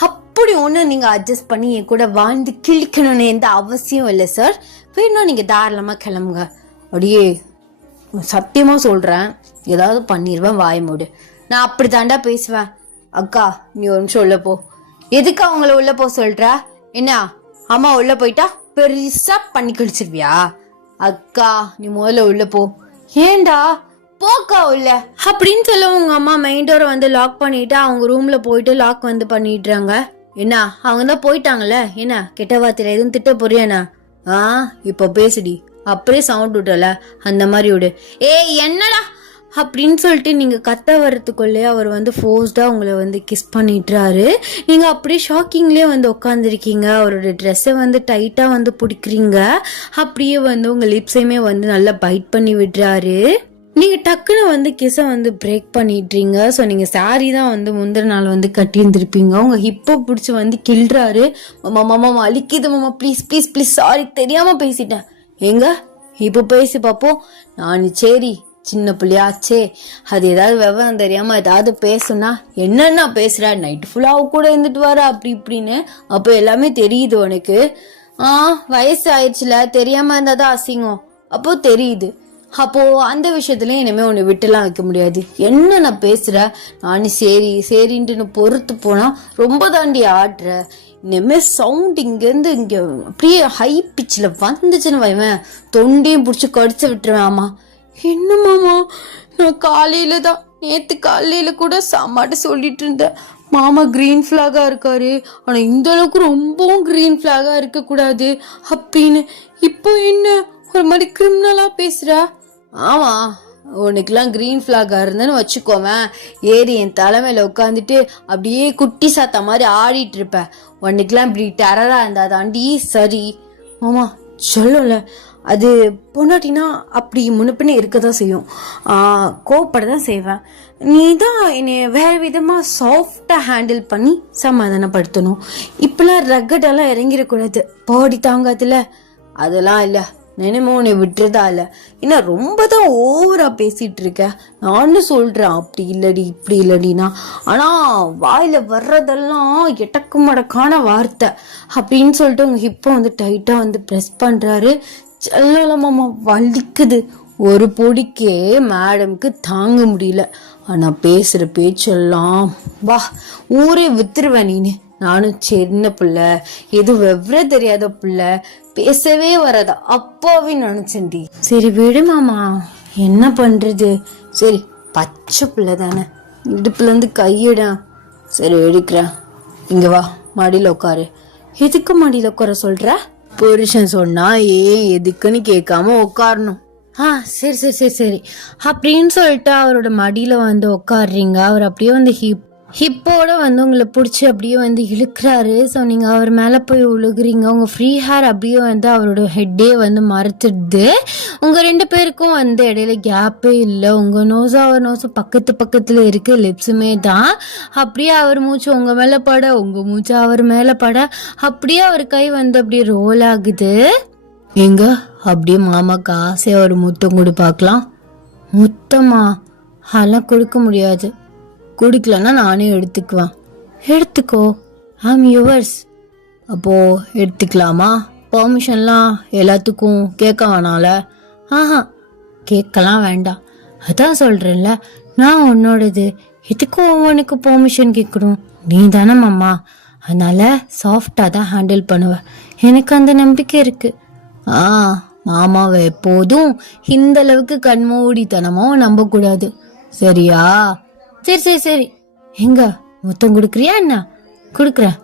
அப்படி ஒண்ணு நீங்க அட்ஜஸ்ட் பண்ணி என் கூட வாழ்ந்து கிழிக்கணும்னு எந்த அவசியம் இல்லை சார். வேணும் நீங்க தாராளமா கிளம்புங்க. அப்படியே சத்தியமா சொல்றேன், ஏதாவது பண்ணிடுவேன், வாய மூடு. நான் அப்படி தாண்டா பேசுவேன். அக்கா நீ ஒரு நிமிஷம் உள்ள போ. எதுக்கு அவங்கள உள்ள போ சொல்ற? என்ன அம்மா உள்ள போயிட்டா பெருசா பண்ணி கழிச்சிருவியா? அக்கா நீ முதல்ல உள்ள போ. ஏண்டா போக்கா உள்ள அப்படின்னு சொல்ல உங்க அம்மா மெயின் டோரை வந்து லாக் பண்ணிட்டு அவங்க ரூம்ல போயிட்டு லாக் வந்து பண்ணிடுறாங்க. என்ன அவங்க தான் போயிட்டாங்கல்ல, என்ன கெட்ட வார்த்தையில எதுவும் திட்ட போறியாண்ணா? இப்ப பேசுடி. அப்படியே சவுண்ட் விட்டல அந்த மாதிரி விடு. ஏய் என்னடா அப்படின்னு சொல்லிட்டு நீங்க கத்த வர்றதுக்குள்ளே அவர் வந்து ஃபோர்ஸ்டா உங்களை வந்து கிஸ் பண்ணிட்டுறாரு. நீங்க அப்படியே ஷாக்கிங்லேயே வந்து உட்காந்துருக்கீங்க. அவரோட ட்ரெஸ்ஸை வந்து டைட்டா வந்து பிடிக்கிறீங்க. அப்படியே வந்து உங்க லிப்ஸையுமே வந்து நல்லா பைட் பண்ணி விடுறாரு. நீங்க டக்குன்னு வந்து கிஸை வந்து பிரேக் பண்ணிடுறீங்க. ஸோ நீங்க சாரி தான் வந்து முந்தின நாள் வந்து கட்டியிருந்திருப்பீங்க. உங்க ஹிப்போ பிடிச்சி வந்து கிள்றாரு. மாமா அழிக்குது மாமா, ப்ளீஸ் ப்ளீஸ் ப்ளீஸ், சாரி தெரியாம பேசிட்டேன். எங்க இப்போ பேசி பாப்போம். நான் சரி சின்ன பிள்ளையாச்சே, அது ஏதாவது விவரம் தெரியாம ஏதாவது பேசுனா என்னன்னா பேசுற, நைட்டு ஃபுல்லா அவ கூட இருந்துட்டு வர அப்படி இப்படின்னு. அப்போ எல்லாமே தெரியுது உனக்கு. வயசு ஆயிடுச்சுல, தெரியாம இருந்தாதான் அசிங்கம். அப்போ தெரியுது. அப்போ அந்த விஷயத்துல இனிமே உன்னை விட்டுலாம் வைக்க முடியாது. என்ன நான் பேசுற, நானும் சரி சரின்ட்டு பொறுத்து போனா ரொம்ப தாண்டி ஆடுற. இனிமே சவுண்ட் இங்கேருந்து இங்கே அப்படியே ஹை பிச்சில் வந்துச்சுன்னு வைவேன், தொண்டையும் பிடிச்சி கடிச்சு விட்டுருவேன். ஆமா என்னமாமா, நான் காலையில தான் நேற்று காலையில கூட சாமாட்ட சொல்லிட்டு இருந்தேன், மாமா கிரீன் ஃபிளாகா இருக்காரு, ஆனா இந்த அளவுக்கு ரொம்பவும் கிரீன் ஃபிளாகா இருக்கக்கூடாது அப்படின்னு. இப்போ என்ன ஒரு மாதிரி கிரிமினலா பேசுற? ஆமா உனக்குலாம் கிரீன் ஃபிளாகா இருந்தேன்னு வச்சுக்கோவேன், ஏறி என் தலைமையில உட்காந்துட்டு அப்படியே குட்டி சாத்தா மாதிரி ஆடிட்டு இருப்பேன். உனக்குலாம் இப்படி டெரரா இருந்தா தாண்டி சரி. ஆமா சொல்லல, அது பொண்டாட்டினா அப்படி முன்னுப்பின்னு இருக்கதான் செய்யும், கோவப்பட தான் செய்வேன். நீ தான் என்னை வேற விதமா சாஃப்டா ஹேண்டில் பண்ணி சமாதானப்படுத்தணும். இப்பெல்லாம் ரக்கடெல்லாம் இறங்கிடக்கூடாது, பாடி தாங்காதுல. அதெல்லாம் இல்லை, நினைமோ உன்னை விட்டுறதா இல்லை, ஏன்னா ரொம்ப தான் ஓவரா பேசிட்டு இருக்க. நானும் சொல்றேன் அப்படி இல்லடி இப்படி இல்லடினா, ஆனா வாயில வர்றதெல்லாம் எட்டக்கு மடக்கான வார்த்தை அப்படின்னு சொல்லிட்டு உங்க ஹிப்பை வந்து டைட்டா வந்து ப்ரெஸ் பண்றாரு. செல்லமாமா வலிக்குது. ஒரு பொடிக்கே மேடம்க்கு தாங்க முடியல. ஆனா பேசுற பேச்செல்லாம் வா ஊரே வித்துருவேன் நீனு. நானும் சின்ன பிள்ளை, எதுவும் விவரம் தெரியாத பிள்ளை, பேசவே வராதா அப்பாவே நினைச்சேன்டி. சரி விடு மாமா, என்ன பண்றது. சரி பச்சை பிள்ளை தானே, இடுப்புல இருந்து கையிட. சரி எடுக்கிறேன், இங்க வா மடியில உட்காரு. எதுக்கு மடியில உட்கார சொல்ற? புருஷன் சொன்னா ஏன் எதுக்குன்னு கேட்காம உட்காரணும். சரி சரி சரி சரி அப்படின்னு சொல்லிட்டு அவரோட மடியில வந்து உட்காடுறீங்க. அவர் அப்படியே வந்து ஹிப்போட வந்து உங்களை பிடிச்சி அப்படியே வந்து இழுக்கிறாரு. ஸோ நீங்கள் அவர் மேலே போய் உழுகுறீங்க. உங்கள் ஃப்ரீ ஹேர் அப்படியே வந்து அவரோட ஹெட்டே வந்து மறைச்சிடுது. உங்கள் ரெண்டு பேருக்கும் வந்து இடையில கேப்பே இல்லை. உங்கள் நோஸும் அவர் நோஸும் பக்கத்தில் இருக்குது, லிப்ஸுமே தான். அப்படியே அவர் மூச்சு உங்கள் மேலே பட, உங்கள் மூச்சு அவர் மேலே பட, அப்படியே அவர் கை வந்து அப்படியே ரோல் ஆகுது. எங்க அப்படியே மாமாக்கு ஆசையாக ஒரு முத்தம் கொடு பார்க்கலாம். முத்தமா? அதெல்லாம் கொடுக்க முடியாது. குடிக்கலன்னா நானே எடுத்துக்குவேன். எடுத்துக்கோ, ஐம் யுவர்ஸ். அப்போ எடுத்துக்கலாமா? பெர்மிஷன்லாம் எல்லாத்துக்கும் கேட்க வேணால? கேட்கலாம் வேண்டாம். அதான் சொல்றேன்ல, நான் உன்னோடது, எதுக்கும் ஒவ்வொன்றுக்கு பெர்மிஷன் கேட்கணும்? நீ தானே மாமா, அதனால சாஃப்டா தான் ஹேண்டில் பண்ணுவேன். எனக்கு அந்த நம்பிக்கை இருக்கு. மாமாவை எப்போதும் இந்த அளவுக்கு கண்மூடித்தனமோ நம்ப கூடாது, சரியா? சரி சரி சரி, எங்க முத்தம் கொடுக்குறியா என்ன? கொடுக்குறேன்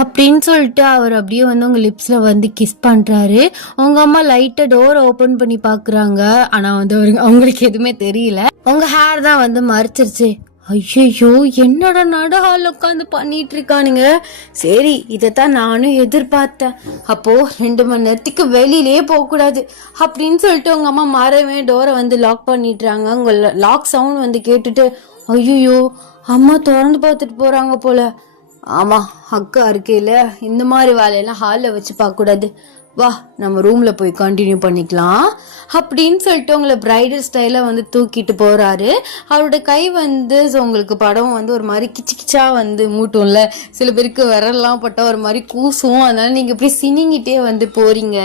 அப்படின்னு சொல்லிட்டு அவர் அப்படியே வந்து உங்க லிப்ஸ்ல வந்து கிஸ் பண்றாரு. உங்க அம்மா லைட்டா டோர் ஓபன் பண்ணி பாக்குறாங்க. ஆனா வந்து அவங்களுக்கு எதுவுமே தெரியல. உங்க ஹேர் தான் வந்து மறைச்சிருச்சு. ஐயோ என்னடா நடு ஹால் உட்காந்து பண்ணிட்டு இருக்கானுங்க. சரி இதைத்தான் நானும் எதிர்பார்த்தேன். அப்போ 2 மணி நேரத்துக்கு வெளியிலே போக கூடாது அப்படின்னு சொல்லிட்டு உங்க அம்மா மறவே டோரை வந்து லாக் பண்ணிடுறாங்க. உங்க லாக் சவுண்ட் வந்து கேட்டுட்டு ஐயோ அம்மா திறந்து பார்த்துட்டு போறாங்க போல. ஆமா அக்கா இருக்கையில இந்த மாதிரி வேலையெல்லாம் ஹாலில் வச்சு பார்க்க கூடாது, வா நம்ம ரூம்ல போய் கண்டினியூ பண்ணிக்கலாம் அப்படின்னு சொல்லிட்டு உங்களை பிரைடல் ஸ்டைல வந்து தூக்கிட்டு போறாரு. அவரோட கை வந்து உங்களுக்கு படம் வந்து ஒரு மாதிரி கிச்சு கிச்சா வந்து மூட்டும்ல, சில பேருக்கு விரல்லாம் பட்டா ஒரு மாதிரி கூசும். அதனால நீங்க இப்படி சினிங்கிட்டே வந்து போறீங்க.